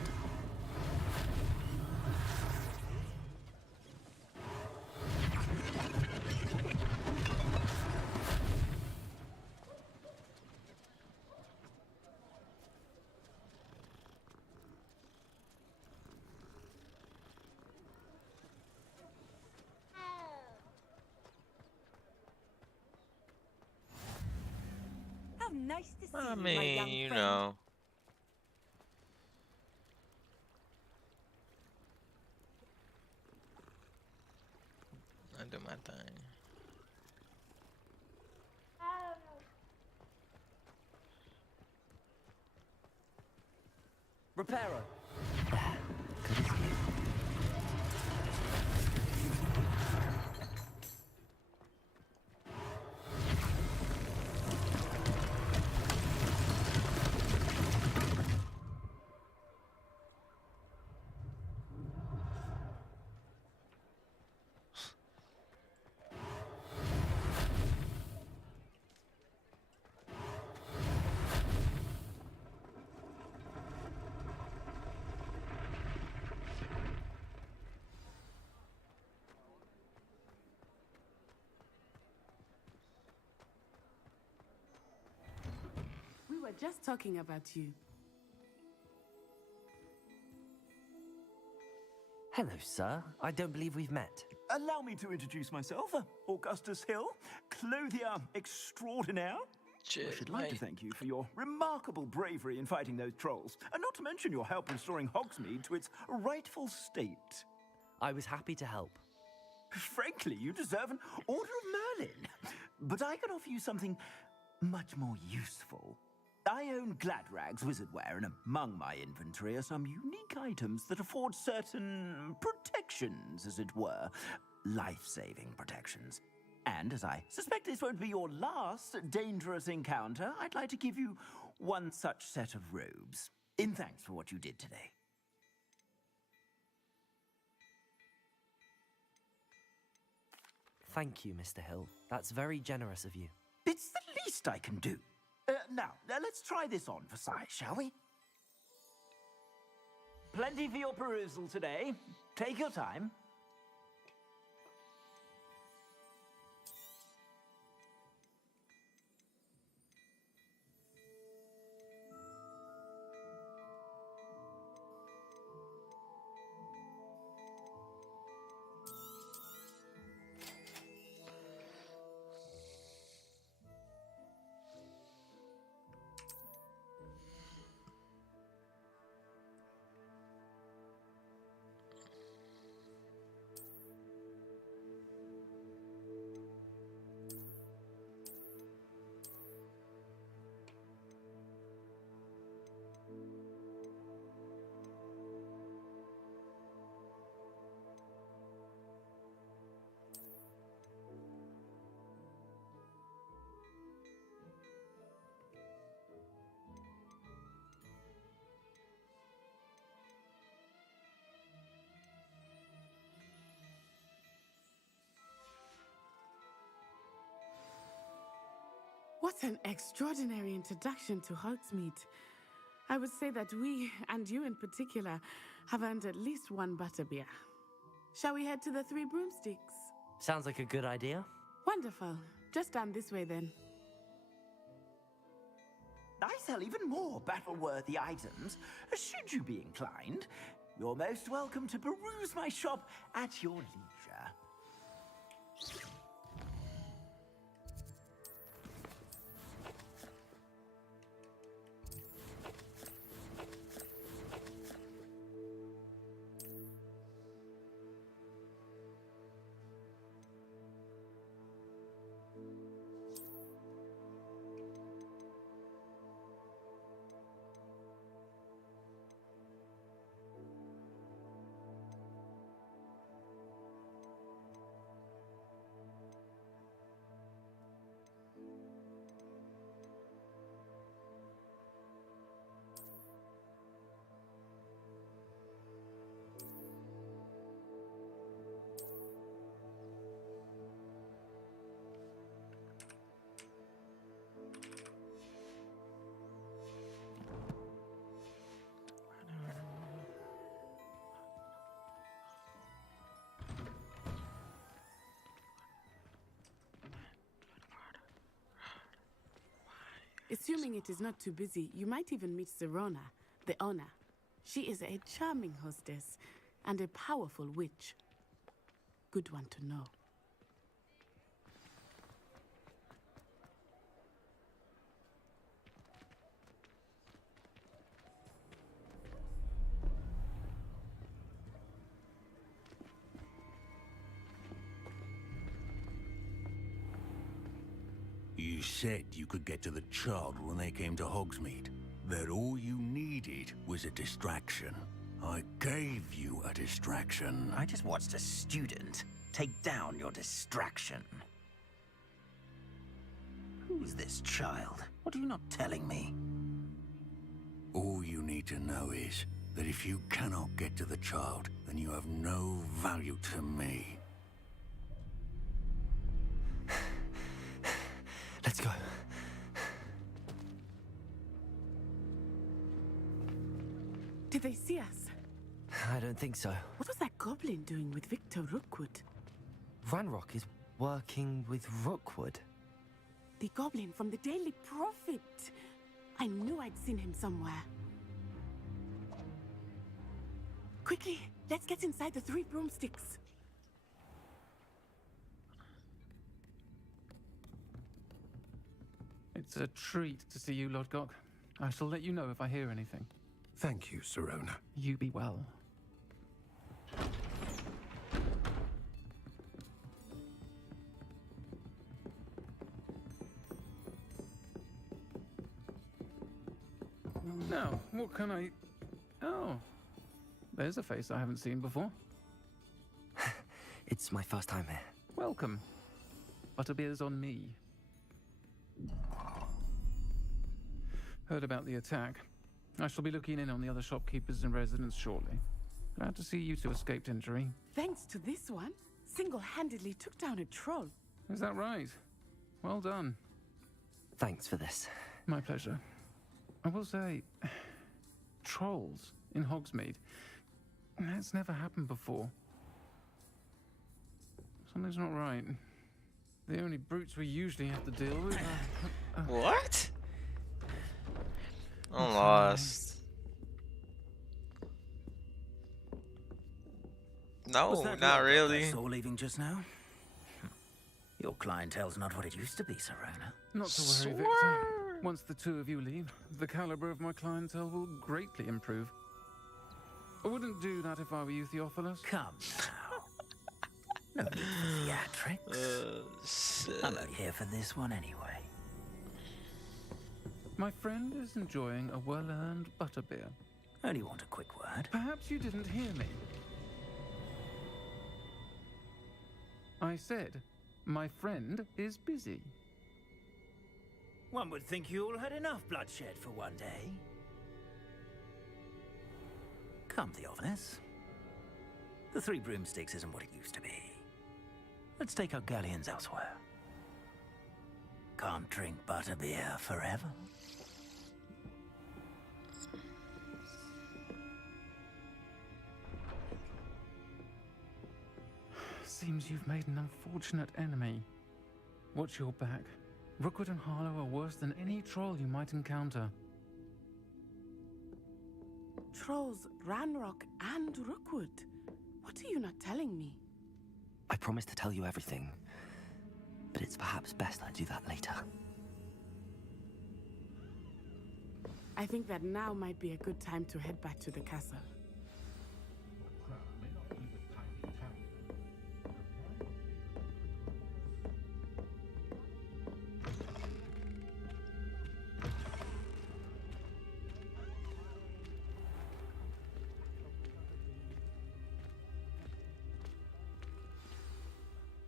How nice to see I you, my young mean, you friend. know. I do my thing. Reparo. We were just talking about you. Hello, sir. I don't believe we've met. Allow me to introduce myself, Augustus Hill, clothier extraordinaire. I should like to thank you for your remarkable bravery in fighting those trolls, and not to mention your help in restoring Hogsmeade to its rightful state. I was happy to help. Frankly, you deserve an Order of Merlin. But I can offer you something much more useful. I own Gladrag's wizardware, and among my inventory are some unique items that afford certain protections, as it were. Life-saving protections. And as I suspect this won't be your last dangerous encounter, I'd like to give you one such set of robes, in thanks for what you did today. Thank you, Mr. Hill. That's very generous of you. It's the least I can do. Now, let's try this on for size, shall we? Plenty for your perusal today. Take your time. What an extraordinary introduction to Hogsmeade. I would say that we, and you in particular, have earned at least one butterbeer. Shall we head to the Three Broomsticks? Sounds like a good idea. Wonderful. Just down this way then. I sell even more battle-worthy items. Should you be inclined, you're most welcome to peruse my shop at your leisure. Assuming it is not too busy, you might even meet Sirona, the owner. She is a charming hostess and a powerful witch. Good one to know. You said you could get to the child when they came to Hogsmeade. That all you needed was a distraction. I gave you a distraction. I just watched a student take down your distraction. Who's this child? What are you not telling me? All you need to know is that if you cannot get to the child, then you have no value to me. Let's go. Did they see us? I don't think so. What was that goblin doing with Victor Rookwood? Ranrock is working with Rookwood. The goblin from the Daily Prophet. I knew I'd seen him somewhere. Quickly, let's get inside the 3 broomsticks. It's a treat to see you, Lodgok. I shall let you know if I hear anything. Thank you, Sirona. You be well. Now, what can I... Oh, there's a face I haven't seen before. It's my first time here. Welcome. Butterbeer's on me. Heard about the attack. I shall be looking in on the other shopkeepers and residents shortly. Glad to see you two escaped injury. Thanks to this one, single-handedly took down a troll. Is that right? Well done. Thanks for this. My pleasure. I will say, trolls in Hogsmeade. That's never happened before. Something's not right. The only brutes we usually have to deal with are... What? I'm lost. No, Was that not your really. I saw leaving just now? Your clientele's not what it used to be, Sirona. Not to worry, Victor. Once the two of you leave, the caliber of my clientele will greatly improve. I wouldn't do that if I were you, Theophilus. Come now. No need for theatrics. I'm only here for this one anyway. My friend is enjoying a well-earned butterbeer. Only want a quick word. Perhaps you didn't hear me. I said, my friend is busy. One would think you all had enough bloodshed for one day. Come, Theophilus. The 3 broomsticks isn't what it used to be. Let's take our galleons elsewhere. Can't drink butterbeer forever. Seems you've made an unfortunate enemy. Watch your back. Rookwood and Harlow are worse than any troll you might encounter. Trolls, Ranrock, and Rookwood. What are you not telling me? I promise to tell you everything, but it's perhaps best I do that later. I think that now might be a good time to head back to the castle.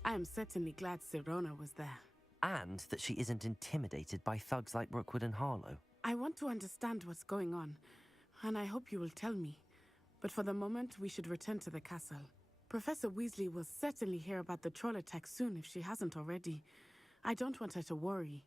I am certainly glad Sirona was there. And that she isn't intimidated by thugs like Rookwood and Harlow. I want to understand what's going on, and I hope you will tell me. But for the moment, we should return to the castle. Professor Weasley will certainly hear about the troll attack soon if she hasn't already. I don't want her to worry.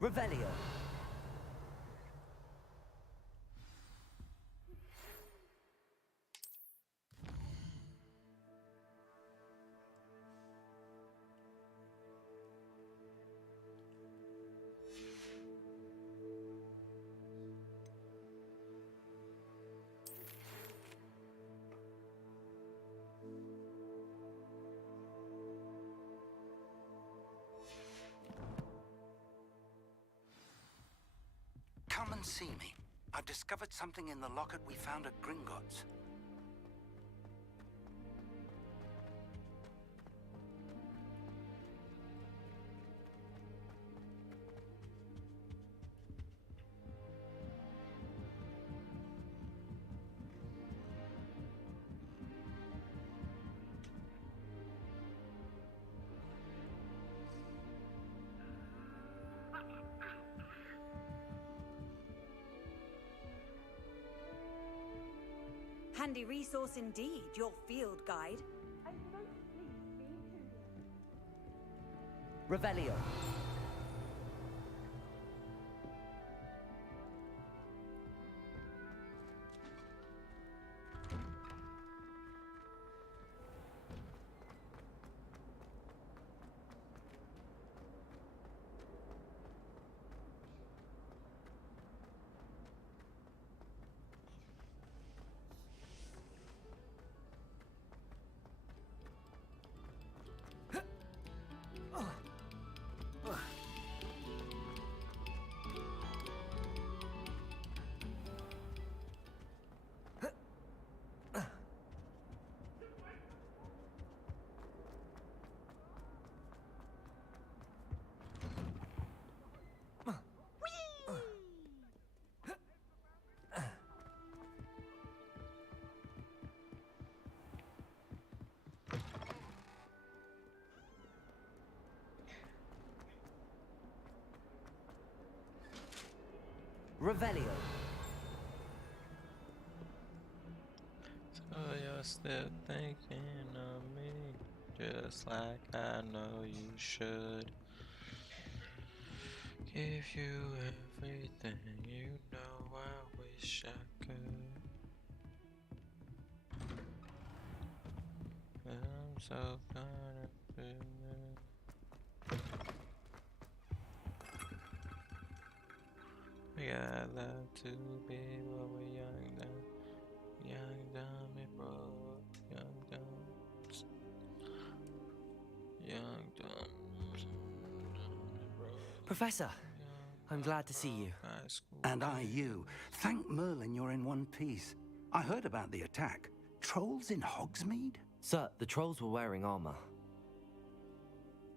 Revelio. Come and see me. I've discovered something in the locket we found at Gringotts. Handy resource indeed, your field guide. Revelio. Revelio. So you're still thinking of me, just like I know you should. Give you everything, you know I wish I could. I'm so confident. We got love to be when we're young, dumb and broke, young, dumb, young, dumb and broke. Professor, I'm glad to see you. And I you. Thank Merlin you're in one piece. I heard about the attack. Trolls in Hogsmeade? Sir, the trolls were wearing armor.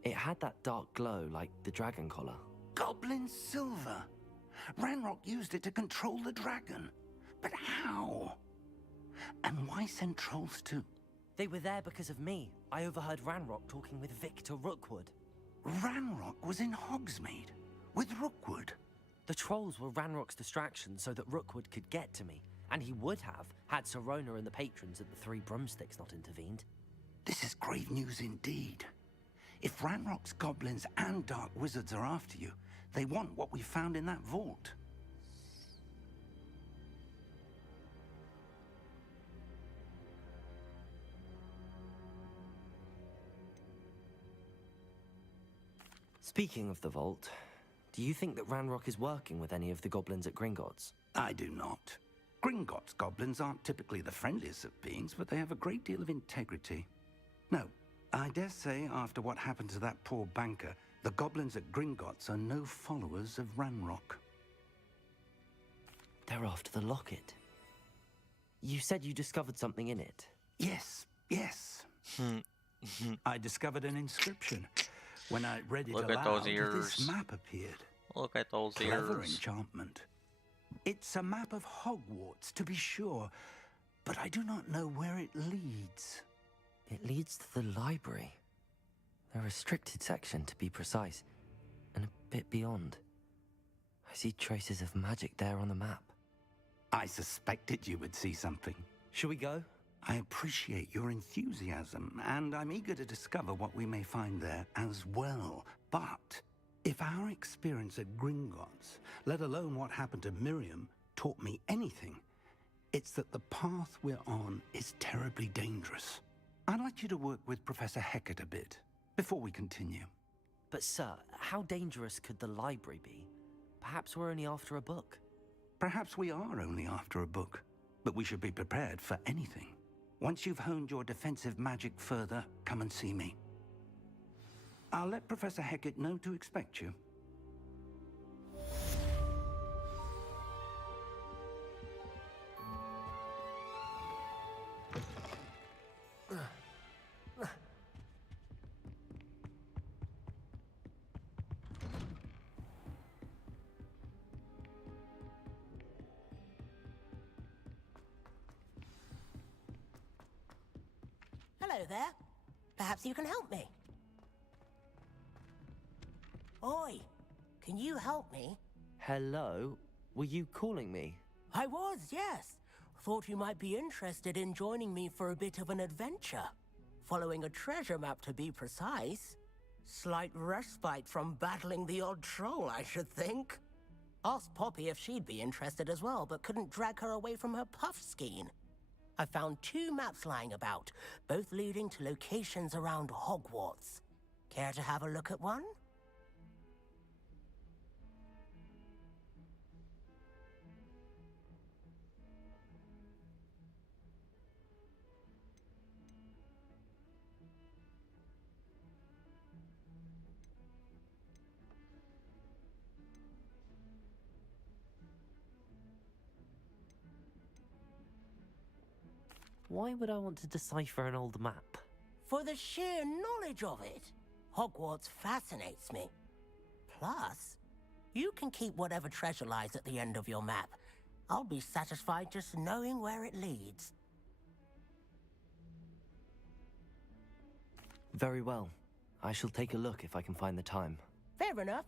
It had that dark glow like the dragon collar. Goblin silver. Ranrock used it to control the dragon. But how? And why send trolls too? They were there because of me. I overheard Ranrock talking with Victor Rookwood. Ranrock was in Hogsmeade? With Rookwood? The trolls were Ranrock's distraction so that Rookwood could get to me. And he would have, had Sirona and the patrons at the Three Broomsticks not intervened. This is grave news indeed. If Ranrock's goblins and dark wizards are after you, they want what we found in that vault. Speaking of the vault, do you think that Ranrock is working with any of the goblins at Gringotts? I do not. Gringotts goblins aren't typically the friendliest of beings, but they have a great deal of integrity. No, I dare say after what happened to that poor banker, the goblins at Gringotts are no followers of Ranrock. They're after the locket. You said you discovered something in it. Yes. I discovered an inscription. When I read it Look at aloud, those ears. this map appeared. Look at those Clever ears. enchantment. It's a map of Hogwarts, to be sure, but I do not know where it leads. It leads to the library. A restricted section, to be precise, and a bit beyond. I see traces of magic there on the map. I suspected you would see something. Shall we go? I appreciate your enthusiasm, and I'm eager to discover what we may find there as well. But If our experience at Gringotts, let alone what happened to Miriam, taught me anything, it's that the path we're on is terribly dangerous. I'd like you to work with Professor Hecat a bit, before we continue. But sir, how dangerous could the library be? Perhaps we're only after a book. Perhaps we are only after a book, but we should be prepared for anything. Once you've honed your defensive magic further, come and see me. I'll let Professor Hecat know to expect you. Hello there. Perhaps you can help me. Oi, can you help me? Hello? Were you calling me? I was, yes. Thought you might be interested in joining me for a bit of an adventure. Following a treasure map, to be precise. Slight respite from battling the odd troll, I should think. Asked Poppy if she'd be interested as well, but couldn't drag her away from her puff skein. I found 2 maps lying about, both leading to locations around Hogwarts. Care to have a look at one? Why would I want to decipher an old map? For the sheer knowledge of it. Hogwarts fascinates me. Plus, you can keep whatever treasure lies at the end of your map. I'll be satisfied just knowing where it leads. Very well. I shall take a look if I can find the time. Fair enough.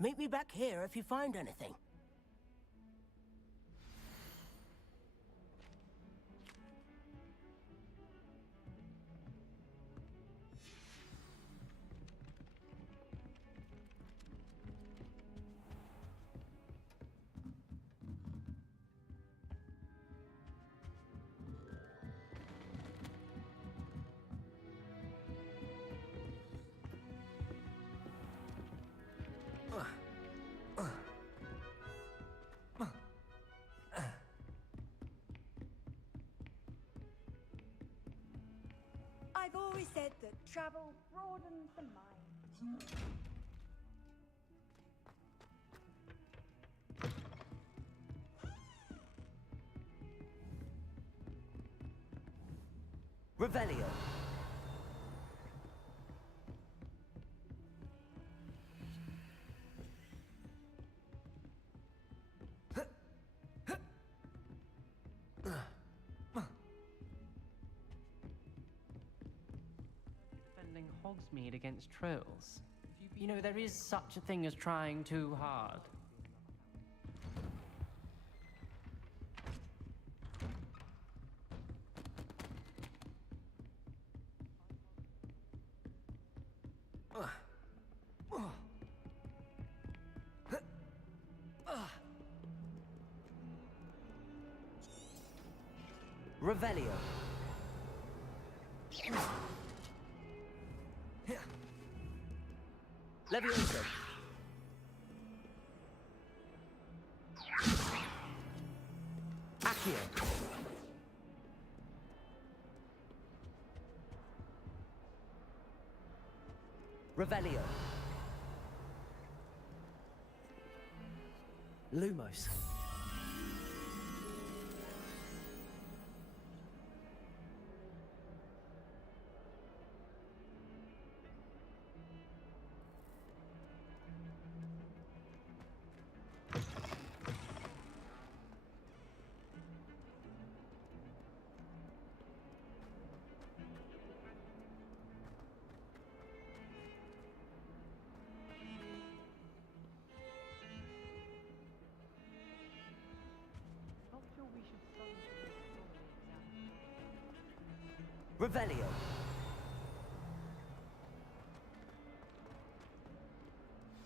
Meet me back here if you find anything. I've always said that travel broadens the mind. Revelio. Defending Hogsmeade against trolls. You know, there is such a thing as trying too hard. Revelio. Levioso. Accio. Revelio. Lumos. Revelio.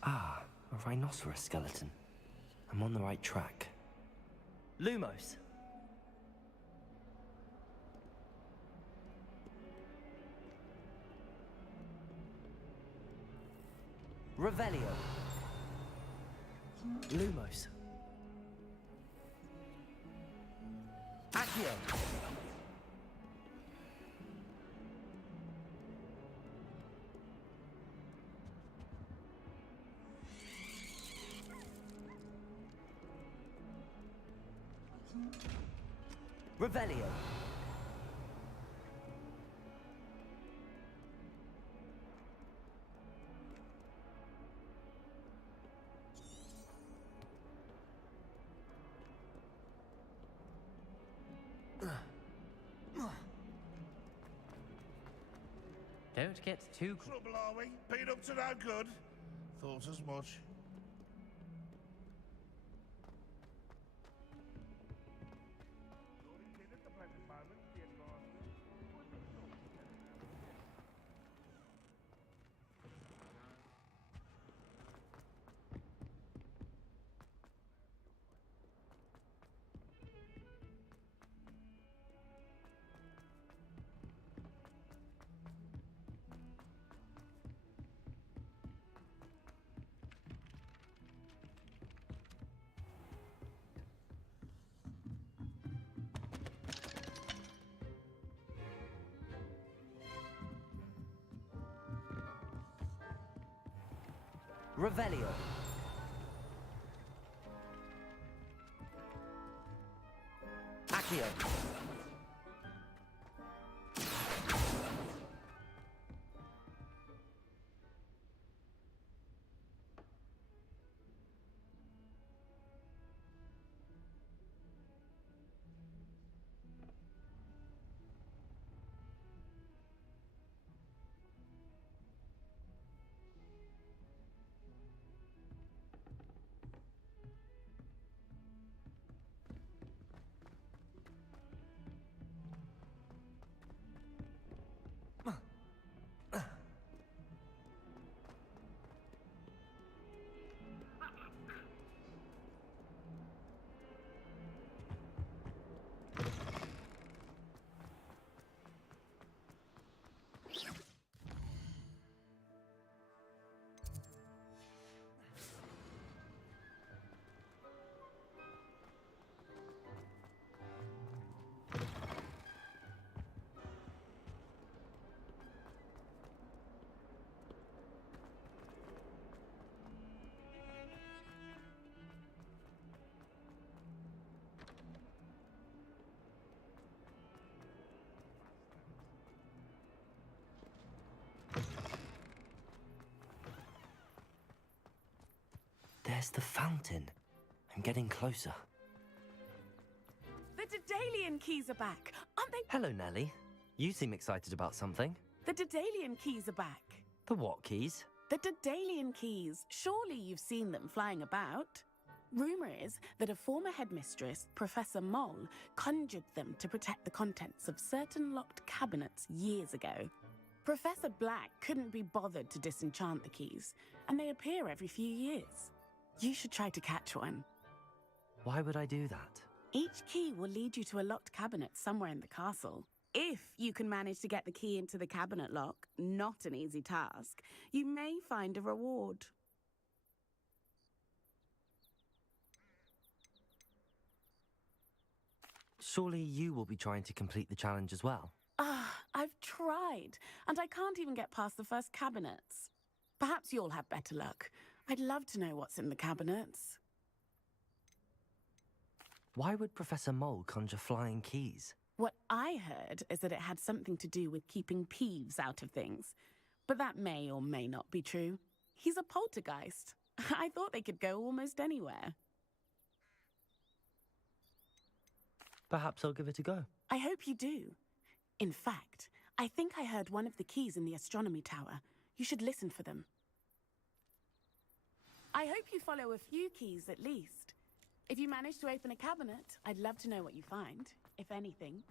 Ah. Rhinoceros skeleton. I'm on the right track. Lumos. Revelio. Lumos. Accio. Revelio. Don't get too... Trouble, are we? Been up to no good? Thought as much. Revelio. Accio. There's the fountain. I'm getting closer. The Daedalian keys are back, aren't they? Hello, Nellie. You seem excited about something. The Daedalian keys are back. The what keys? The Daedalian keys. Surely you've seen them flying about. Rumor is that a former headmistress, Professor Moll, conjured them to protect the contents of certain locked cabinets years ago. Professor Black couldn't be bothered to disenchant the keys, and they appear every few years. You should try to catch one. Why would I do that? Each key will lead you to a locked cabinet somewhere in the castle. If you can manage to get the key into the cabinet lock, not an easy task, you may find a reward. Surely you will be trying to complete the challenge as well. I've tried, and I can't even get past the first cabinets. Perhaps you'll have better luck. I'd love to know what's in the cabinets. Why would Professor Mole conjure flying keys? What I heard is that it had something to do with keeping Peeves out of things. But that may or may not be true. He's a poltergeist. I thought they could go almost anywhere. Perhaps I'll give it a go. I hope you do. In fact, I think I heard one of the keys in the astronomy tower. You should listen for them. I hope you follow a few keys at least. If you manage to open a cabinet, I'd love to know what you find, if anything.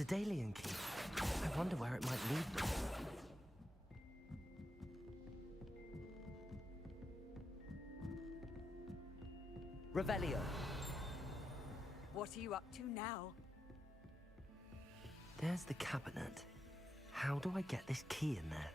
a Dalian key. I wonder where it might lead me. Revelio. What are you up to now? There's the cabinet. How do I get this key in there?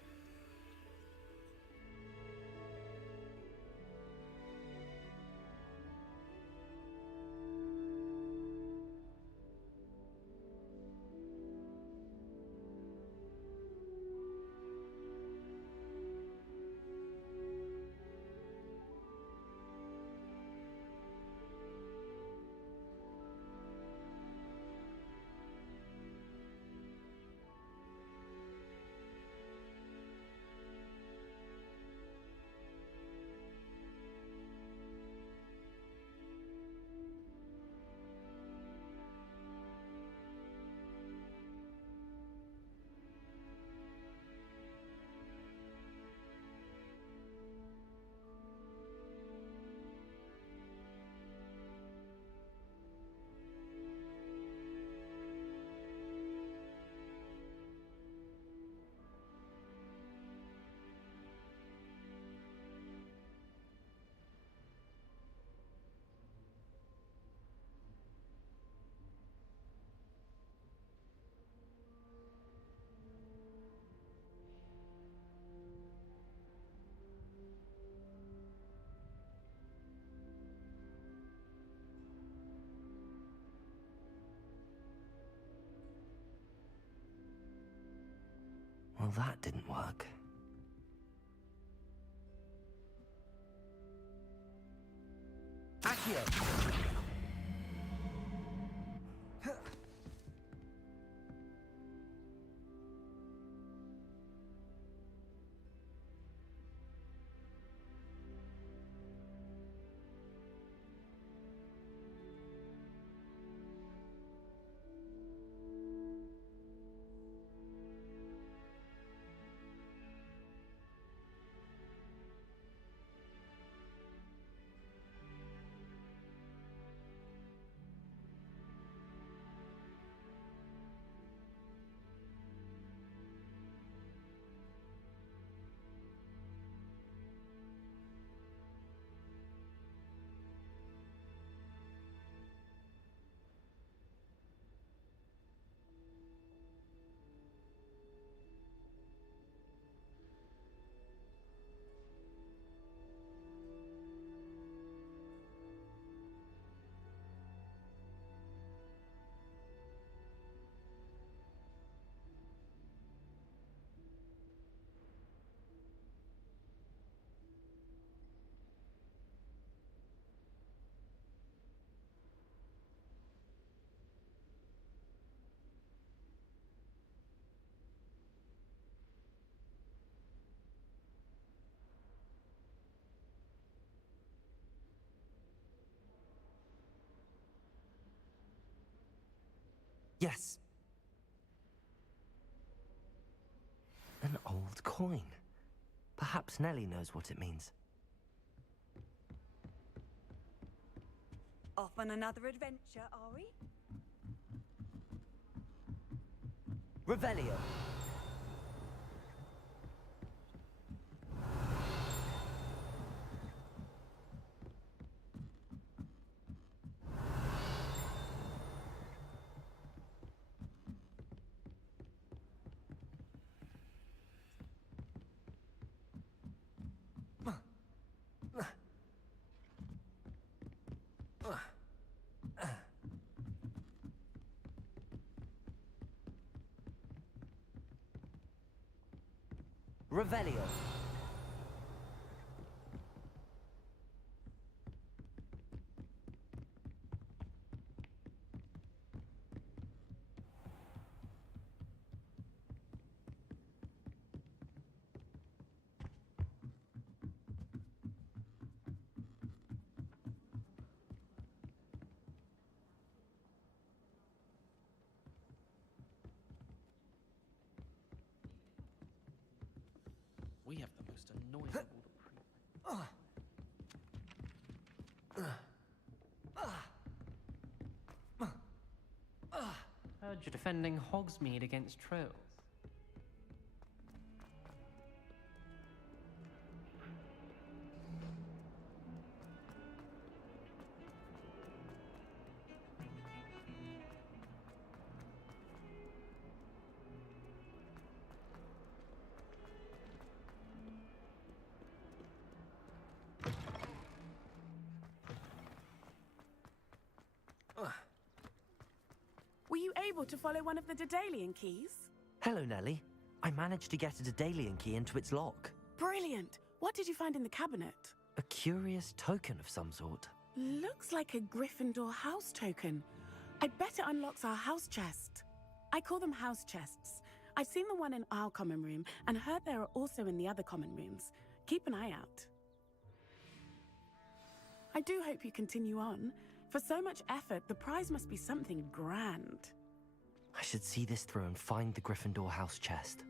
Well, that didn't work. Accio! Yes. An old coin. Perhaps Nellie knows what it means. Off on another adventure, are we? Revelio. Revelio. We have the most annoying of all the pre. Heard charge of defending Hogsmeade against trolls. Were you able to follow one of the Daedalian keys? Hello, Nellie. I managed to get a Daedalian key into its lock. Brilliant! What did you find in the cabinet? A curious token of some sort. Looks like a Gryffindor house token. I bet it unlocks our house chest. I call them house chests. I've seen the one in our common room and heard there are also in the other common rooms. Keep an eye out. I do hope you continue on. For so much effort, the prize must be something grand. I should see this through and find the Gryffindor house chest.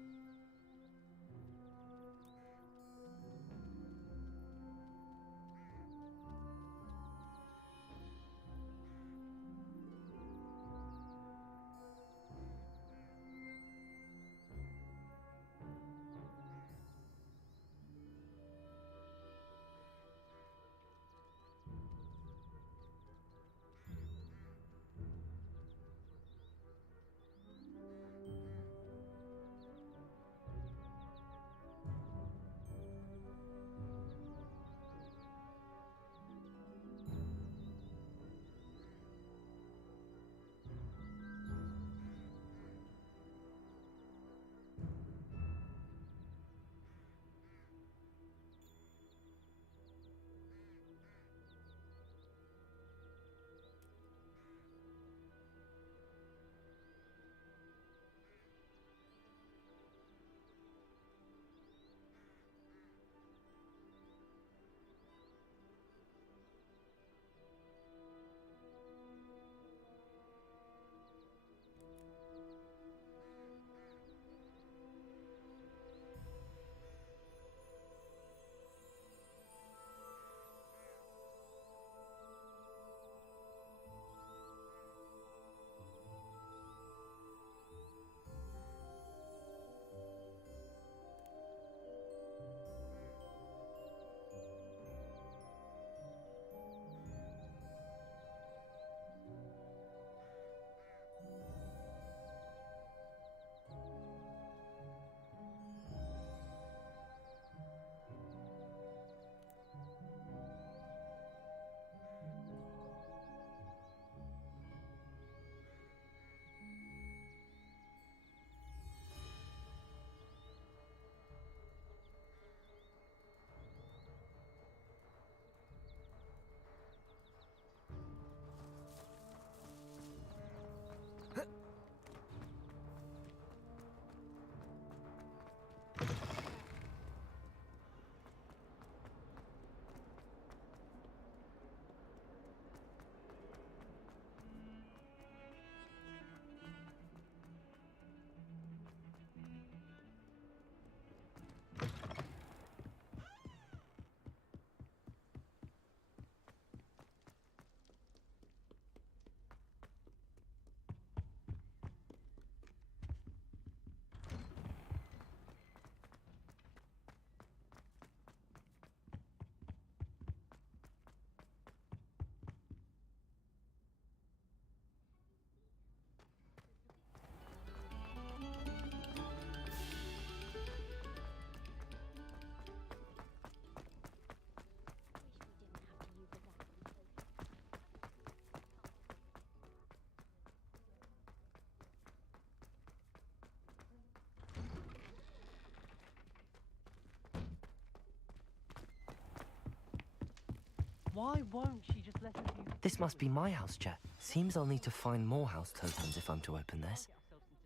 Why won't she just let us use... This must be my house chat. Seems I'll need to find more house tokens if I'm to open this.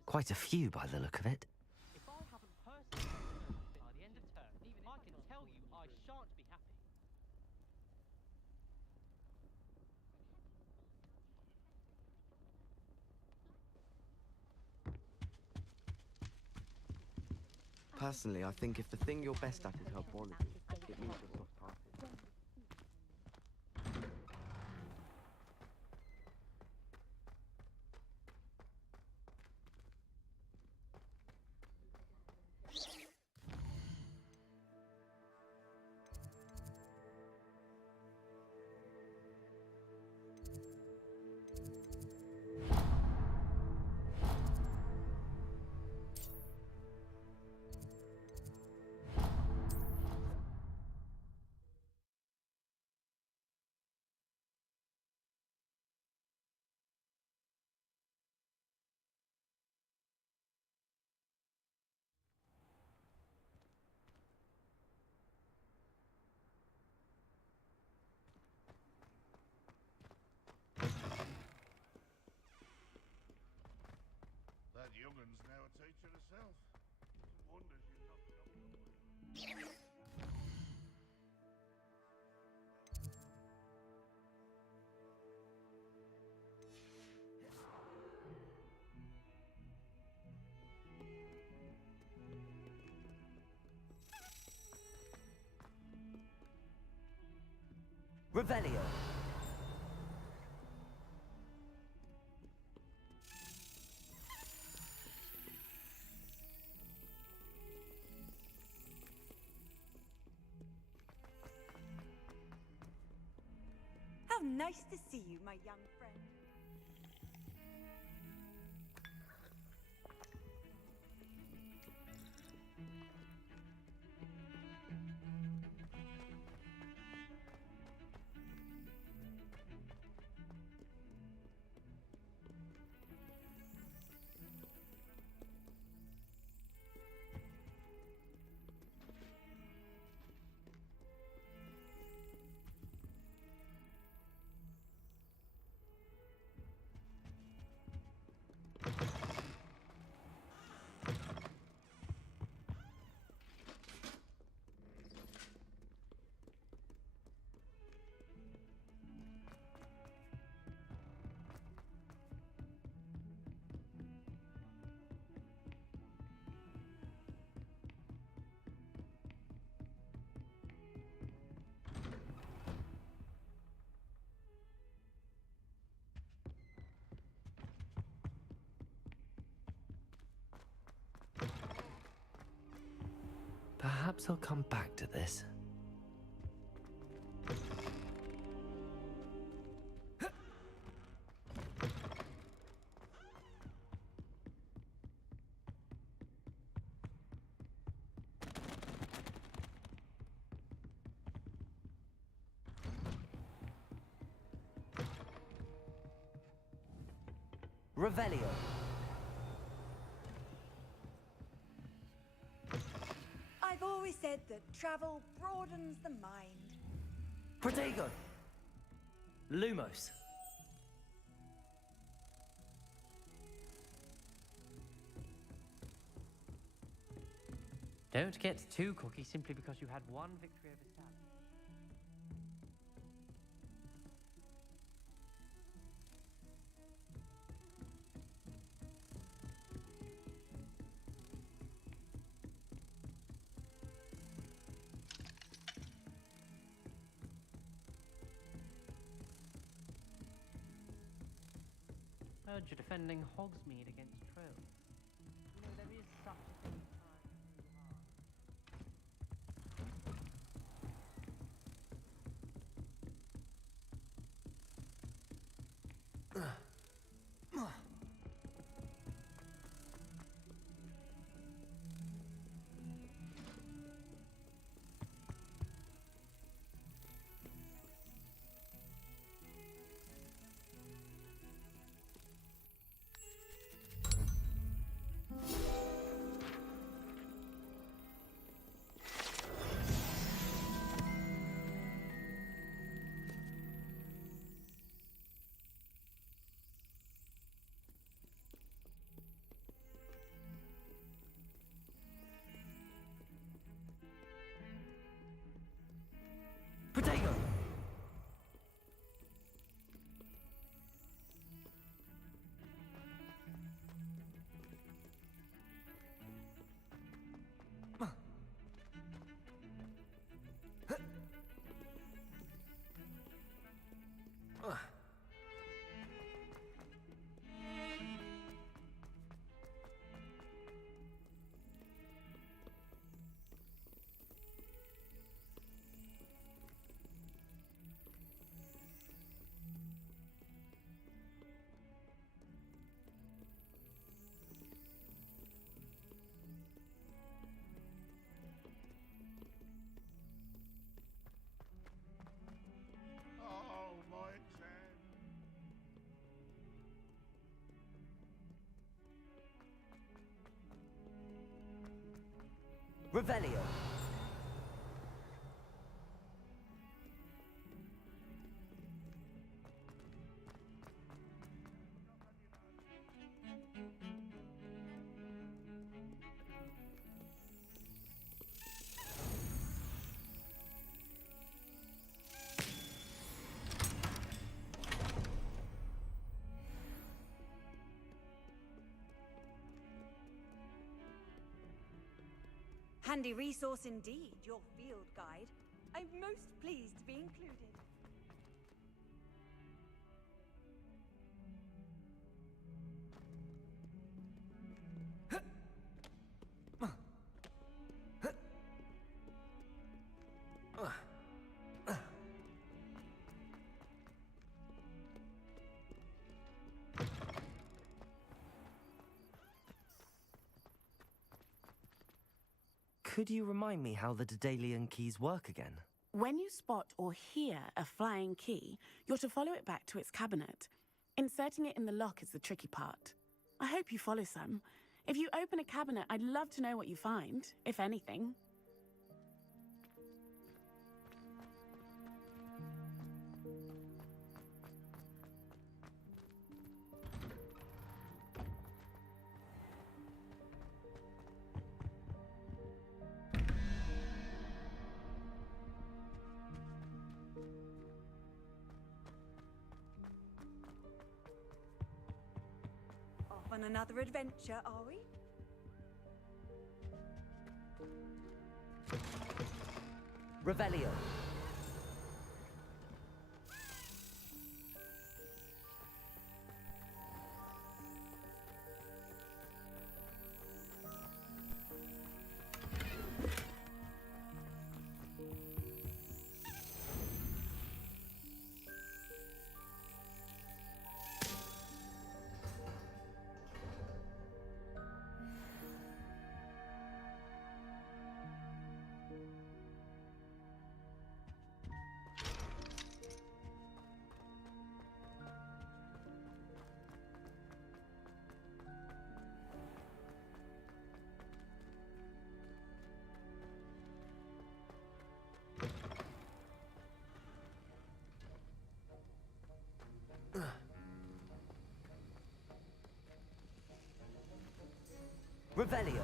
Quite a few by the look of it. If I haven't personally by the end of term, I can tell you I shan't be happy. Personally, I think if the thing you're best at is herbology, it means you're soft-hearted. Evelyn's now a teacher herself. It's a wonder she's not become. Revelio. How nice to see you, my young friend. Perhaps I'll come back to this. Revelio. I've always said that travel broadens the mind. Protego. Lumos. Don't get too cocky simply because you had one victory over Sally. Heard you're defending Hogsmeade against trolls. You know, there is such a thing as Protego. Oh, my exam. Revelio. Handy resource indeed, your field guide. I'm most pleased to be included. Could you remind me how the Daedalian keys work again? When you spot or hear a flying key, you're to follow it back to its cabinet. Inserting it in the lock is the tricky part. I hope you follow some. If you open a cabinet, I'd love to know what you find, if anything. Off on another adventure, are we? Revelio. Revelio.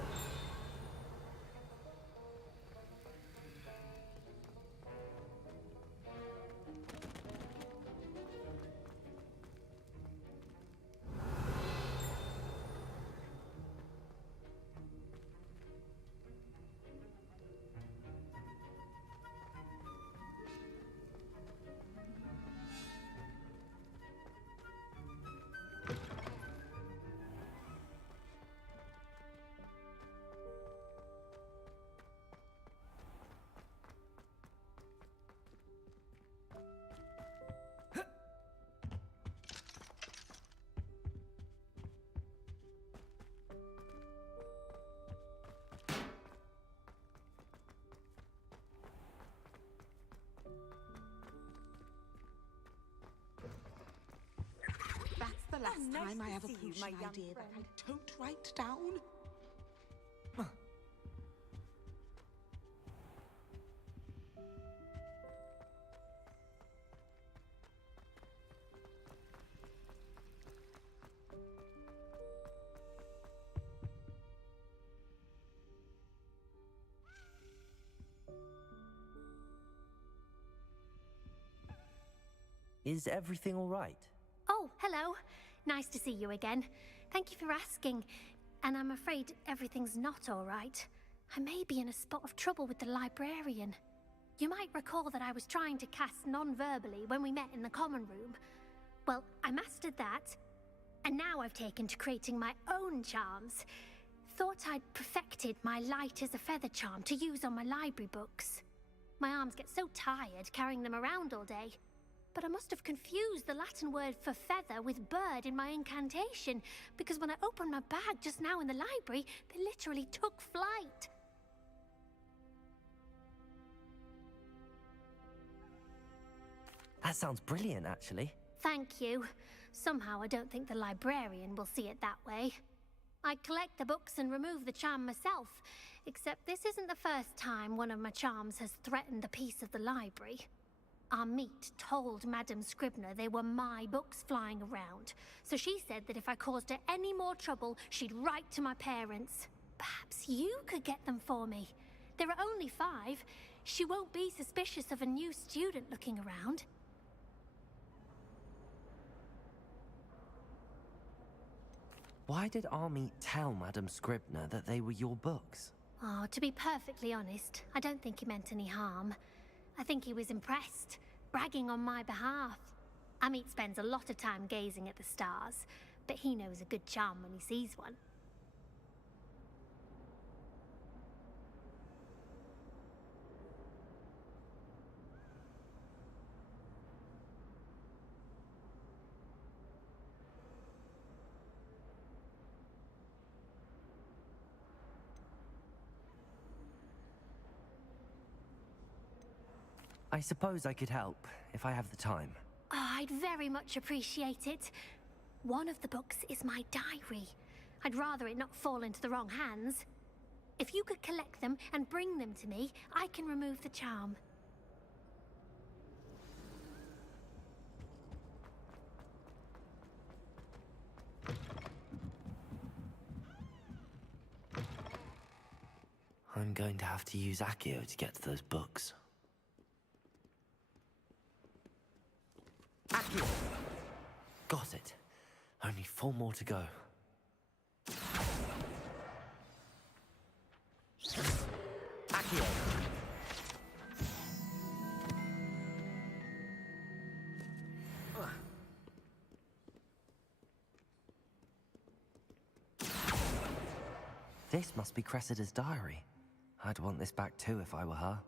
That's the last nice time I to have a see you, potion my young idea that I friend. don't write down. Is everything all right? Oh, hello. Nice to see you again. Thank you for asking. And I'm afraid everything's not all right. I may be in a spot of trouble with the librarian. You might recall that I was trying to cast non-verbally when we met in the common room. Well, I mastered that, and now I've taken to creating my own charms. Thought I'd perfected my light as a feather charm to use on my library books. My arms get so tired carrying them around all day. But I must have confused the Latin word for feather with bird in my incantation, because when I opened my bag just now in the library, they literally took flight. That sounds brilliant, actually. Thank you. Somehow I don't think the librarian will see it that way. I collect the books and remove the charm myself, except this isn't the first time one of my charms has threatened the peace of the library. Our meet told Madame Scribner they were my books flying around, so she said that if I caused her any more trouble, she'd write to my parents. Perhaps you could get them for me. There are only 5. She won't be suspicious of a new student looking around. Why did Army tell Madame Scribner that they were your books? Oh, to be perfectly honest, I don't think he meant any harm. I think he was impressed, bragging on my behalf. Amit spends a lot of time gazing at the stars, but he knows a good charm when he sees one. I suppose I could help, if I have the time. Oh, I'd very much appreciate it. One of the books is my diary. I'd rather it not fall into the wrong hands. If you could collect them and bring them to me, I can remove the charm. I'm going to have to use Accio to get to those books. Accio! Got it. Only 4 more to go. Accio! This must be Cressida's diary. I'd want this back too if I were her.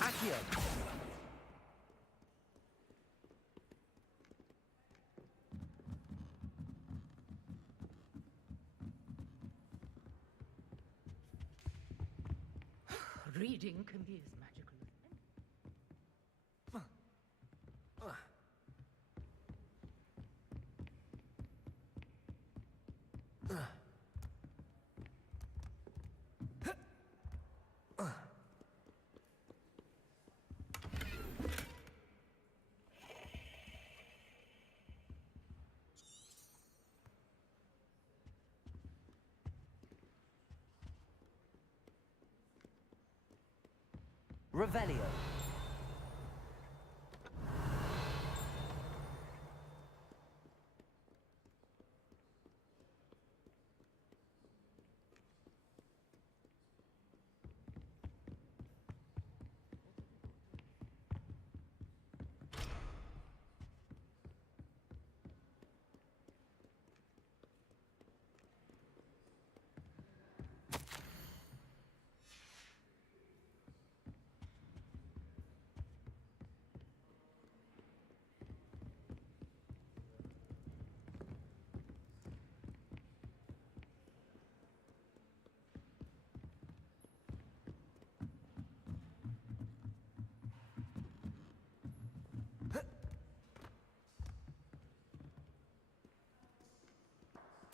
Accio! Reading can be as magical as Revelio.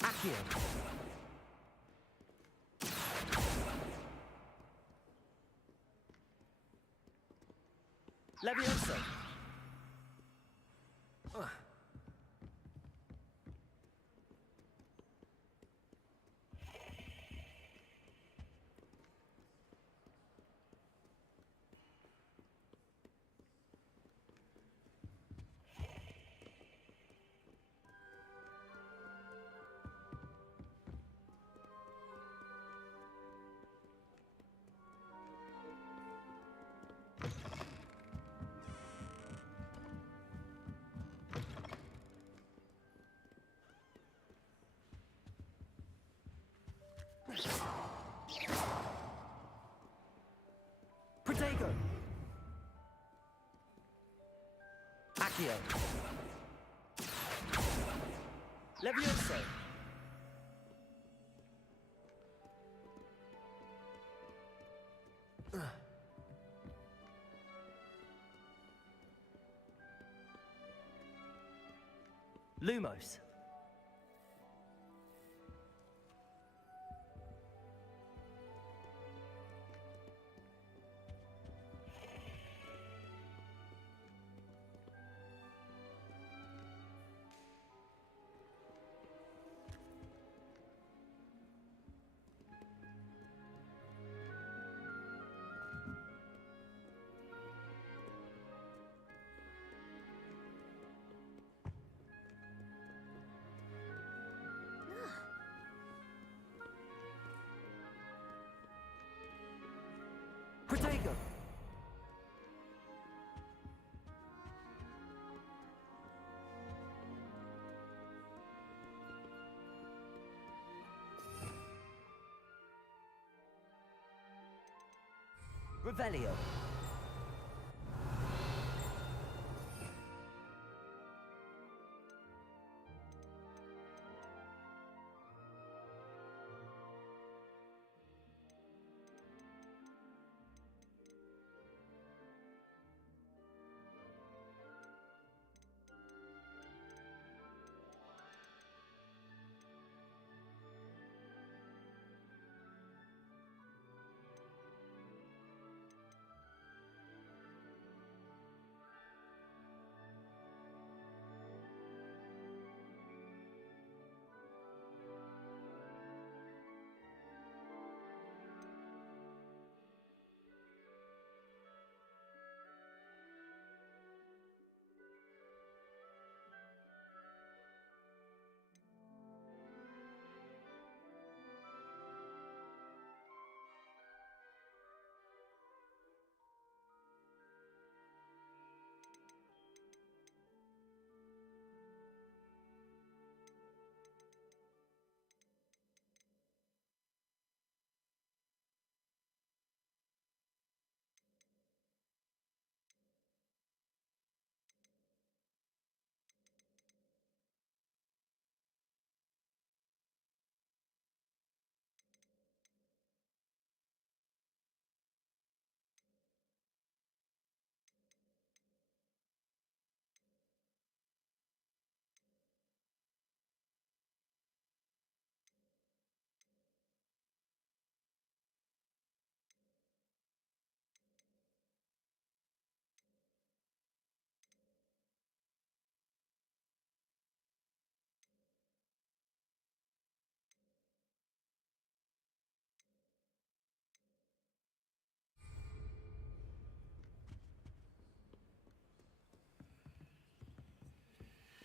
Accio. Levioso. Protego. Accio. Levioso. Lumos. Protego. Revelio.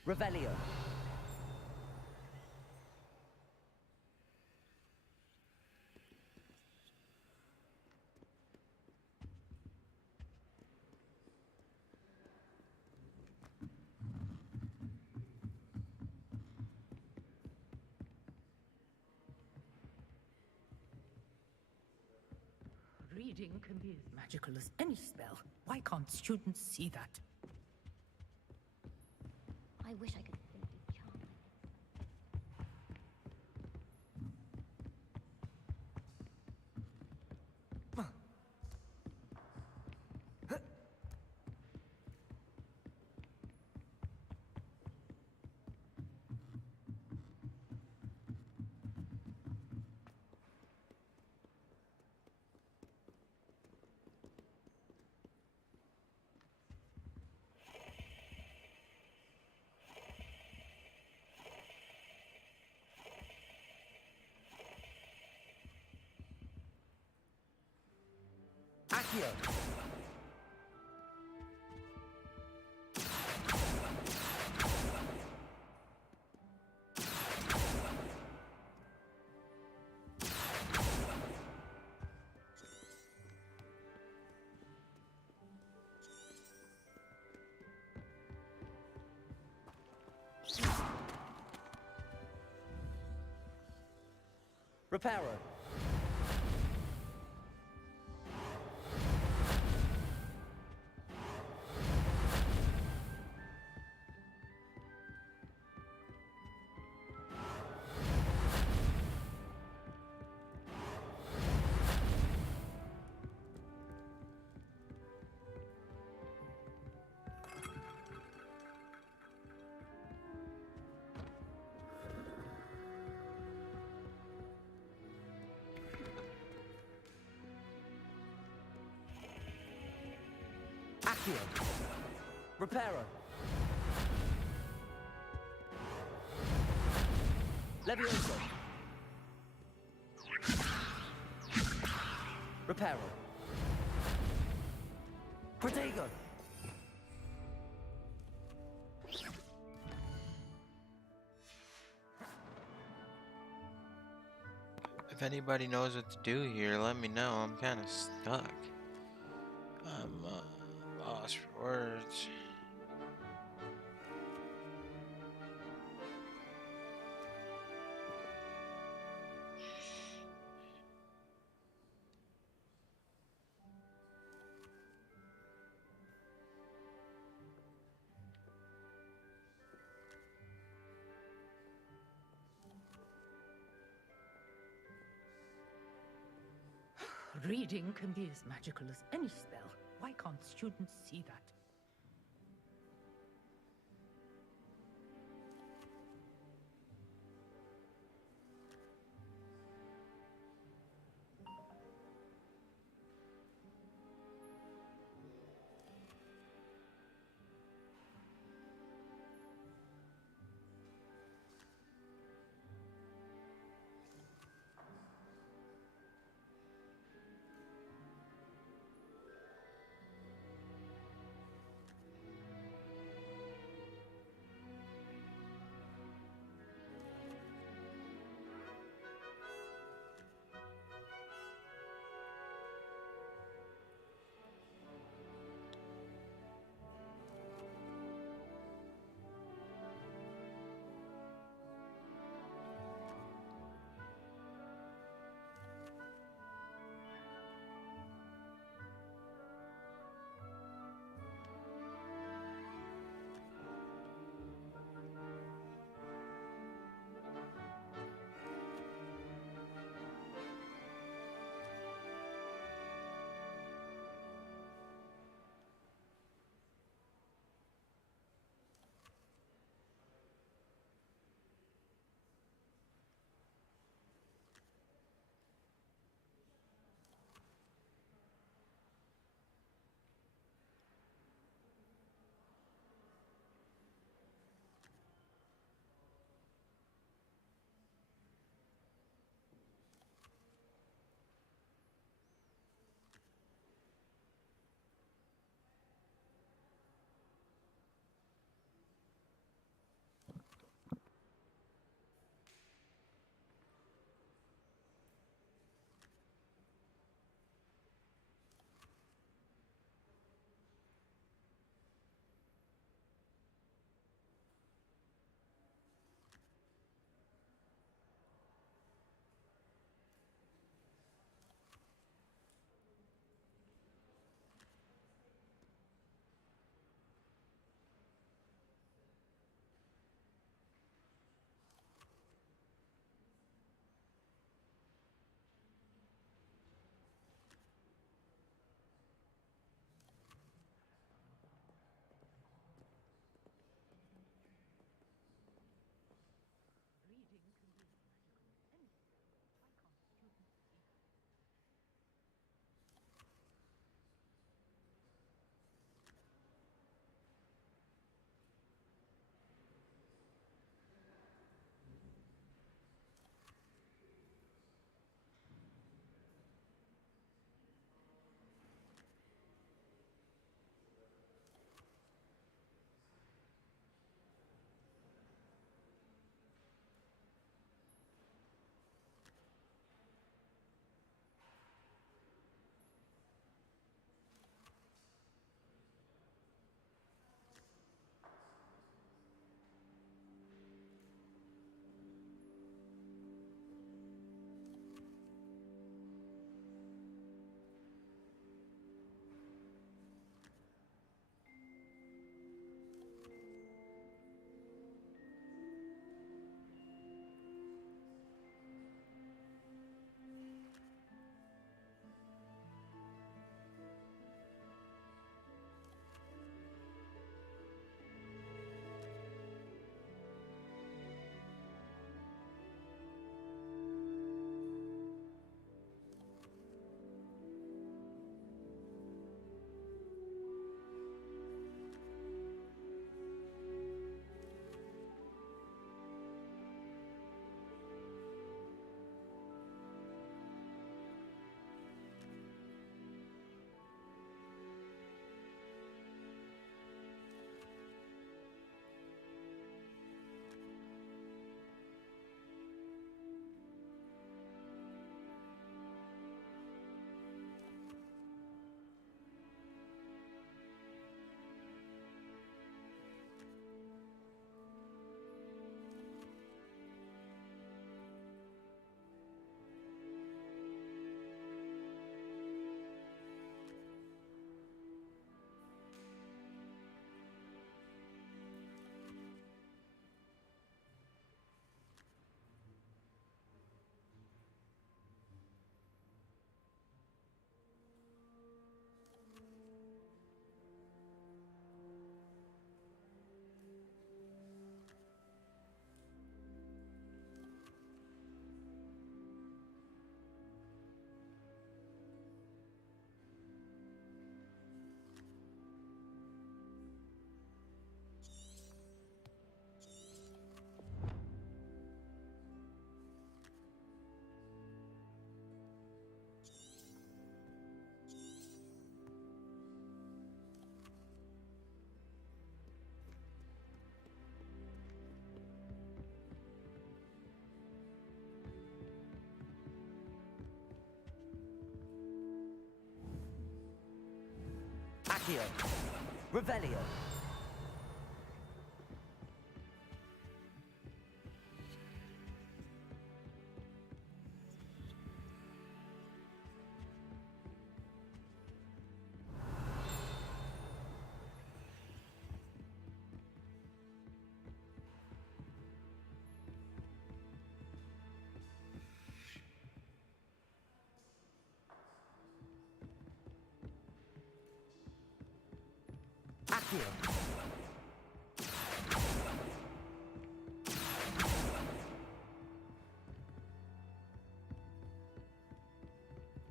Revelio. Reading can be as magical as any spell. Why can't students see that? I wish I could simply charm. Accio. Reparo. Accio. Reparo. Levioso. Reparo. Protego. If anybody knows what to do here, let me know. I'm kind of stuck. I'm lost for words. Reading can be as magical as any spell. Why can't students see that? Accio. Revelio. Accio.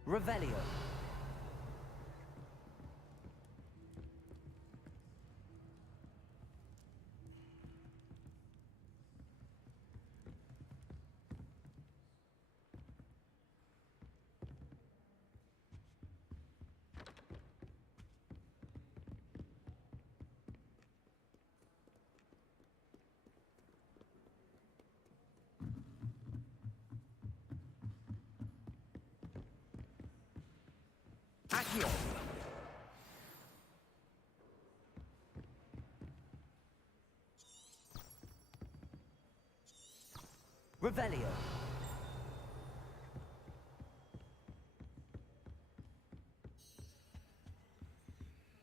Revelio. Accio. Revelio.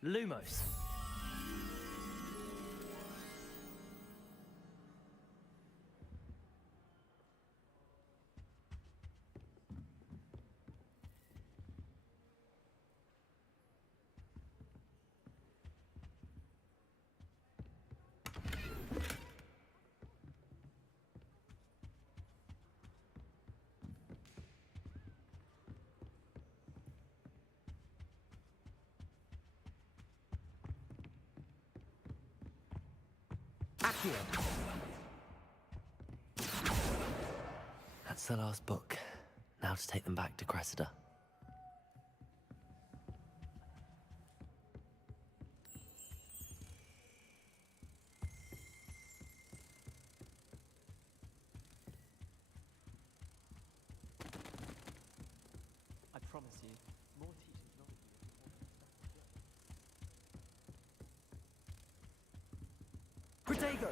Lumos. Accio. That's the last book. Now to take them back to Cressida. I promise you, more teaching's not. Protego.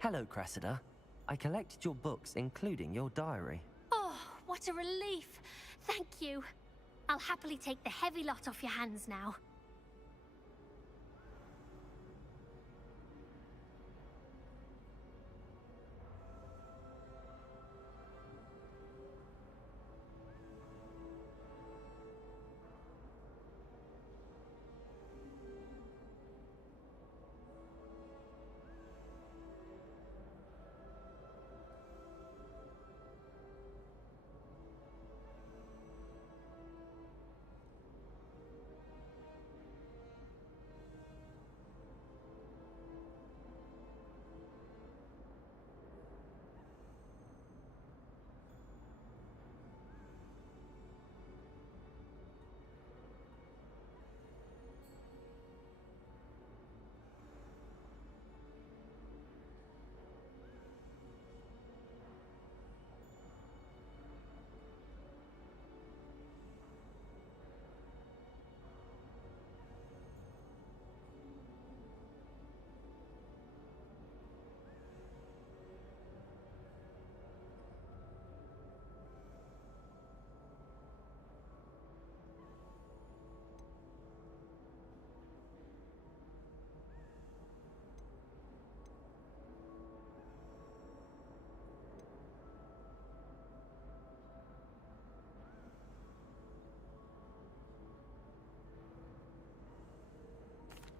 Hello, Cressida. I collected your books, including your diary. Oh, what a relief. Thank you. I'll happily take the heavy lot off your hands now.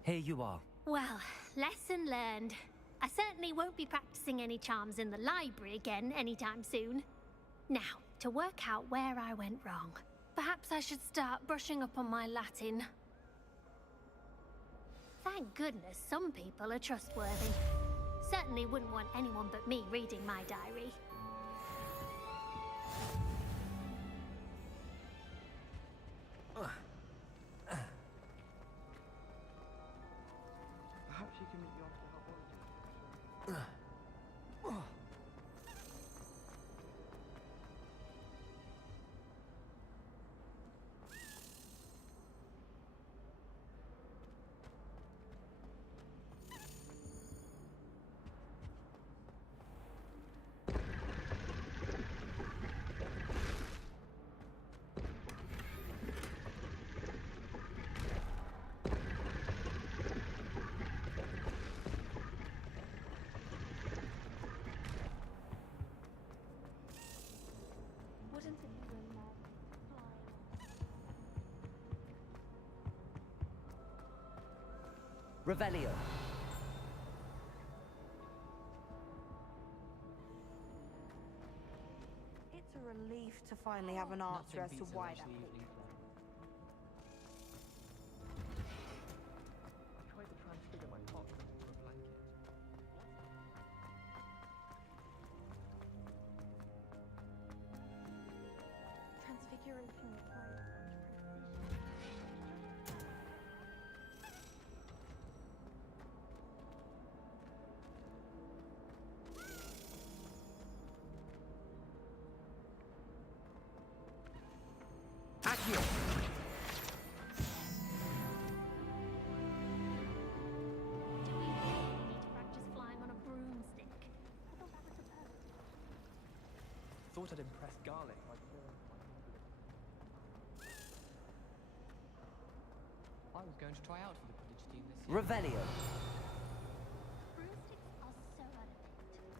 Here you are. Well, lesson learned. I certainly won't be practicing any charms in the library again anytime soon. Now, to work out where I went wrong. Perhaps I should start brushing up on my Latin. Thank goodness some people are trustworthy. Certainly wouldn't want anyone but me reading my diary. Perhaps you can meet me after Hogwarts. Wouldn't it be romantic? Revelio. It's a relief to finally have an answer as to why that picture. I tried to transfigure my partner into a blanket. Transfiguration requires Accio. Do we really need to practice flying on a broomstick? I thought that was a perk. Thought I'd impress Garlic by clearing my I was going to try out for the Quidditch team this year. Revelio. Broomsticks are so out of date.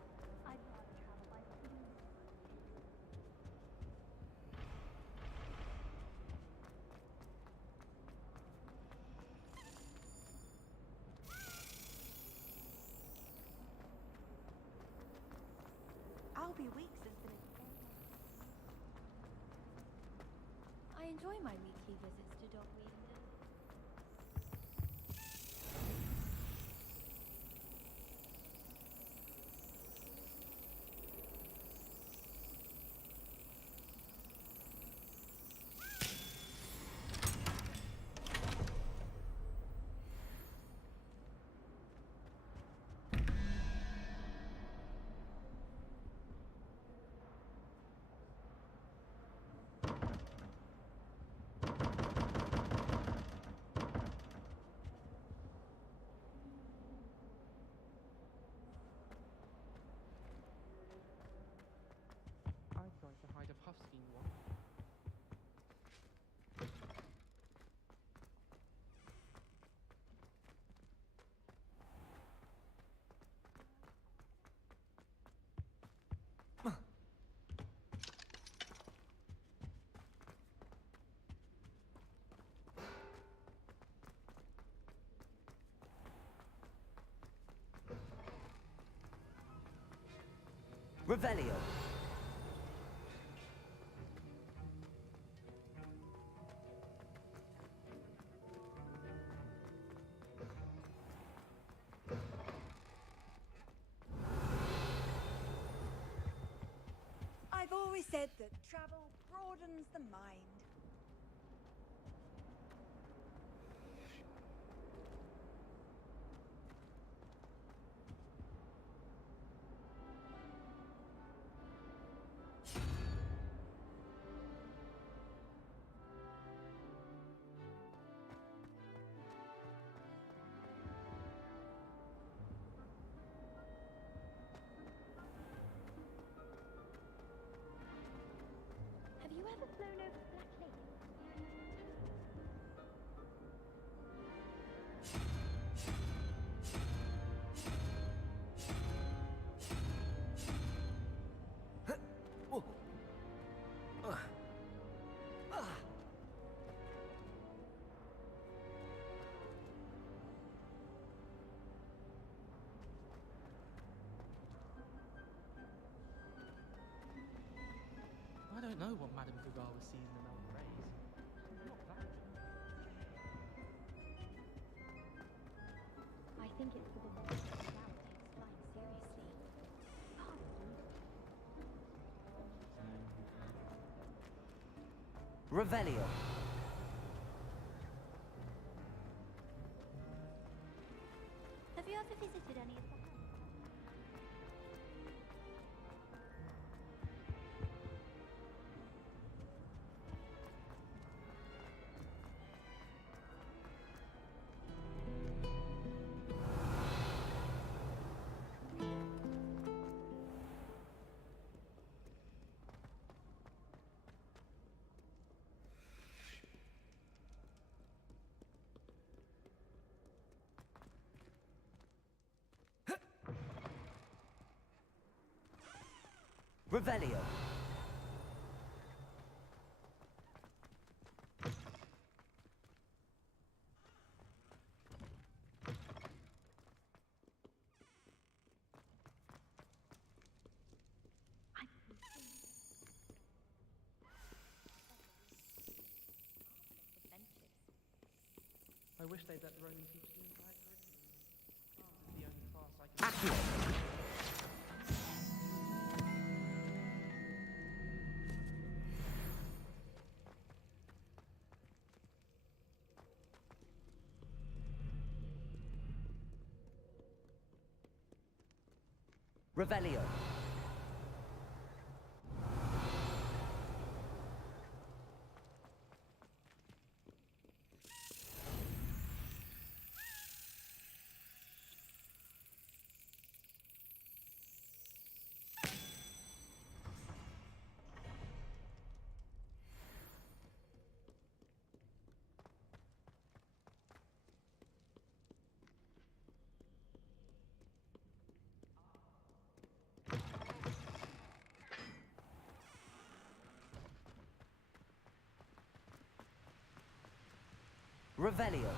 I'd rather travel by broom. I'll be weeks has been I enjoy my weekly visits to Dog Weedington. I tried to hide a Puffskein once. Revelio. I've always said that travel broadens the mind. Have you ever flown over Black Lake? I don't Cougar was seeing the Melon rays. Not that job. I think it's for the best that Scout takes flying seriously. Revelio. Have you ever visited any of the Revelio. I wish they'd let the Roman teach the entire curriculum. The only class I can... Revelio. Revelio.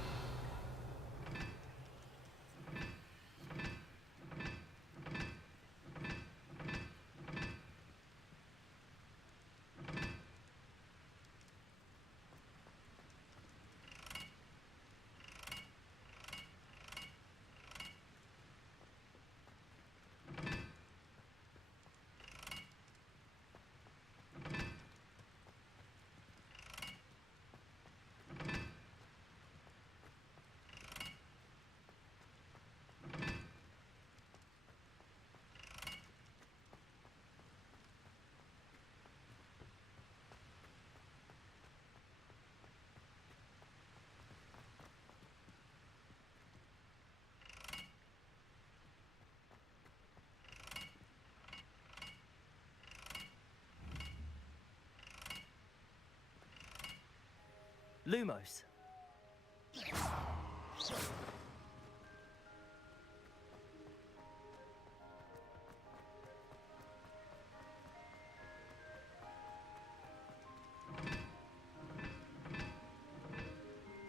Lumos.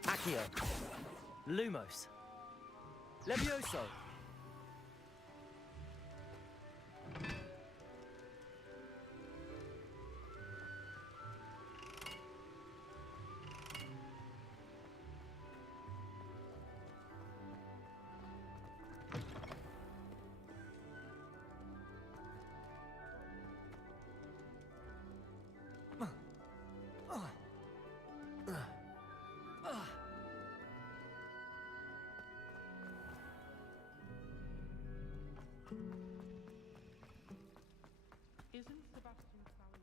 Accio. Lumos. Levioso. Isn't Sebastian Sally...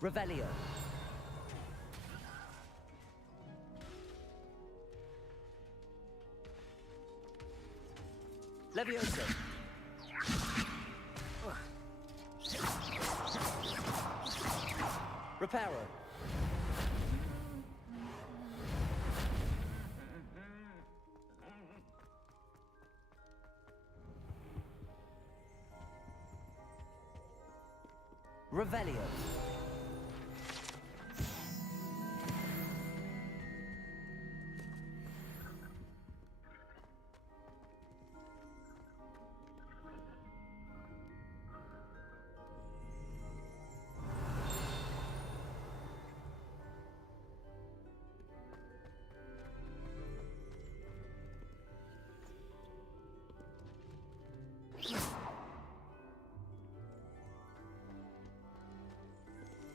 Revelio. Levioso. Reparo. Revelio.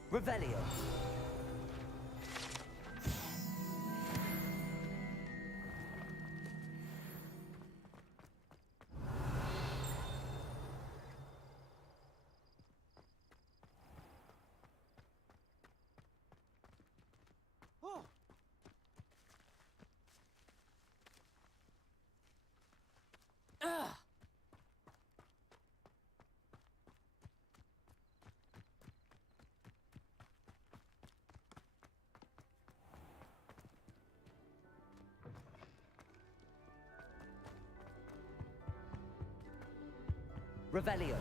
Revelio. Revelio.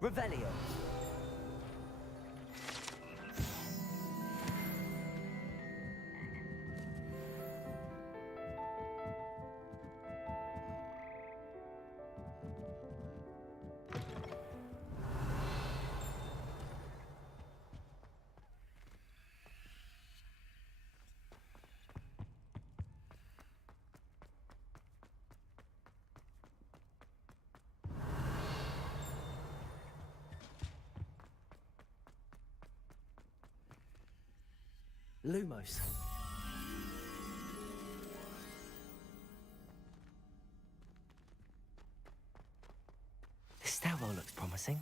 Revelio. Lumos. This stairwell looks promising.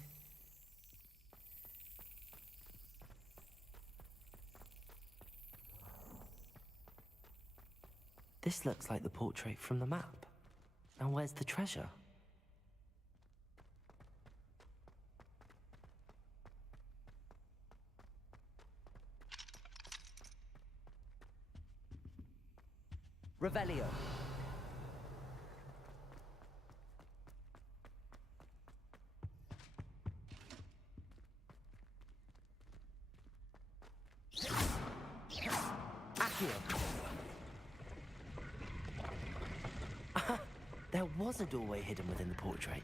This looks like the portrait from the map. Now where's the treasure? Revelio. Accio. There was a doorway hidden within the portrait.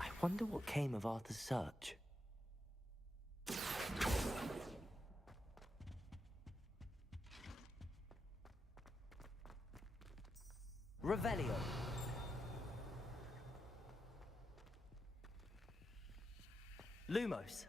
I wonder what came of Arthur's search. Revelio. Lumos.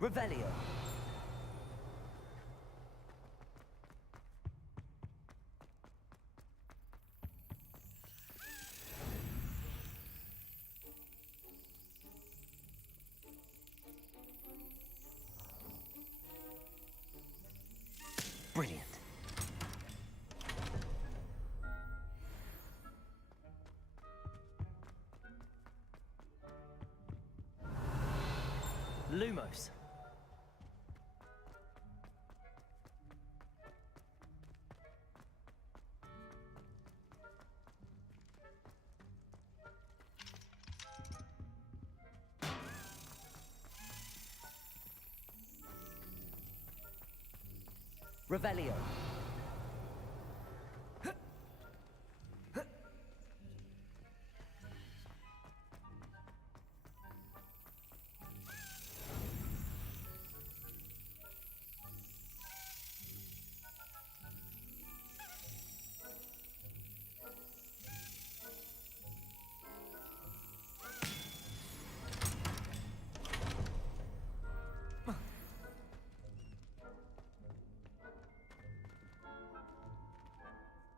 Revelio. Brilliant. Lumos. Revelio.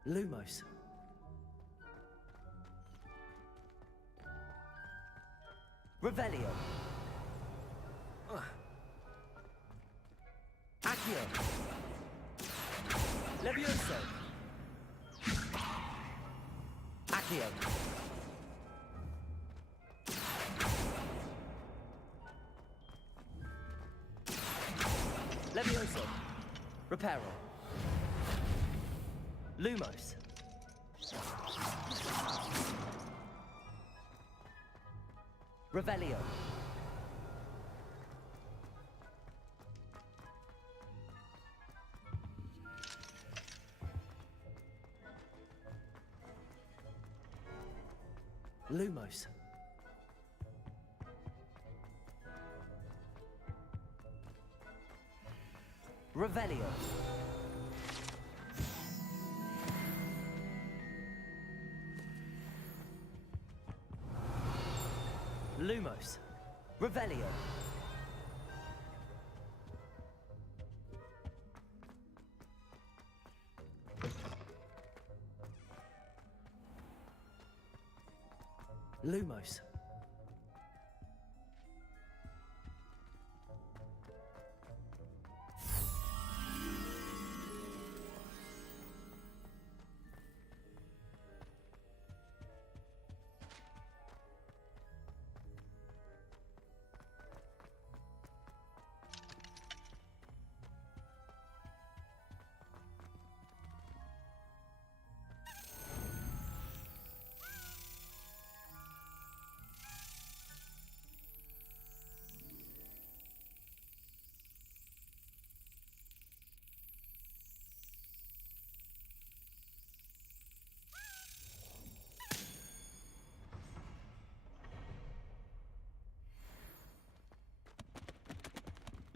Lumos. Revelio. Accio. Levioso. Accio. Levioso. Reparo. Lumos. Revelio. Lumos. Revelio. Lumos. Revelio. Lumos.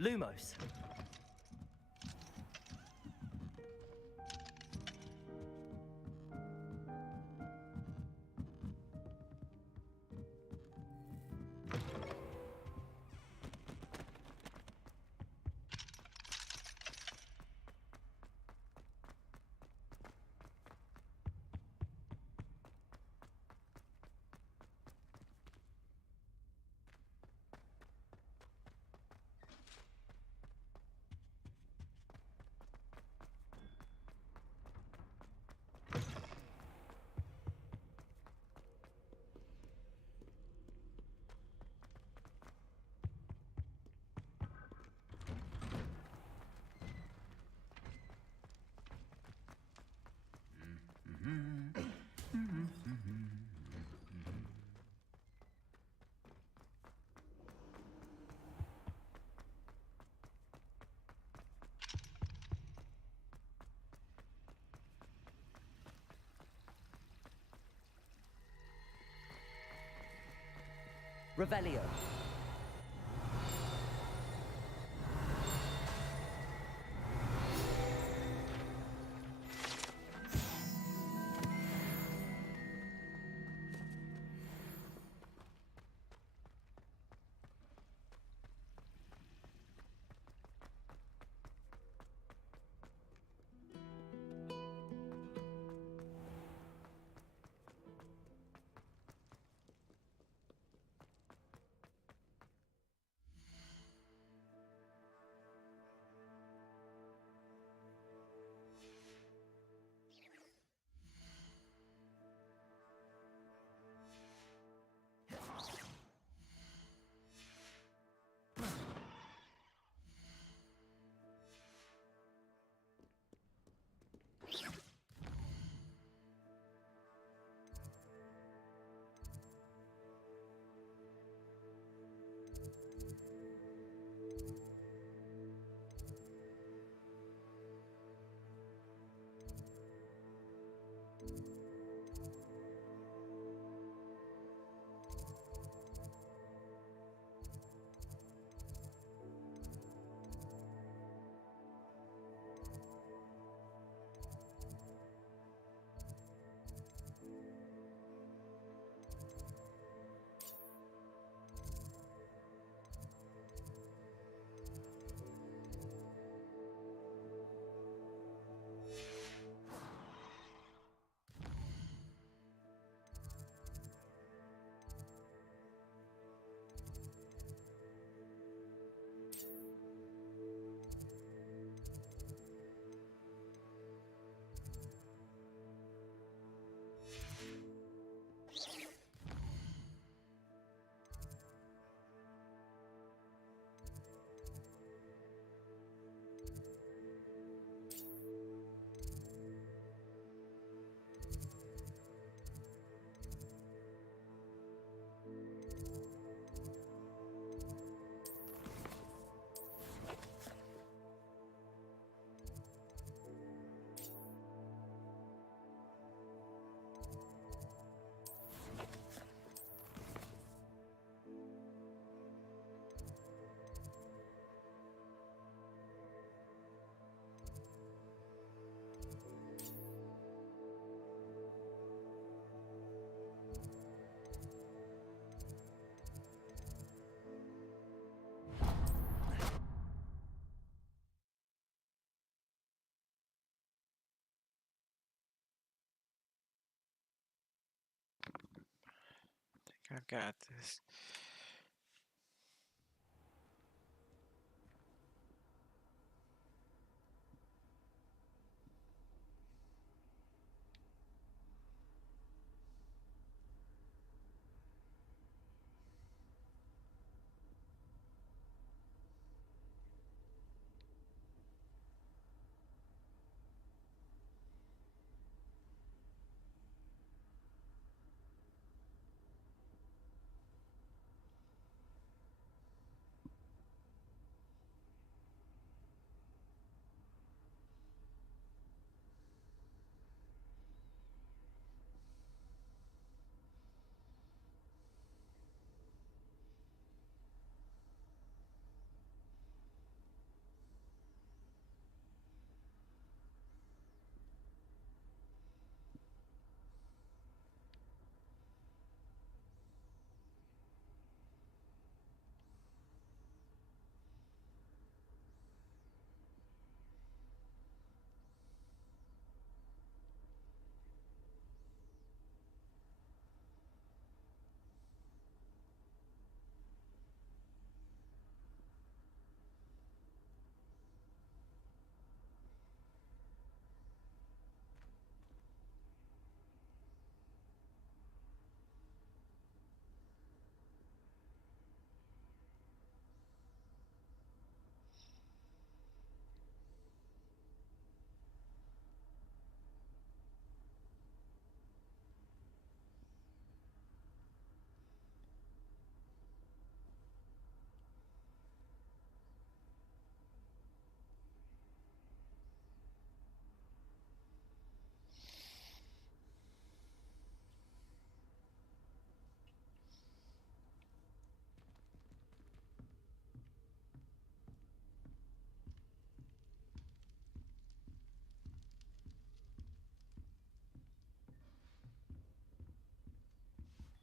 Lumos. Revelio. I got this.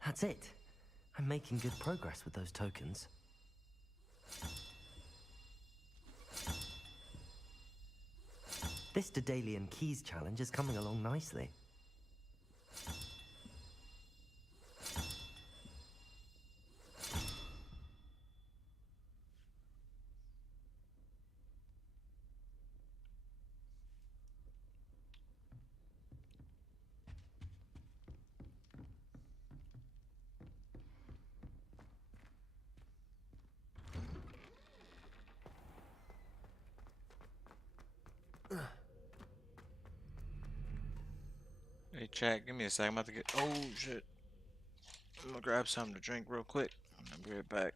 That's it. I'm making good progress with those tokens. This Daedalian Keys challenge is coming along nicely. Hey, chat, give me a second. I'm about to get. Oh, shit. I'm gonna grab something to drink real quick. I'll be right back.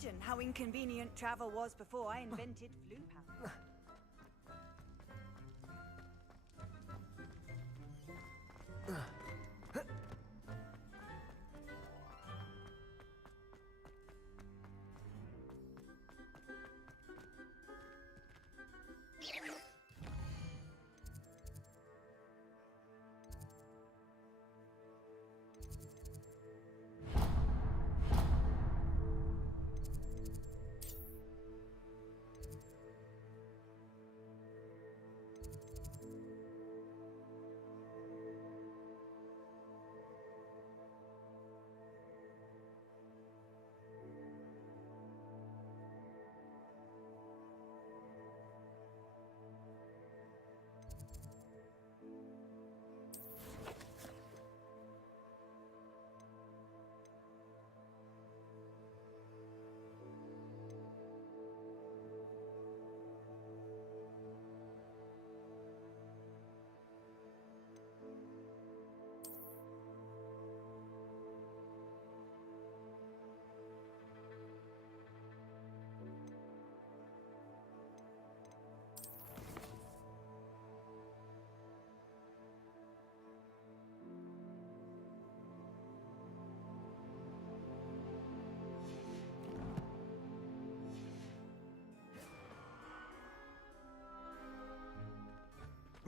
imagine how inconvenient travel was before I invented flu powder.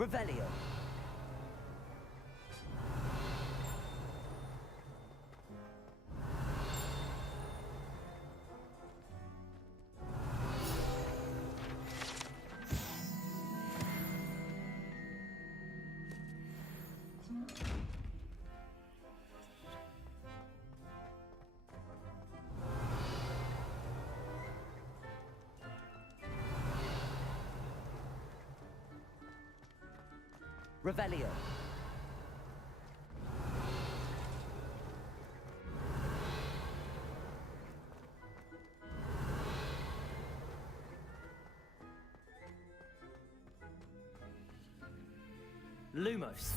Revelio. Revelio. Lumos.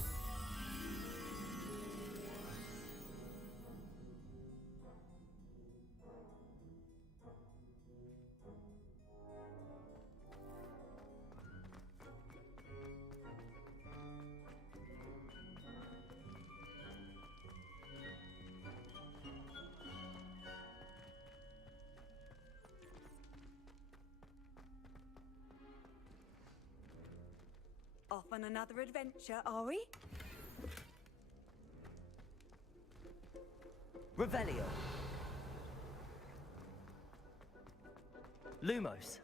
Off on another adventure, are we? Revelio. Lumos.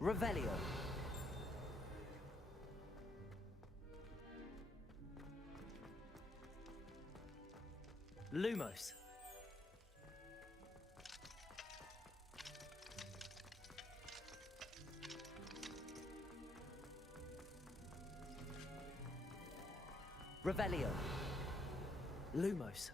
Revelio. Lumos. Revelio. Lumos.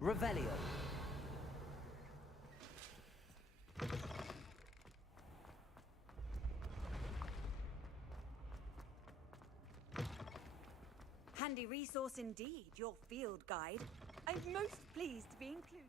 Revelio. handy resource indeed, your field guide. I'm most pleased to be included.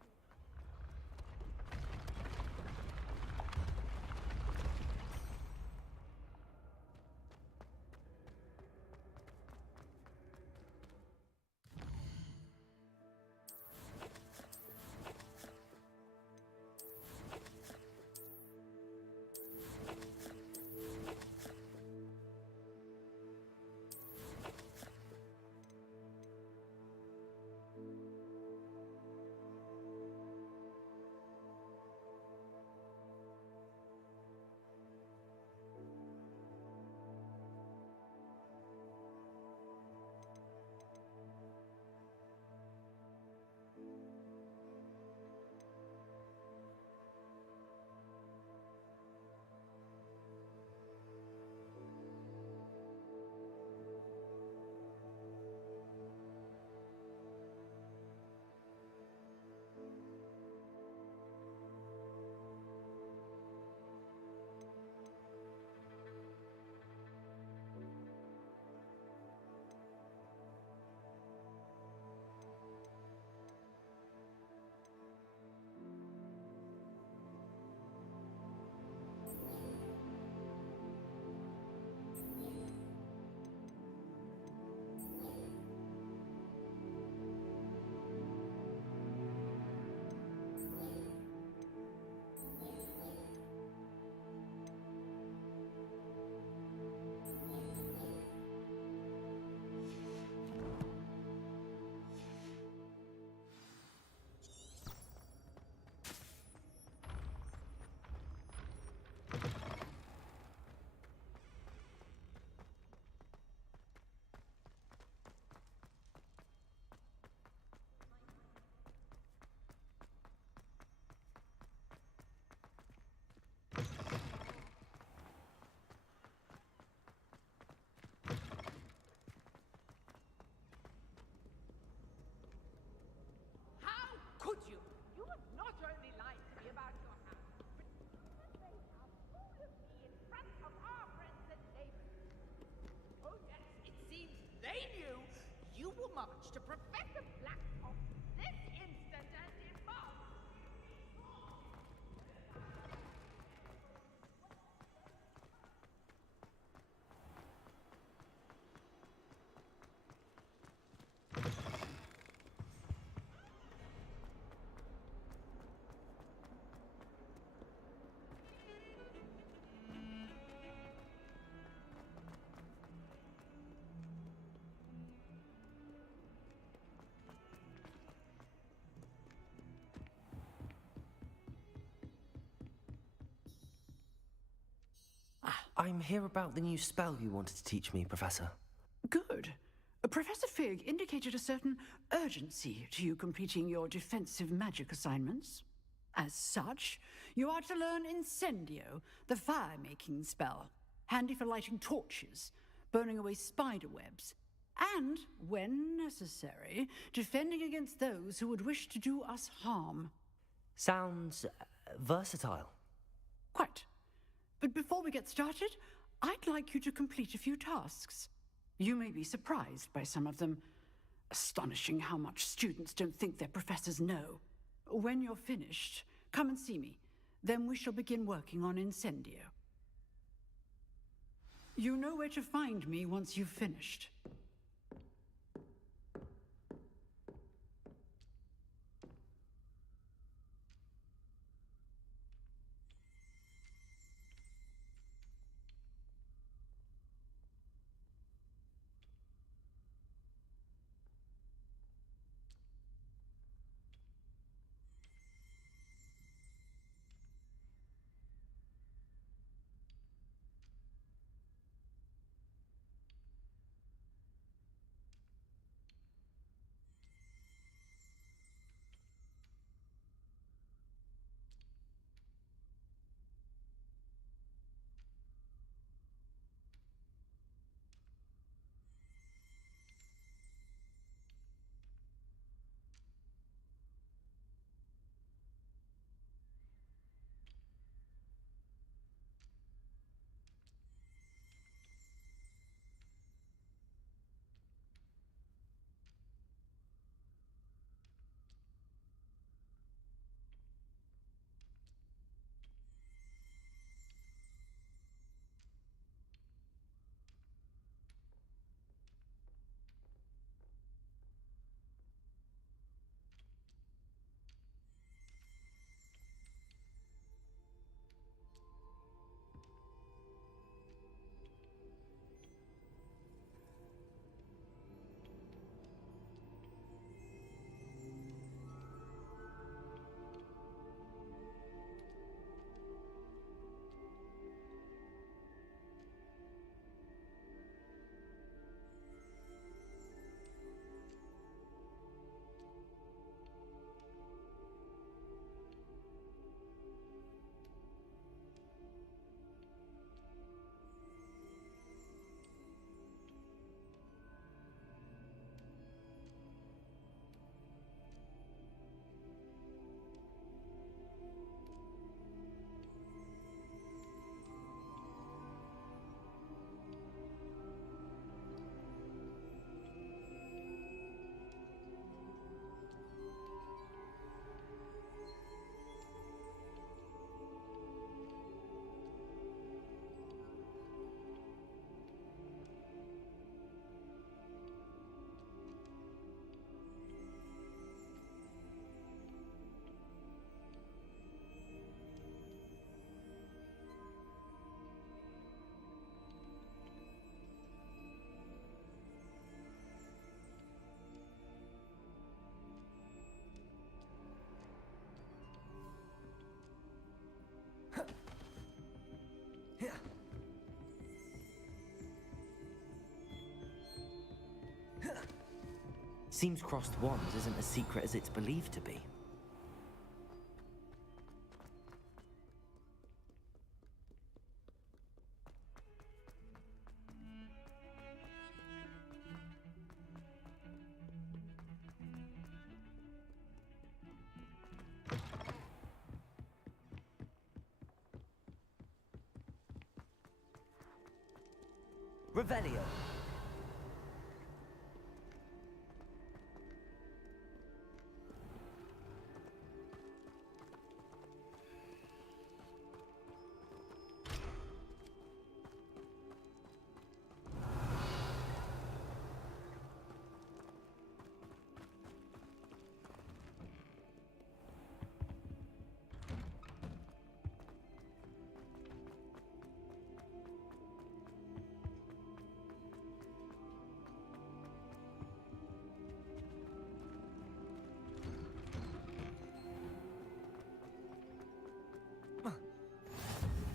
Could you? You have not only lied to me about your house, but even made a fool of me in front of our friends and neighbors. Oh yes, it seems they knew you will march to Professor Blackstock this instant and demand. I'm here about the new spell you wanted to teach me, Professor. Good. Professor Fig indicated a certain urgency to you completing your defensive magic assignments. As such, you are to learn Incendio, the fire-making spell, handy for lighting torches, burning away spider webs, and, when necessary, defending against those who would wish to do us harm. Sounds versatile. Quite. But before we get started, I'd like you to complete a few tasks. You may be surprised by some of them. Astonishing how much students don't think their professors know. When you're finished, come and see me. Then we shall begin working on Incendio. You know where to find me once you've finished. Seems crossed wands isn't as secret as it's believed to be. Revelio.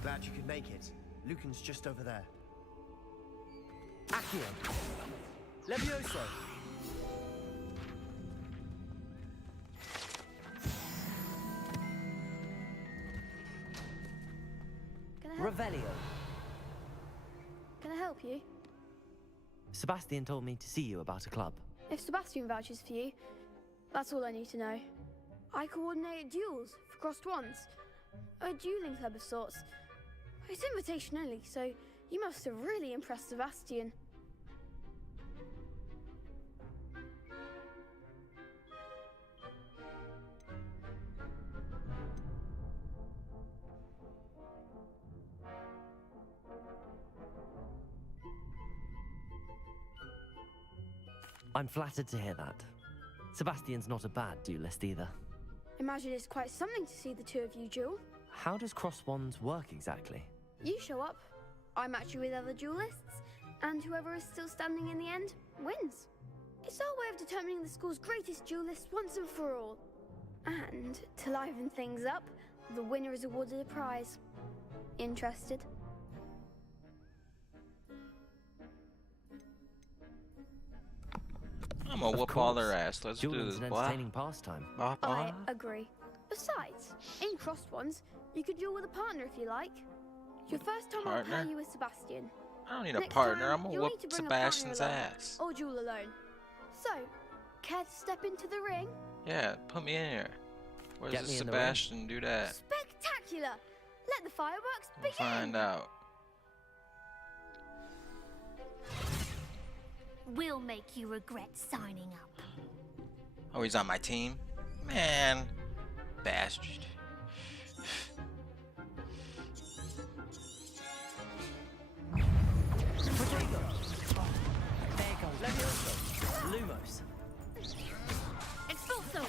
Glad you could make it. Lucan's just over there. Accio. Levioso. Revelio. Can I help you? Sebastian told me to see you about a club. If Sebastian vouches for you, that's all I need to know. I coordinate duels for crossed wands. A dueling club of sorts. It's invitation only, so you must have really impressed Sebastian. I'm flattered to hear that. Sebastian's not a bad duelist either. Imagine it's quite something to see the two of you duel. How does cross wands work exactly? You show up, I match you with other duelists, and whoever is still standing in the end wins. It's our way of determining the school's greatest duelist once and for all. And to liven things up, the winner is awarded a prize. Interested? I'm gonna whoop all their ass. Let's do Dueling's this, an boy. entertaining pastime. I agree. Besides, in crossed ones, you could duel with a partner if you like. Your first time I'll Partner? pair you with Sebastian. I don't need a Next partner. time, I'm gonna you'll whoop need to bring a partner Sebastian's along, ass. Or duel alone. So, care to step into the ring? Yeah, put me in here. Where's Get this me in the ring. Sebastian? Do that. Spectacular! Let the fireworks We'll begin! find out. We'll make you regret signing up. Oh, he's on my team? Man. Bastard. There goes Levioso. Lumos. Expulso!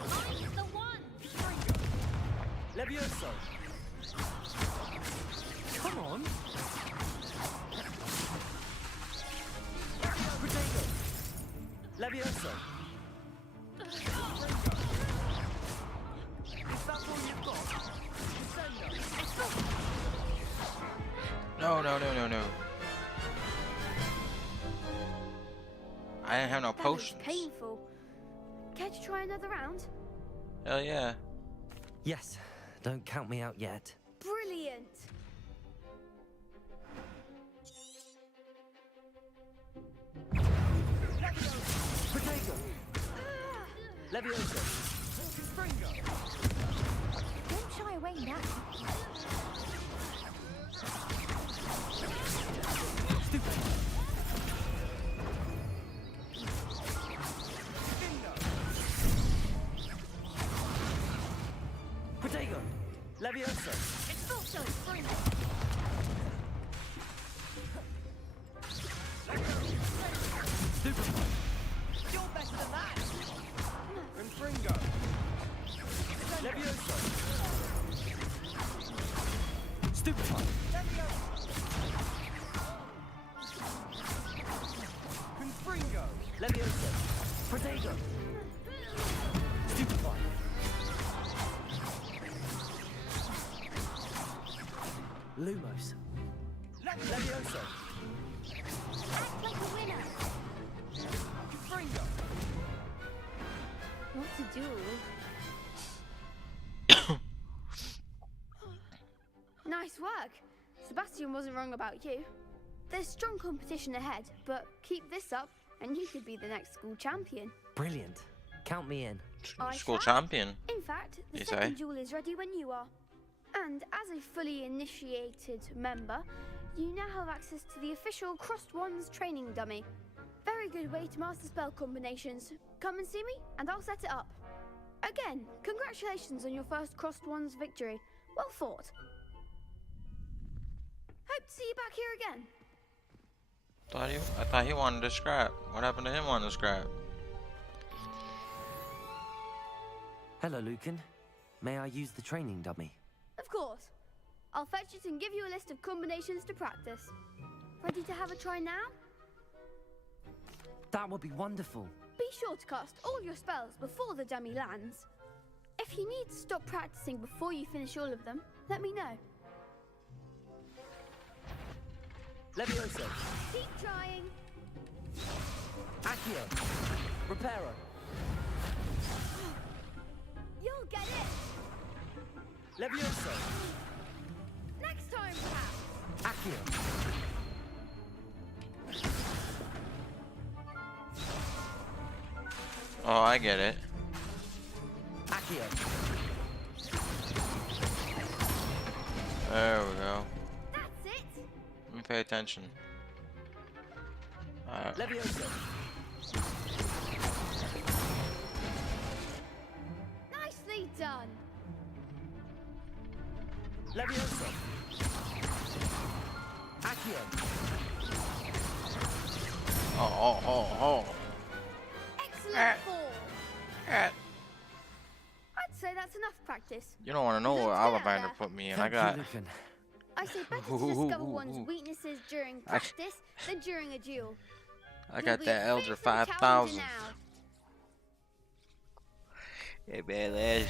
I'm the one! Levioso. Come on. Protego. Levioso. Is that all you've got? No, no, no, no, no. I didn't have no That looks potions. painful. Care to try another round? Hell yeah. Yes, don't count me out yet. Brilliant! Protego. Levioso. Springo. Don't shy away now. Stupid. Protego. Levioso. Expulso! Springo! Stupid. You're better than that. Confringo. Levioso. Stupefy. Confringo. Levioso. Protego. Stupefy. Lumos. Levioso. Act like a winner. Fringo. What a duel. Nice work. Sebastian wasn't wrong about you. There's strong competition ahead, but keep this up and you could be the next school champion. Brilliant. Count me in. School champion. In fact, the You second say? duel is ready when you are. And as a fully initiated member, you now have access to the official Crossed Wands training dummy. Very good way to master spell combinations. Come and see me and I'll set it up. Again, congratulations on your first Crossed Wands victory. Well fought. Hope to see you back here again. I thought he wanted to scrap. What happened to him wanting to scrap? Hello, Lucan. May I use the training dummy? Of course. I'll fetch it and give you a list of combinations to practice. Ready to have a try now? That would be wonderful. Be sure to cast all your spells before the dummy lands. If you need to stop practicing before you finish all of them, let me know. Levioso. Keep trying. Accio. Reparo. You'll get it. Levioso. Next time, perhaps. Accio. Oh, I get it. Accio. There we go. That's it. Let me pay attention. Alright. Levioso. Nicely done. Levioso. Accio. Oh. Excellent fall. I'd say that's enough practice. You don't want to know what Ollivander put me in. I got. I say better to discover one's weaknesses during practice than during a duel. I got that Elder 5000. Hey man,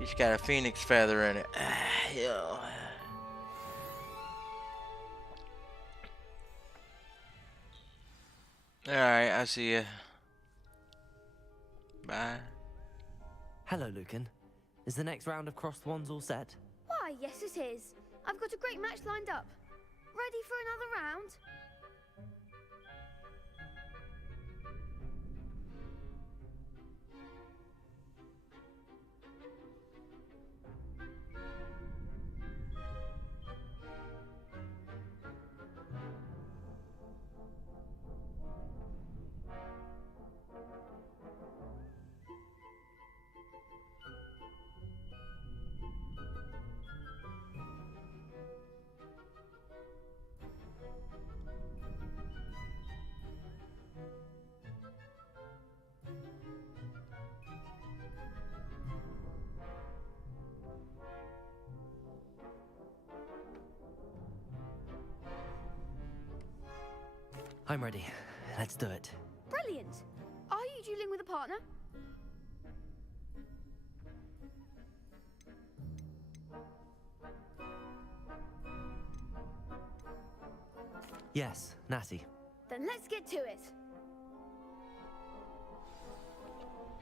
he's got a phoenix feather in it. Yeah. Alright, I see you. Bye. Hello, Lucan. Is the next round of Crossed Wands all set? Why, yes it is. I've got a great match lined up. Ready for another round? I'm ready. Let's do it. Brilliant. Are you dueling with a partner? Yes, Natty. Then let's get to it.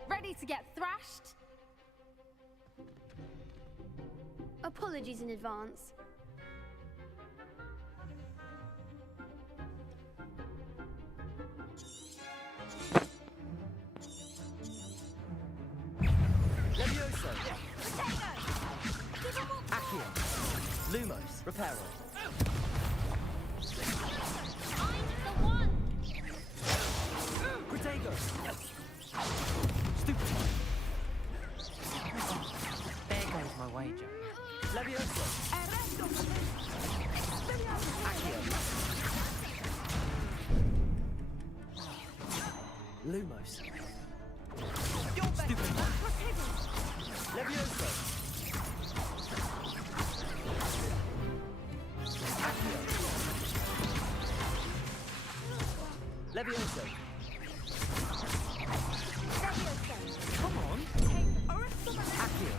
Ready to get thrashed? Apologies in advance. Levioso. Accio. Lumos. Reparo. I'm the one. Protego. Stupid. There goes my wager. Levioso. Accio. Lumos. Stupid. Levioso. Accio. Levioso. Come on. Accio.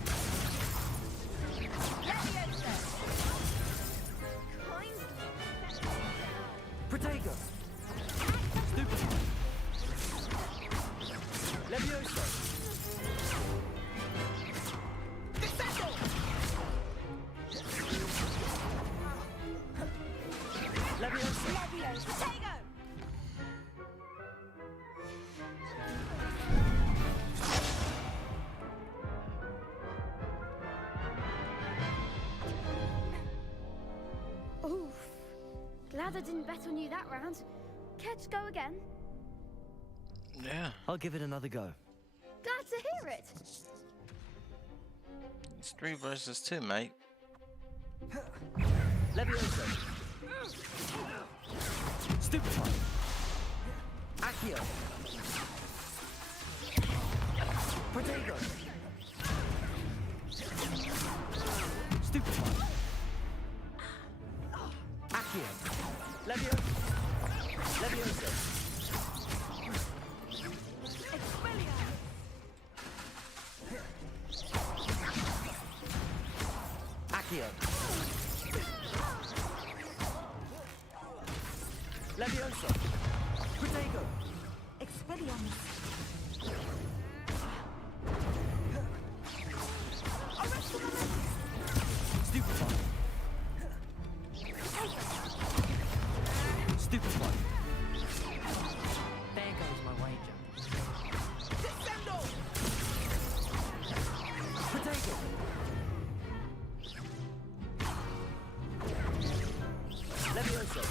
Levioso! Descendo! Levioso! Levioso! Potato! Oof. Glad I didn't bet on you that round. Care to go again? Yeah. I'll give it another go. Glad to hear it. It's 3 versus 2, mate. Levioso! Stupefy! Accio! Protego! Stupefy! Accio! Levioso! Levioso! Accio! Levioso! Protego! Expelliarmus! Stupefy! Stupefy! There goes my wager. Descendo! Protego! Levioso!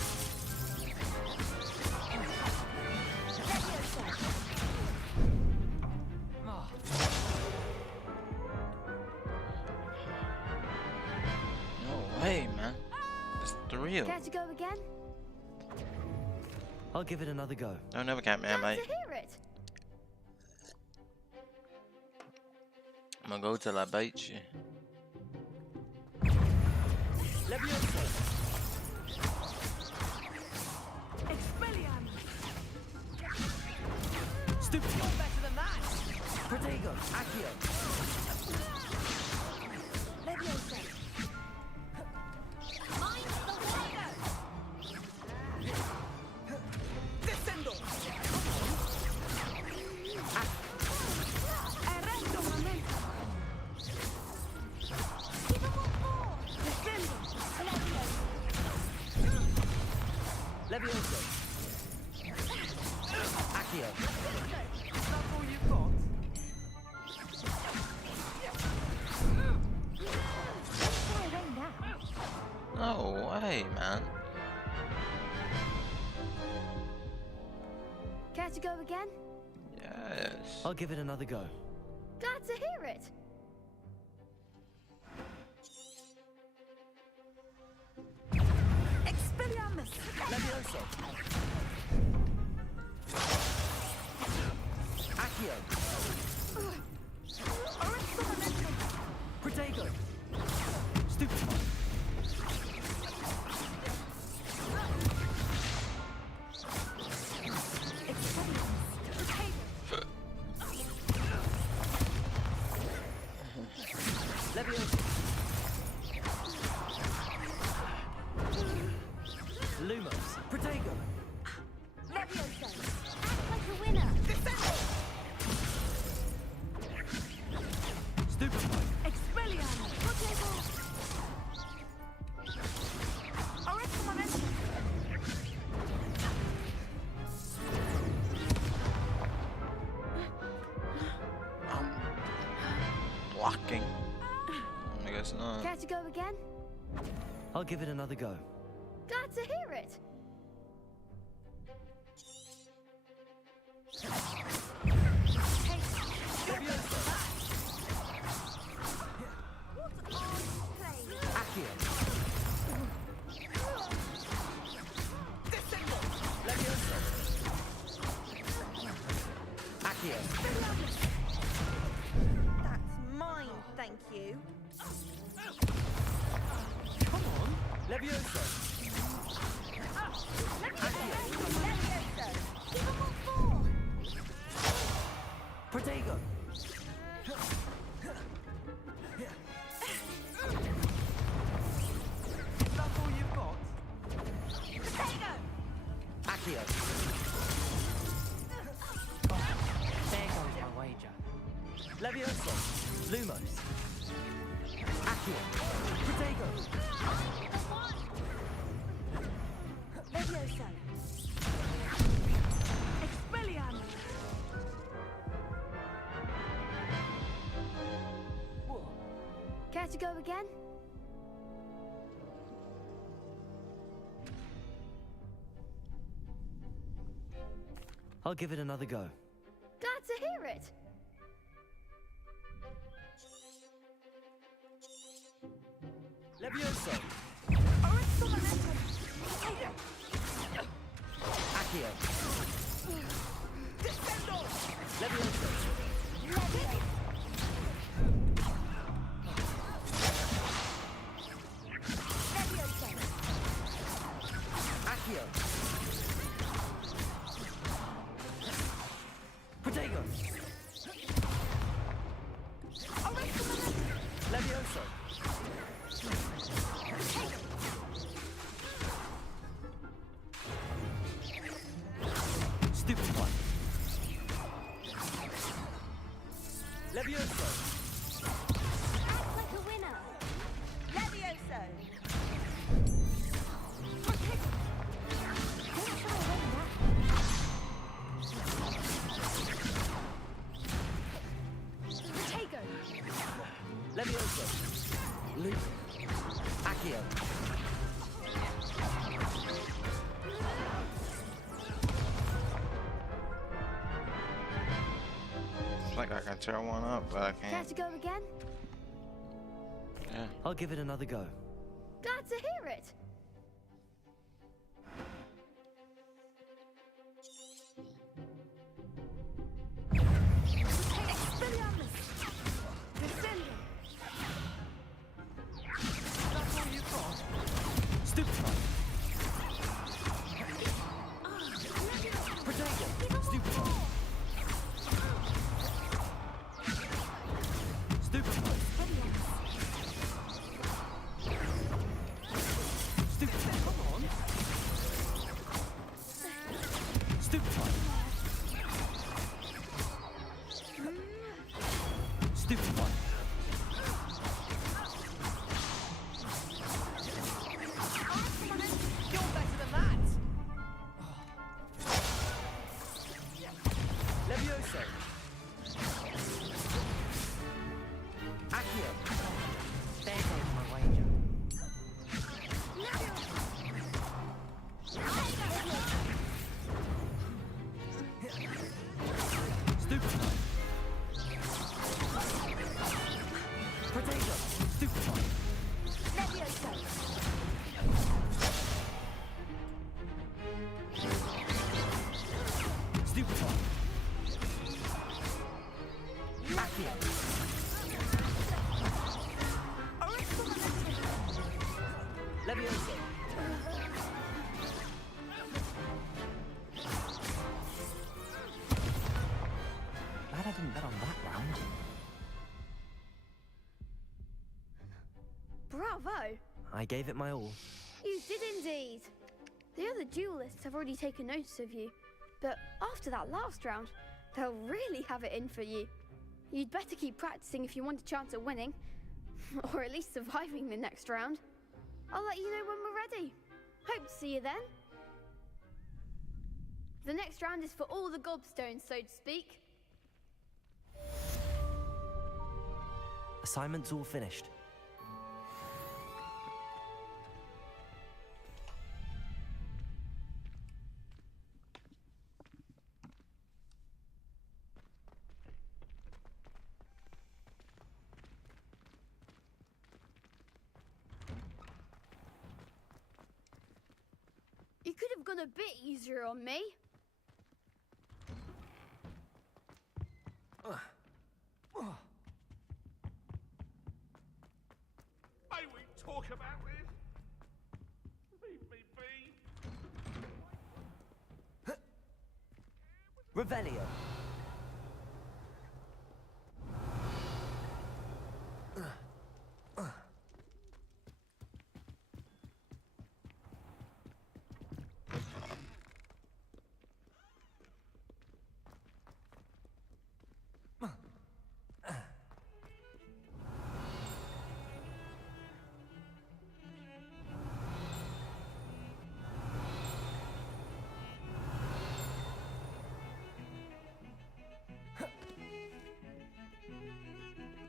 No way, man. It's 3 of them. Care to go again? I'll give it another go. Don't never count me out, Glad mate. to hear it. I'm gonna go till I bite you. Levioso! Expelliarmus! Stupefy! You're better than that! Protego! Accio! Levioso! Descendo! Arresto momento! Give him one more! Descendo! Levioso! Accio! Is that all you've got? No way, man. Care to go again? Yes. I'll give it another go. Glad to hear it. Expelliarmus! Levioso! Accio! Arresto momento! Protego! Stupefy! Levioso! Lumos! Protego! Levioso! Act like a winner. Descendo! Stupefy! Expelliarmus! Potato! Arresto momento! Blocking. I guess not. Care to go again? I'll give it another go. Glad to hear it. Accio! Descendo! Levioso! Accio! That's mine, thank you. Come on! Levioso! Levioso! Give him one more! Protego! Is that all you've got? Potato! Accio! There goes my Levioso. Lumos. Accio. Protego. Levioso. Expelliarmus. Care to go again? I'll give it another go. Glad to hear it. Levioso. Accio. Levioso. Accio. Protego. Levioso. Stupid one. Levioso. Act like a winner. Levioso. Protego. Levioso. Luke. Accio. It's like I can tear one up, but I Care can't. to go again? Yeah. I'll give it another go. Glad to hear it. Expelliarmus. Descendo. That's all you got. Stupid one. Protego. Stupid one. Stupid one. Stupid one. Come on. Stupid one. Stupid one. You're better than that. Levioso. Accio. There goes my wager. Stupid one. Protego. Stupid one. Levioso. Stupid one. Accio. Levioso. Glad I didn't bet on that round. Bravo. I gave it my all. You did indeed. The other duelists have already taken notice of you, but after that last round, they'll really have it in for you. You'd better keep practicing if you want a chance at winning, or at least surviving the next round. I'll let you know when we're ready. Hope to see you then. The next round is for all the gobstones, so to speak. Assignment's all finished. You could have gone a bit easier on me. May we talk about this? Leave me be. Revelio.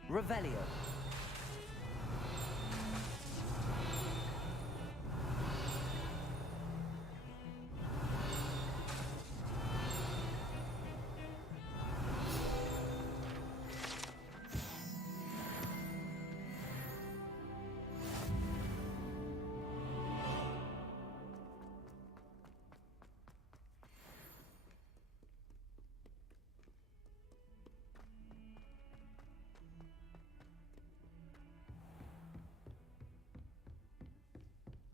Revelio.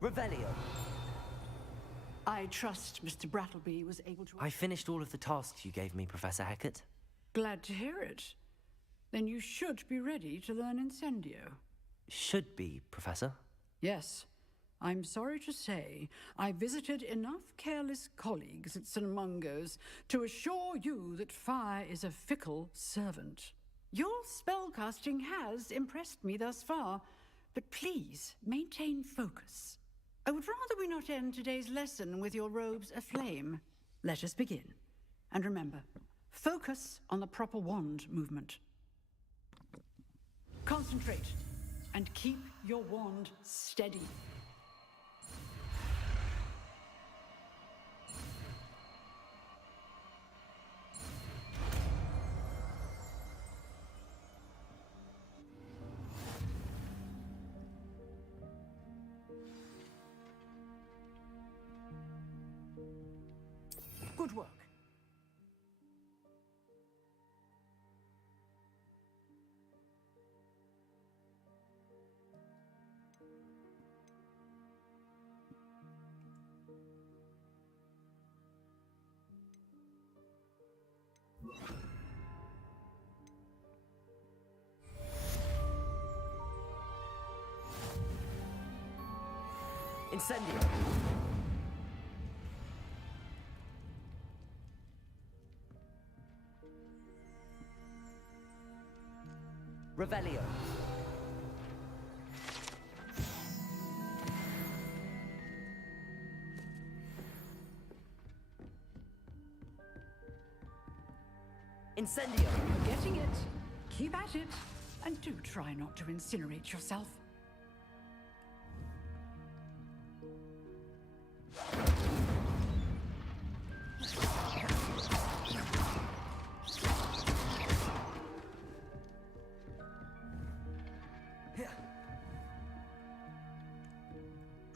Revelio. I trust Mr. Brattleby was able to... I finished all of the tasks you gave me, Professor Hecat. Glad to hear it. Then you should be ready to learn Incendio. Should be, Professor. Yes. I'm sorry to say, I visited enough careless colleagues at St. Mungo's to assure you that fire is a fickle servant. Your spellcasting has impressed me thus far, but please maintain focus. I would rather we not end today's lesson with your robes aflame. Let us begin. And remember, focus on the proper wand movement. Concentrate, and keep your wand steady. Good work. Incendio. Revelio. Incendio. You're getting it. Keep at it. And do try not to incinerate yourself.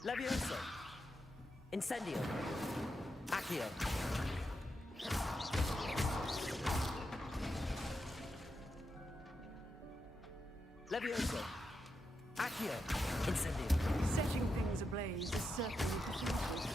Levioso. Incendio. Accio. Levioso. Accio. Incendio. Setting things ablaze is certainly considered.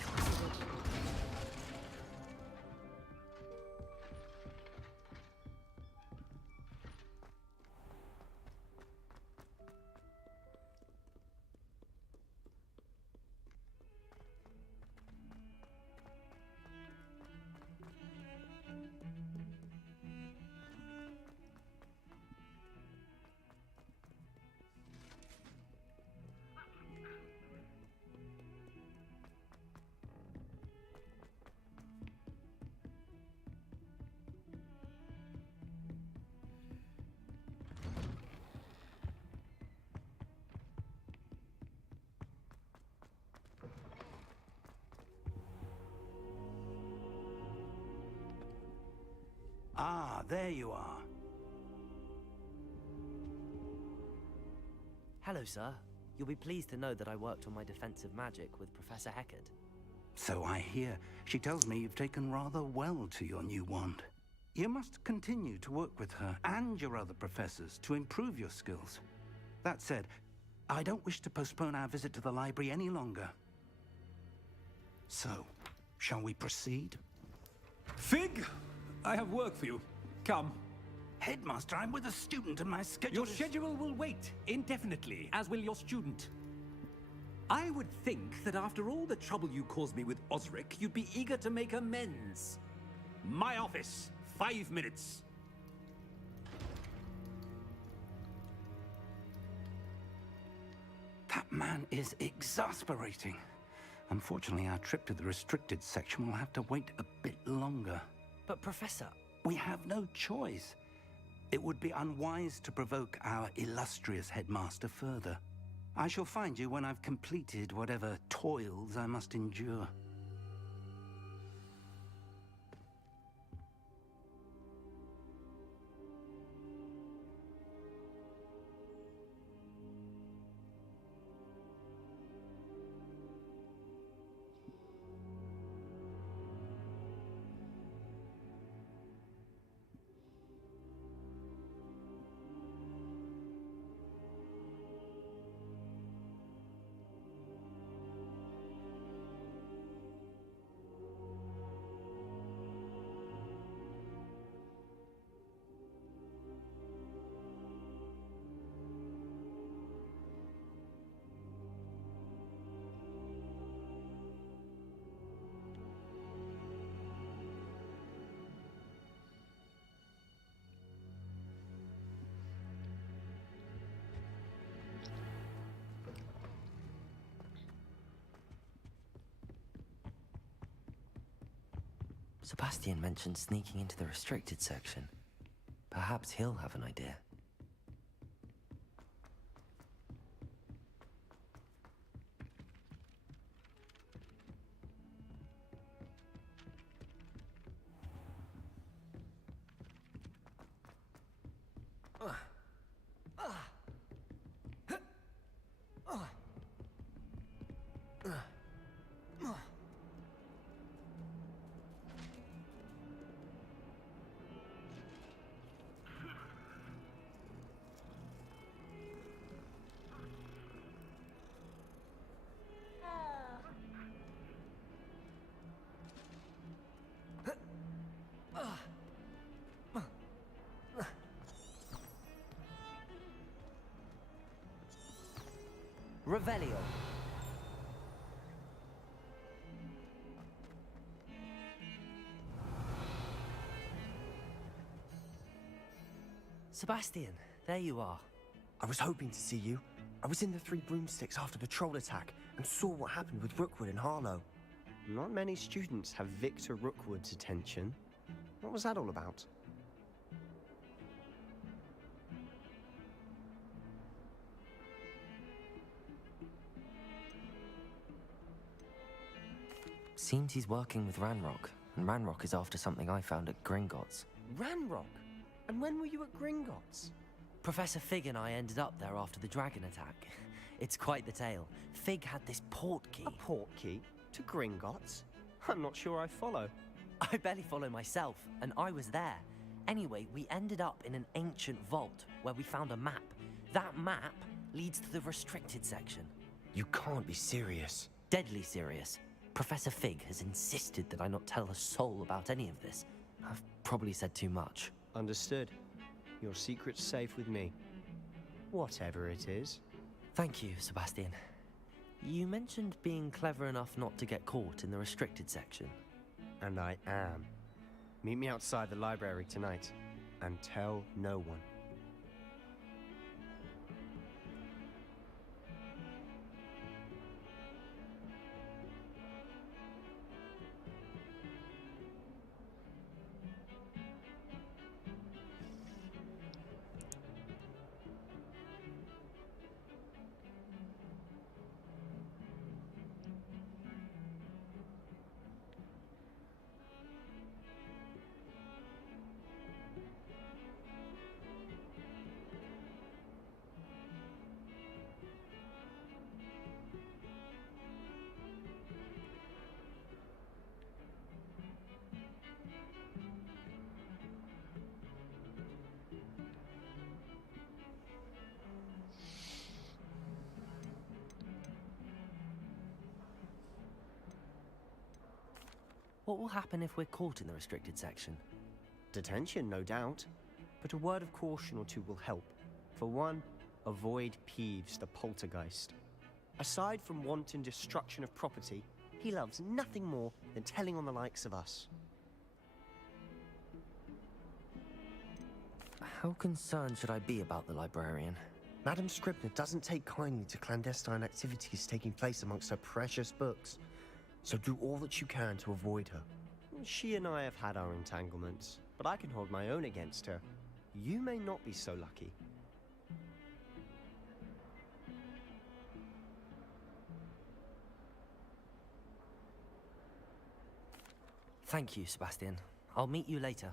Ah, there you are. Hello, sir. You'll be pleased to know that I worked on my defensive magic with Professor Hecat. So I hear. She tells me you've taken rather well to your new wand. You must continue to work with her and your other professors to improve your skills. That said, I don't wish to postpone our visit to the library any longer. So, shall we proceed? Fig! I have work for you. Come. Headmaster, I'm with a student and my schedule Your schedule will wait indefinitely, as will your student. I would think that after all the trouble you caused me with Osric, you'd be eager to make amends. My office. 5 minutes. That man is exasperating. Unfortunately, our trip to the restricted section will have to wait a bit longer. But, Professor... We have no choice. It would be unwise to provoke our illustrious headmaster further. I shall find you when I've completed whatever toils I must endure. Sebastian mentioned sneaking into the restricted section. Perhaps he'll have an idea. Revelio. Sebastian, there you are. I was hoping to see you. I was in the Three Broomsticks after the troll attack and saw what happened with Rookwood and Harlow. Not many students have Victor Rookwood's attention. What was that all about? Seems he's working with Ranrock, and Ranrock is after something I found at Gringotts. Ranrock? And when were you at Gringotts? Professor Fig and I ended up there after the dragon attack. It's quite the tale. Fig had this port key. A port key? To Gringotts? I'm not sure I follow. I barely follow myself, and I was there. Anyway, we ended up in an ancient vault where we found a map. That map leads to the restricted section. You can't be serious. Deadly serious. Professor Fig has insisted that I not tell a soul about any of this. I've probably said too much. Understood. Your secret's safe with me. Whatever it is. Thank you, Sebastian. You mentioned being clever enough not to get caught in the restricted section. And I am. Meet me outside the library tonight, and tell no one. What will happen if we're caught in the restricted section? Detention, no doubt. But a word of caution or two will help. For one, avoid Peeves, the poltergeist. Aside from wanton destruction of property, he loves nothing more than telling on the likes of us. How concerned should I be about the librarian? Madame Scribner doesn't take kindly to clandestine activities taking place amongst her precious books. So do all that you can to avoid her. She and I have had our entanglements, but I can hold my own against her. You may not be so lucky. Thank you, Sebastian. I'll meet you later.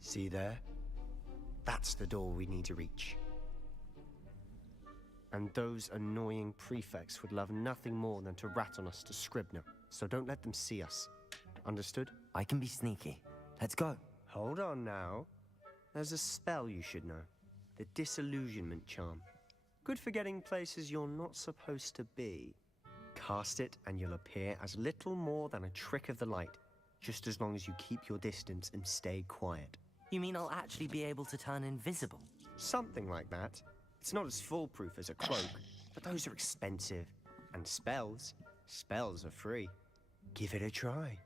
See there? That's the door we need to reach. And those annoying prefects would love nothing more than to rat on us to Scribner, so don't let them see us. Understood? I can be sneaky. Let's go. Hold on now. There's a spell you should know. The Disillusionment Charm. Good for getting places you're not supposed to be. Cast it and you'll appear as little more than a trick of the light, just as long as you keep your distance and stay quiet. You mean I'll actually be able to turn invisible? Something like that. It's not as foolproof as a cloak, but those are expensive. And spells are free. Give it a try.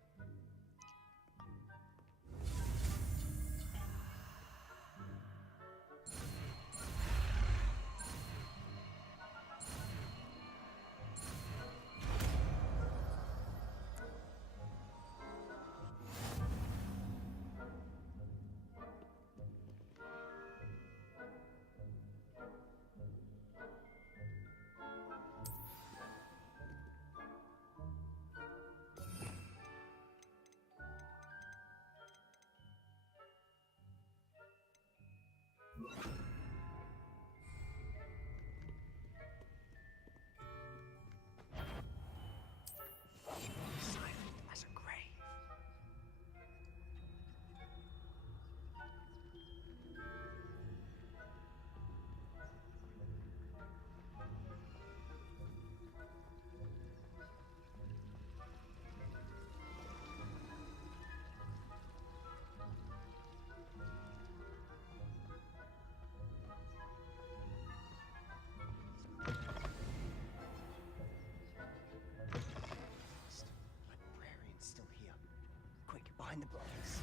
Behind the books.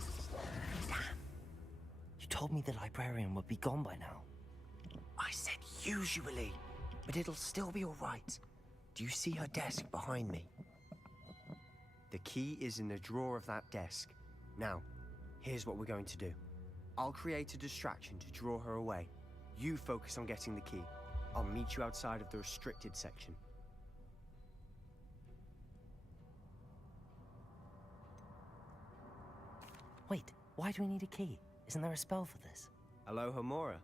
Damn. You told me the librarian would be gone by now. I said usually, but it'll still be all right. Do you see her desk behind me? The key is in the drawer of that desk. Now, here's what we're going to do. I'll create a distraction to draw her away. You focus on getting the key. I'll meet you outside of the restricted section. Wait, why do we need a key? Isn't there a spell for this? Alohomora.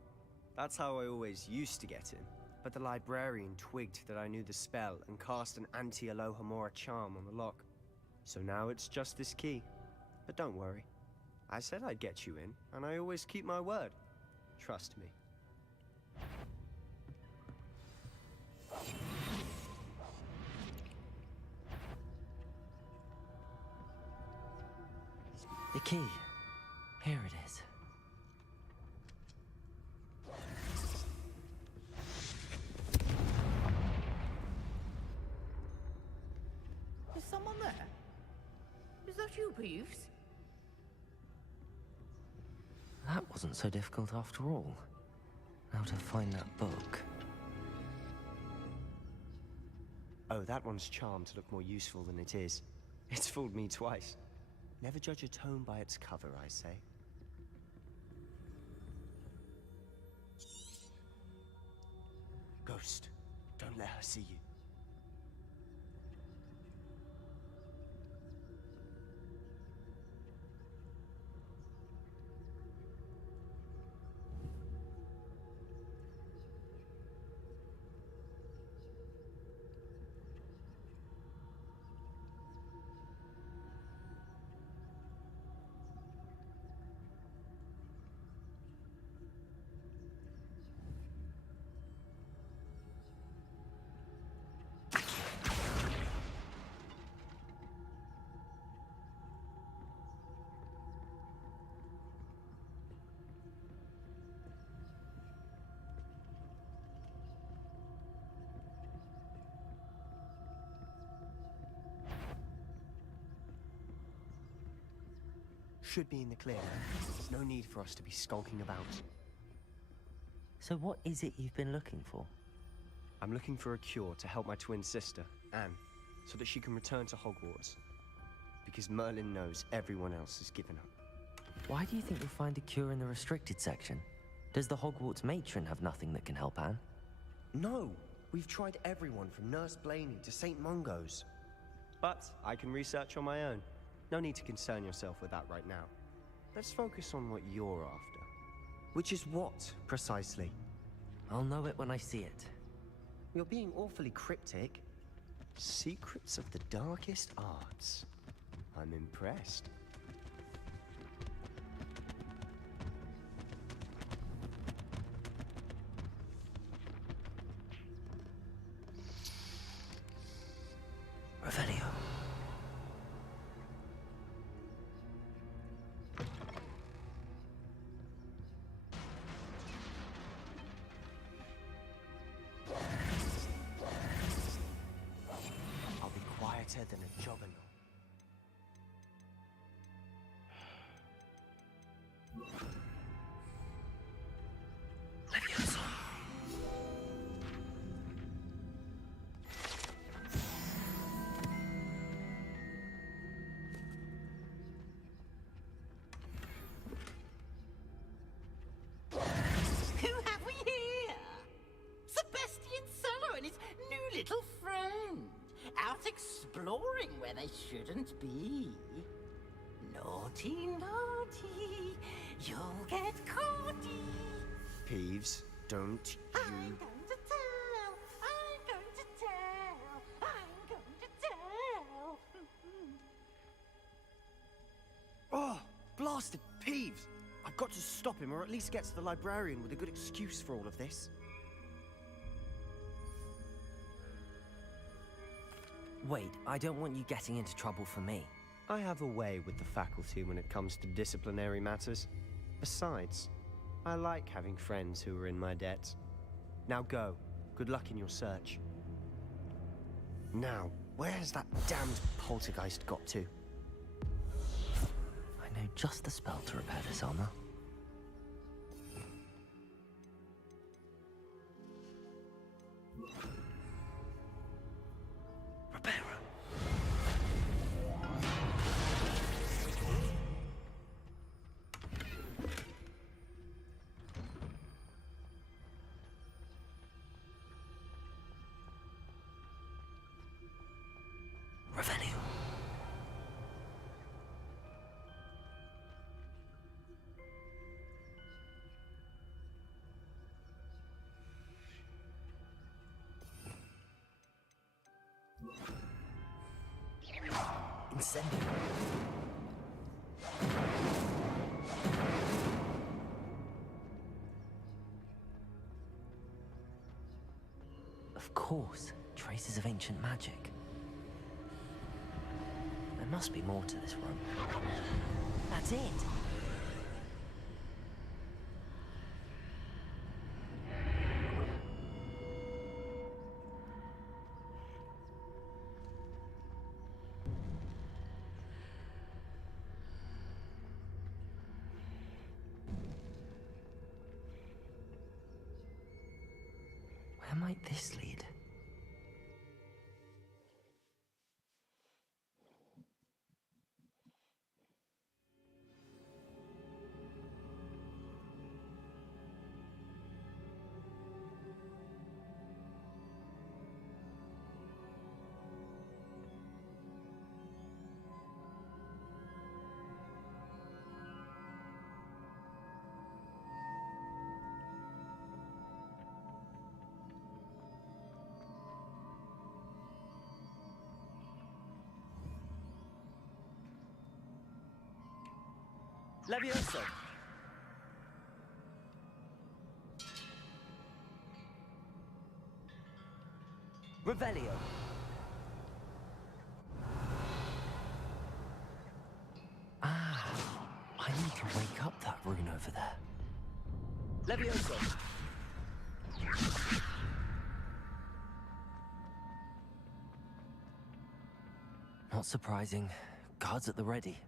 That's how I always used to get in. But the librarian twigged that I knew the spell and cast an anti-Alohomora charm on the lock. So now it's just this key. But don't worry. I said I'd get you in, and I always keep my word. Trust me. The key. Here it is. Is someone there? Is that you, Peeves? That wasn't so difficult after all. Now to find that book. Oh, that one's charmed to look more useful than it is. It's fooled me twice. Never judge a tome by its cover, I say. Ghost, don't let her see you. should be in the clear. There's no need for us to be skulking about. So what is it you've been looking for? I'm looking for a cure to help my twin sister, Anne, so that she can return to Hogwarts. Because Merlin knows everyone else has given up. Why do you think you'll find a cure in the restricted section? Does the Hogwarts matron have nothing that can help Anne? No! We've tried everyone from Nurse Blaney to St. Mungo's. But I can research on my own. No need to concern yourself with that right now. Let's focus on what you're after. Which is what, precisely? I'll know it when I see it. You're being awfully cryptic. Secrets of the darkest arts. I'm impressed. Revelio. I'll be quieter than a juggernaut. Who have we here? Sebastian Solo and his new little friend. Out exploring where they shouldn't be. Naughty, naughty. You'll get caughty. Peeves, don't you... I'm going to tell. I'm going to tell. I'm going to tell. Oh, blasted Peeves! I've got to stop him, or at least get to the librarian with a good excuse for all of this. Wait, I don't want you getting into trouble for me. I have a way with the faculty when it comes to disciplinary matters. Besides, I like having friends who are in my debt. Now go. Good luck in your search. Now, where has that damned poltergeist got to? I know just the spell to repair this armor. Revelio. Incendio. Of course, traces of ancient magic. There must be more to this room. That's it! Where might this lead? Levioso! Revelio. Ah, I need to wake up that rune over there. Levioso! Not surprising. Guards at the ready.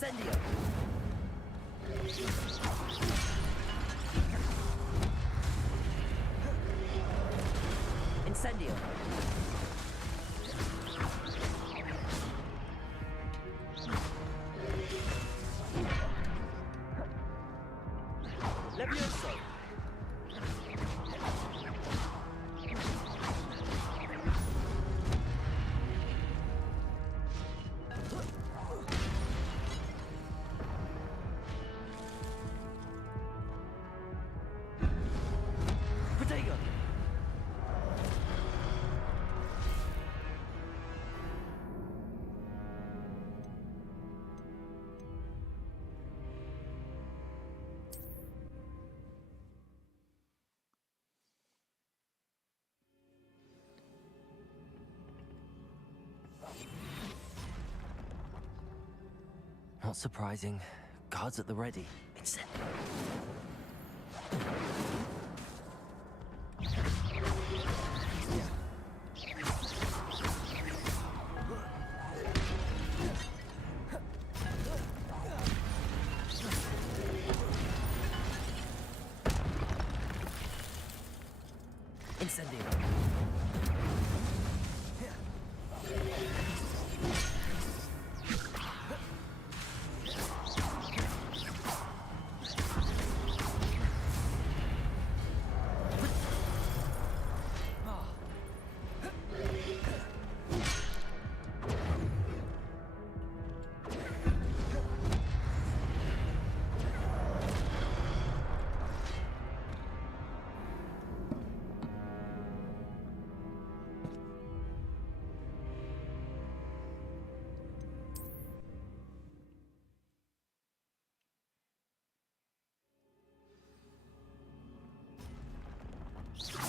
Incendio! Incendio! Levioso! Protego! Not surprising. Guards at the ready. Incendio. Incendio.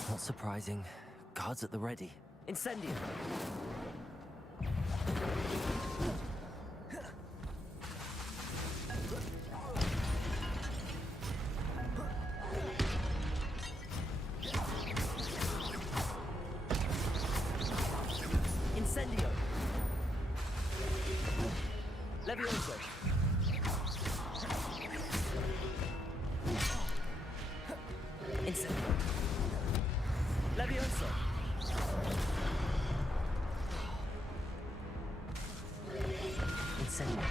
Not surprising. Guards at the ready. Incendio! Incendio! Levioso! Incendio! Levioso! Incendio!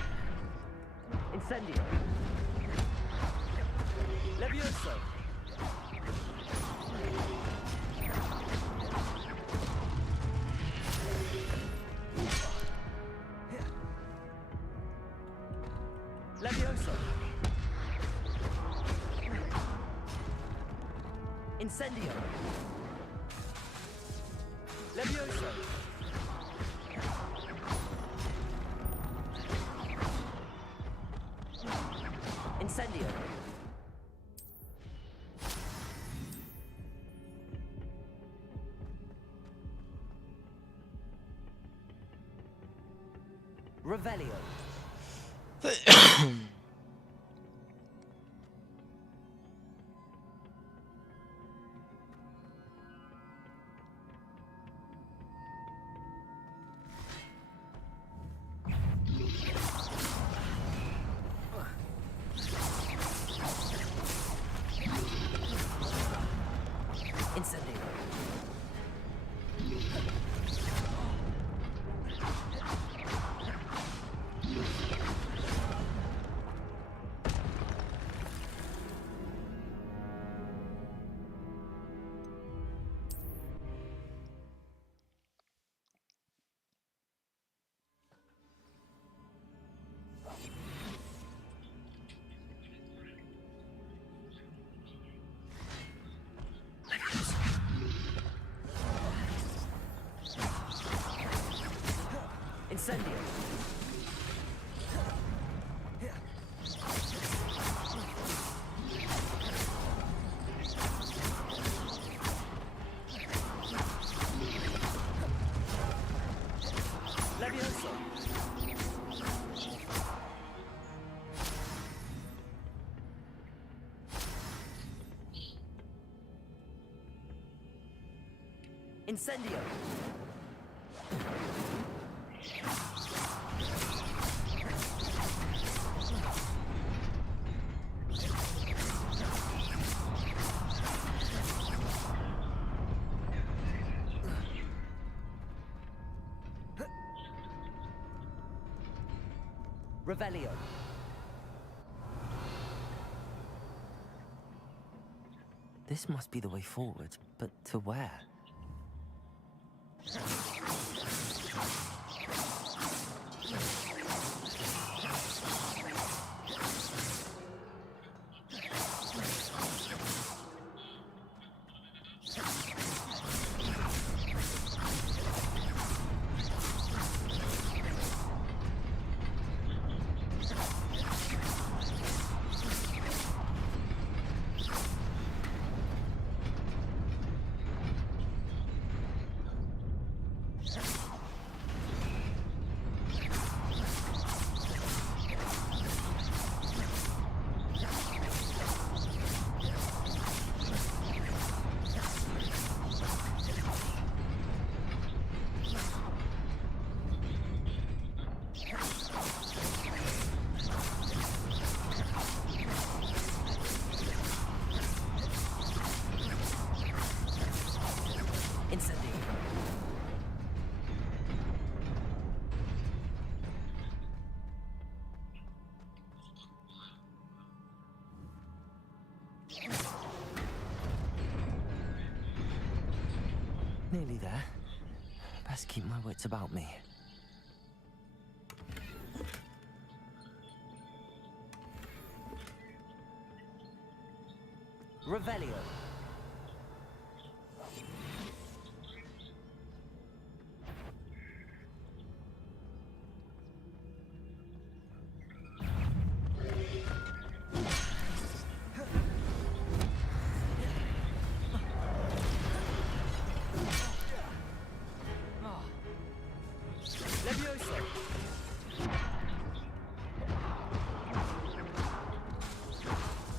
Incendio! Levioso! Levioso! Incendio! Levioso! Incendio! Revelio! Incendio! Incendio! Levioso! Incendio! Revelio. This must be the way forward, but to where? Nearly there. Best keep my wits about me. Revelio.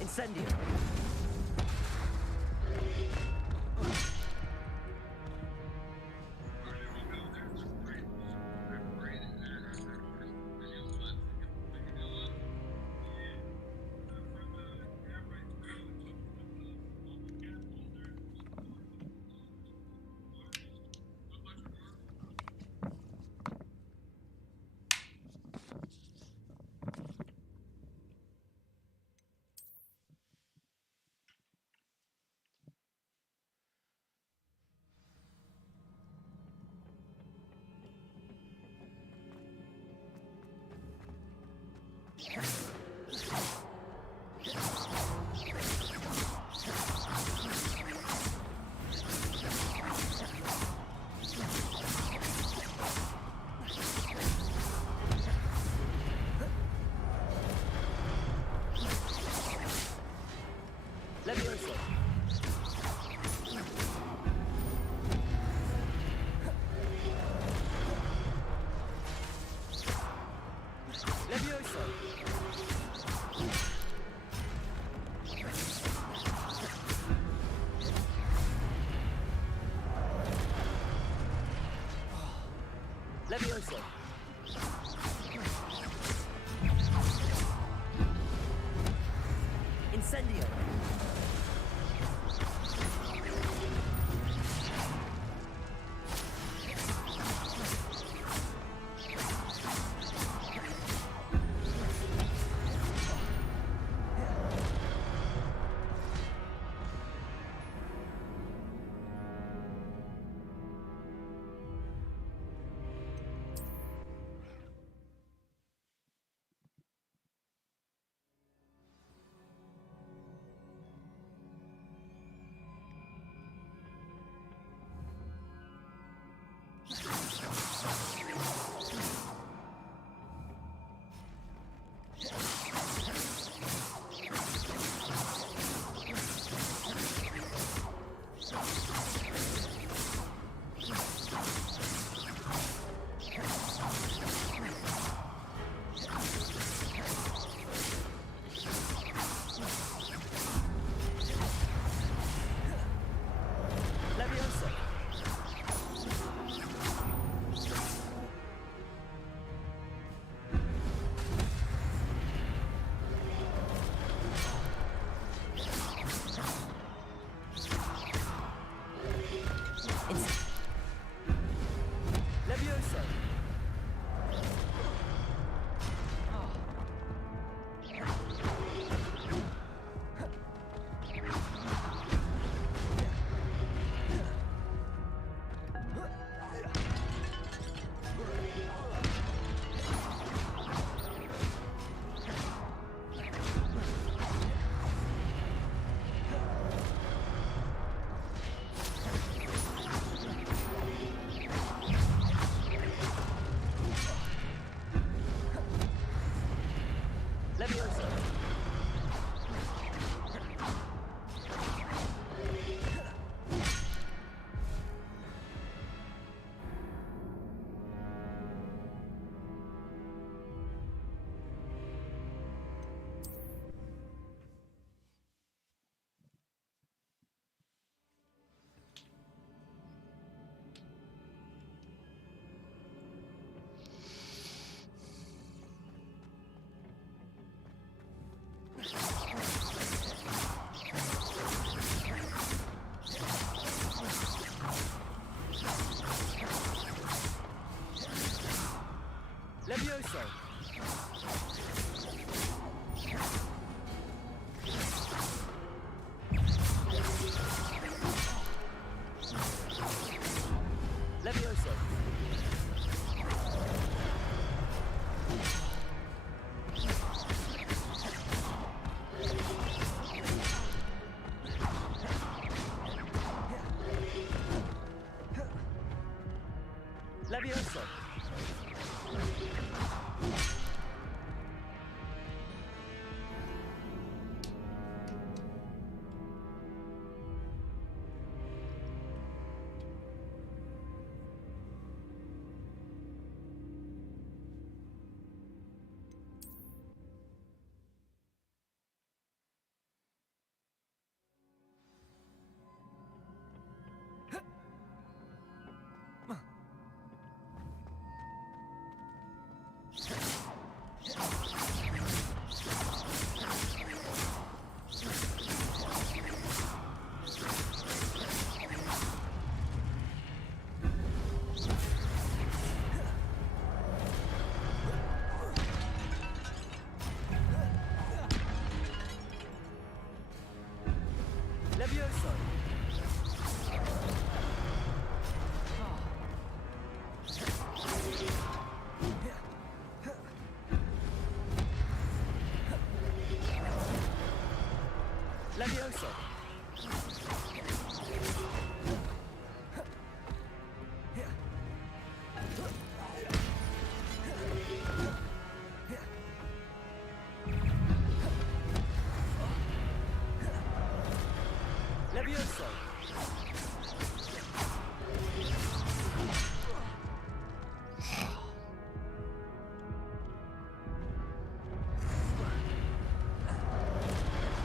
Incendio. Levioso. Incendio. Levioso! Levioso! Levioso! Levioso! Levioso! Levioso!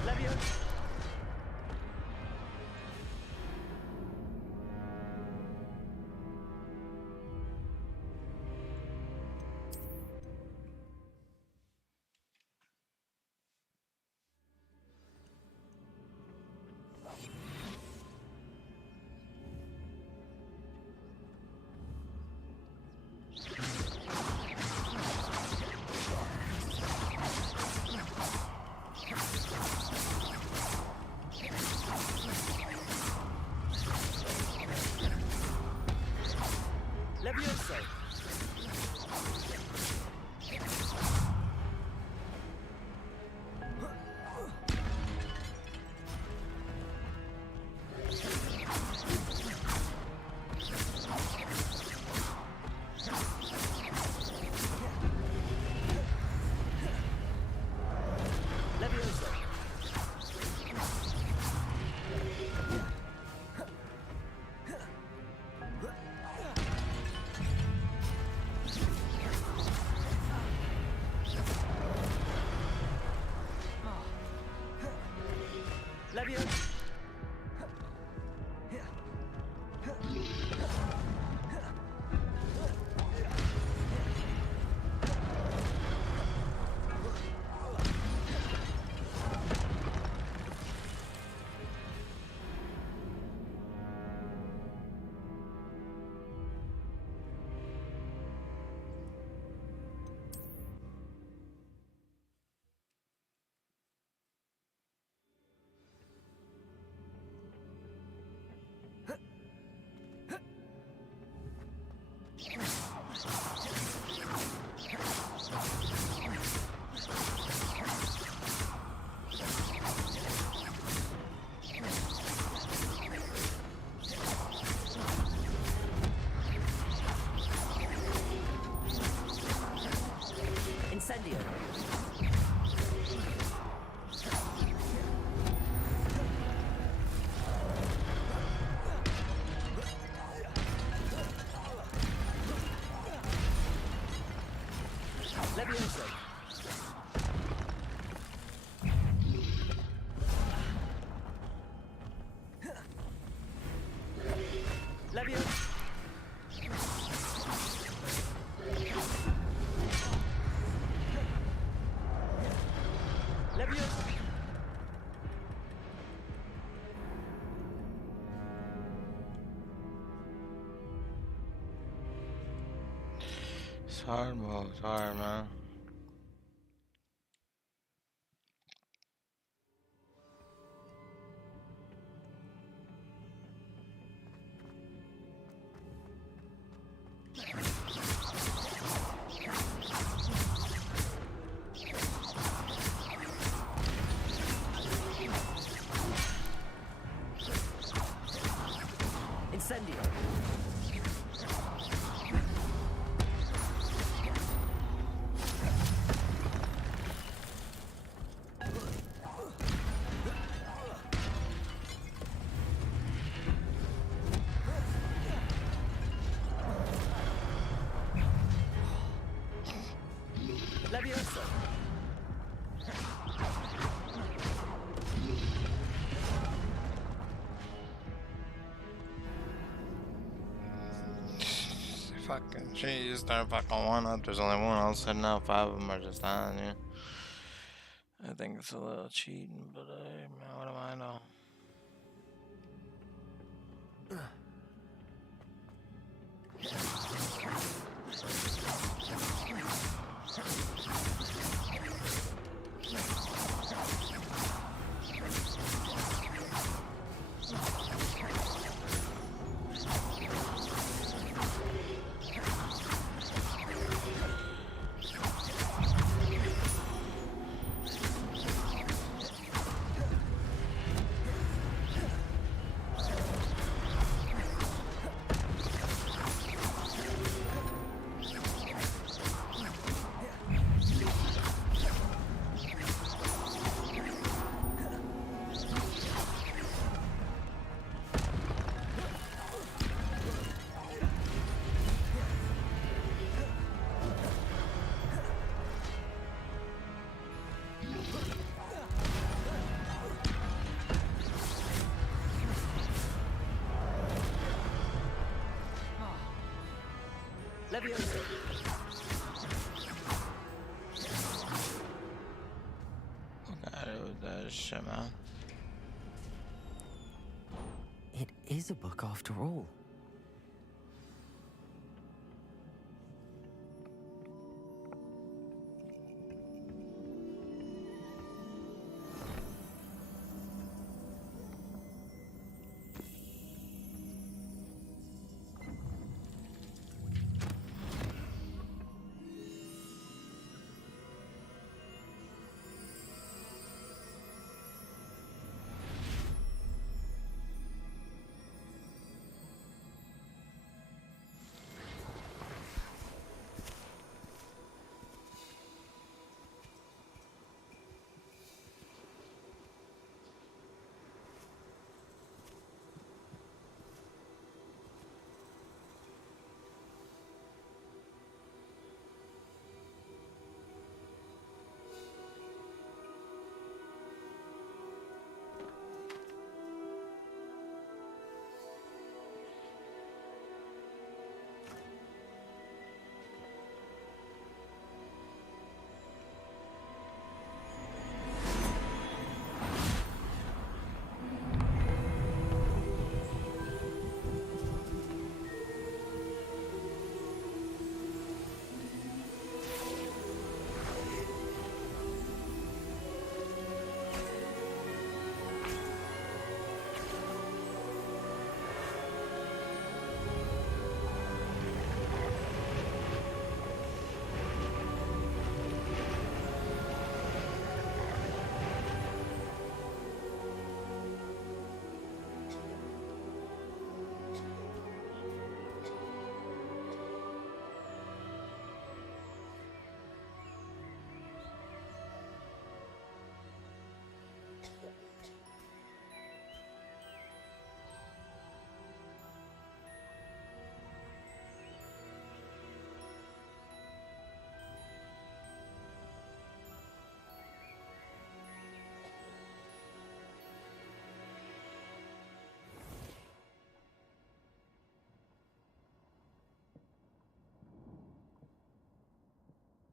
Levioso! Levioso! Levioso! Levioso! Incendio! hard, bro. It's hard, man. Incendio. Leviosa. Fucking jeez, start fucking one up. There's only one. All of a sudden now 5 of them are just on you. I think it's a little cheating, but man, what do I know? Leviosa. Got it with that shit, man. It is a book after all.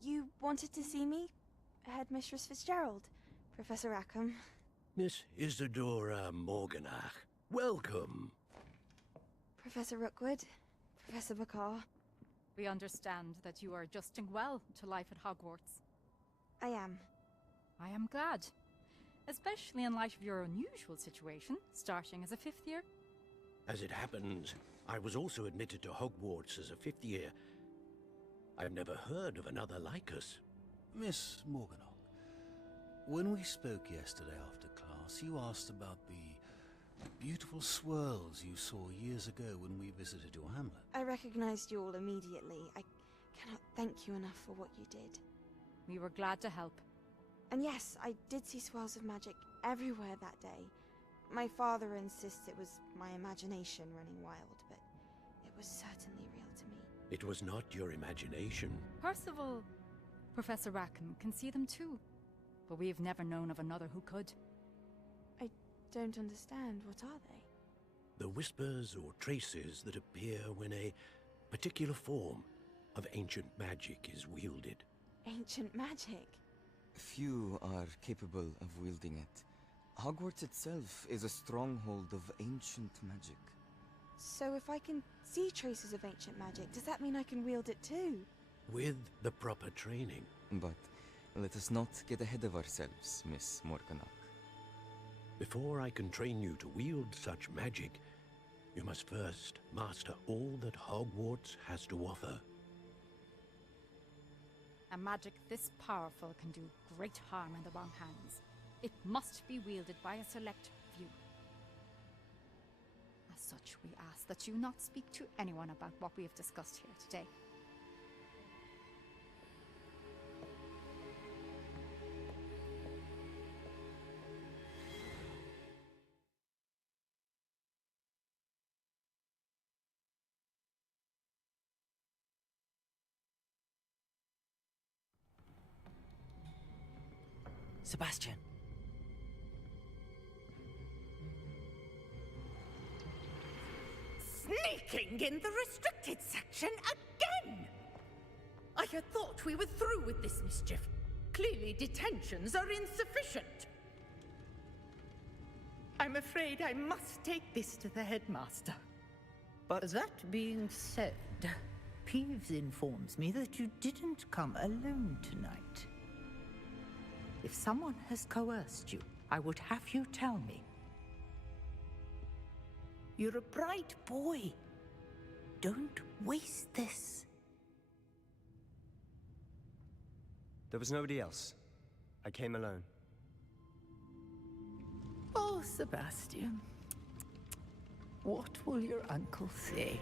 You wanted to see me? Headmistress Fitzgerald, Professor Rackham. Miss Isadora Morganach, welcome. Professor Rookwood, Professor Bakar. We understand that you are adjusting well to life at Hogwarts. I am. I am glad. Especially in light of your unusual situation, starting as a 5th year. As it happens, I was also admitted to Hogwarts as a 5th year. I've never heard of another like us. Miss Morganach, when we spoke yesterday after class, you asked about the beautiful swirls you saw years ago when we visited your hamlet. I recognized you all immediately. I cannot thank you enough for what you did. We were glad to help. And yes, I did see swirls of magic everywhere that day. My father insists it was my imagination running wild, but it was certainly real to me. It was not your imagination. Percival, Professor Rackham can see them too, but we have never known of another who could. I don't understand. What are they? The whispers or traces that appear when a particular form of ancient magic is wielded. Ancient magic? Few are capable of wielding it. Hogwarts itself is a stronghold of ancient magic. So if I can see traces of ancient magic, does that mean I can wield it too? With the proper training. But let us not get ahead of ourselves, Miss Morganach. Before I can train you to wield such magic, you must first master all that Hogwarts has to offer. A magic this powerful can do great harm in the wrong hands. It must be wielded by a select few. As such, we ask that you not speak to anyone about what we have discussed here today. Sebastian. Sneaking in the restricted section again! I had thought we were through with this mischief. Clearly detentions are insufficient. I'm afraid I must take this to the headmaster. But that being said, Peeves informs me that you didn't come alone tonight. If someone has coerced you, I would have you tell me. You're a bright boy. Don't waste this. There was nobody else. I came alone. Oh, Sebastian. What will your uncle say?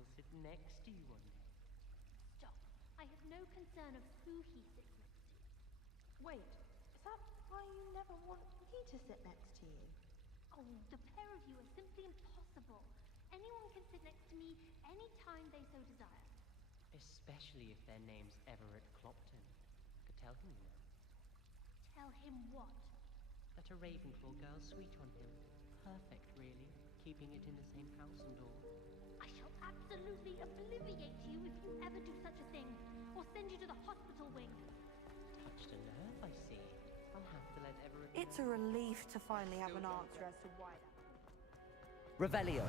he'll sit next to you one day. Stop. I have no concern of who he sits next to. Wait, is that why you never want me to sit next to you? Oh, the pair of you are simply impossible. Anyone can sit next to me any time they so desire. Especially if their name's Everett Clopton. I could tell him, you know. Tell him what? That a Ravenclaw girl's sweet on him. Perfect, really. Keeping it in the same house and all. I shall absolutely obliviate you if you ever do such a thing, or send you to the hospital wing. Touched a nerve, I see. I'll have to let Everett... It's a relief to finally have an answer as to why that... Revelio.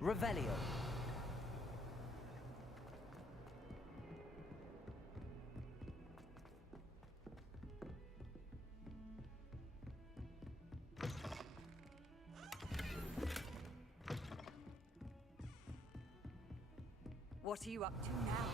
Revelio. What are you up to now?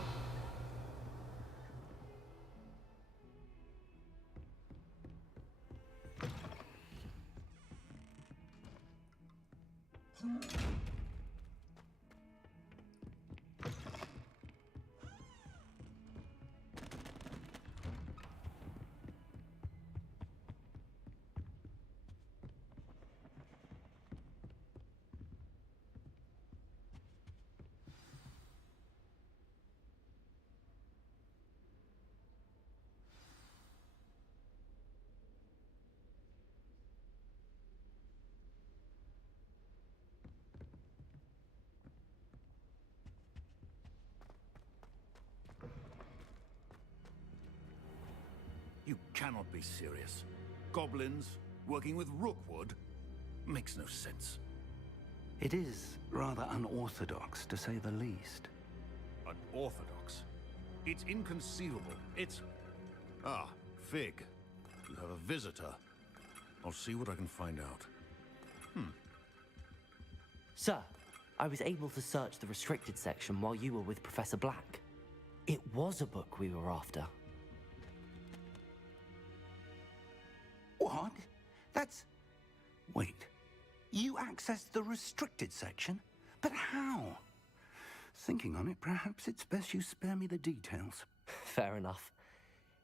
You cannot be serious. Goblins working with Rookwood? Makes no sense. It is rather unorthodox, to say the least. Unorthodox? It's inconceivable. It's... Ah, Fig. You have a visitor. I'll see what I can find out. Sir, I was able to search the restricted section while you were with Professor Black. It was a book we were after. What? That's... Wait. You accessed the restricted section? But how? Thinking on it, perhaps it's best you spare me the details. Fair enough.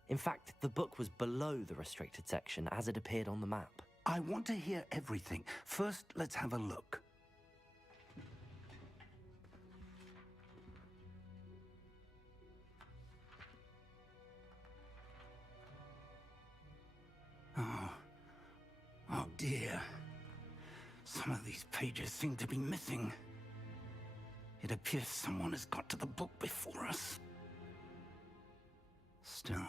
In fact, the book was below the restricted section as it appeared on the map. I want to hear everything. First, let's have a look. Oh dear. Some of these pages seem to be missing. It appears someone has got to the book before us. Still,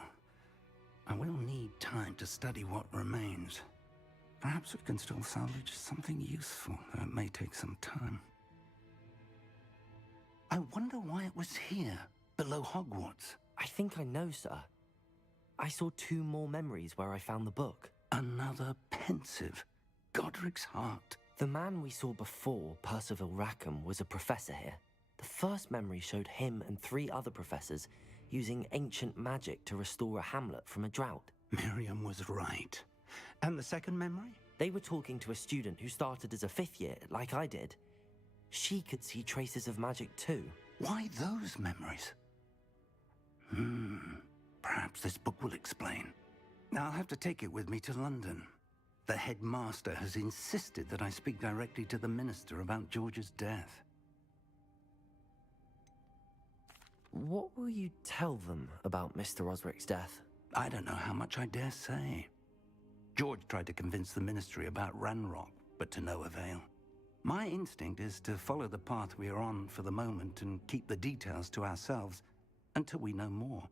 I will need time to study what remains. Perhaps we can still salvage something useful, though it may take some time. I wonder why it was here, below Hogwarts. I think I know, sir. I saw 2 more memories where I found the book. Another pensive. Godric's heart. The man we saw before, Percival Rackham, was a professor here. The first memory showed him and 3 other professors using ancient magic to restore a hamlet from a drought. Miriam was right. And the second memory? They were talking to a student who started as a 5th year, like I did. She could see traces of magic too. Why those memories? Perhaps this book will explain. I'll have to take it with me to London. The headmaster has insisted that I speak directly to the minister about George's death. What will you tell them about Mr. Osric's death? I don't know how much I dare say. George tried to convince the ministry about Ranrock, but to no avail. My instinct is to follow the path we are on for the moment and keep the details to ourselves until we know more.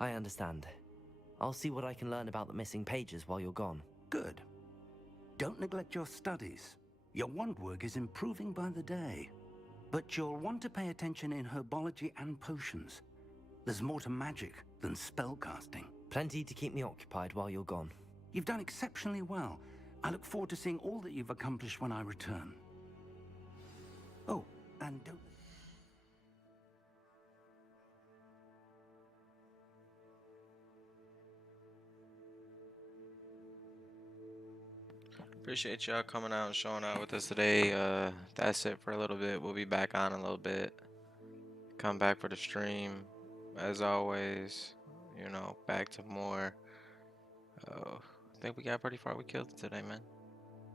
I understand. I'll see what I can learn about the missing pages while you're gone. Good. Don't neglect your studies. Your wand work is improving by the day. But you'll want to pay attention in herbology and potions. There's more to magic than spellcasting. Plenty to keep me occupied while you're gone. You've done exceptionally well. I look forward to seeing all that you've accomplished when I return. Oh, and don't... Appreciate y'all coming out and showing out with us today. That's it for a little bit. We'll be back on in a little bit. Come back for the stream. As always, you know, back to more. I think we got pretty far. We killed it today, man.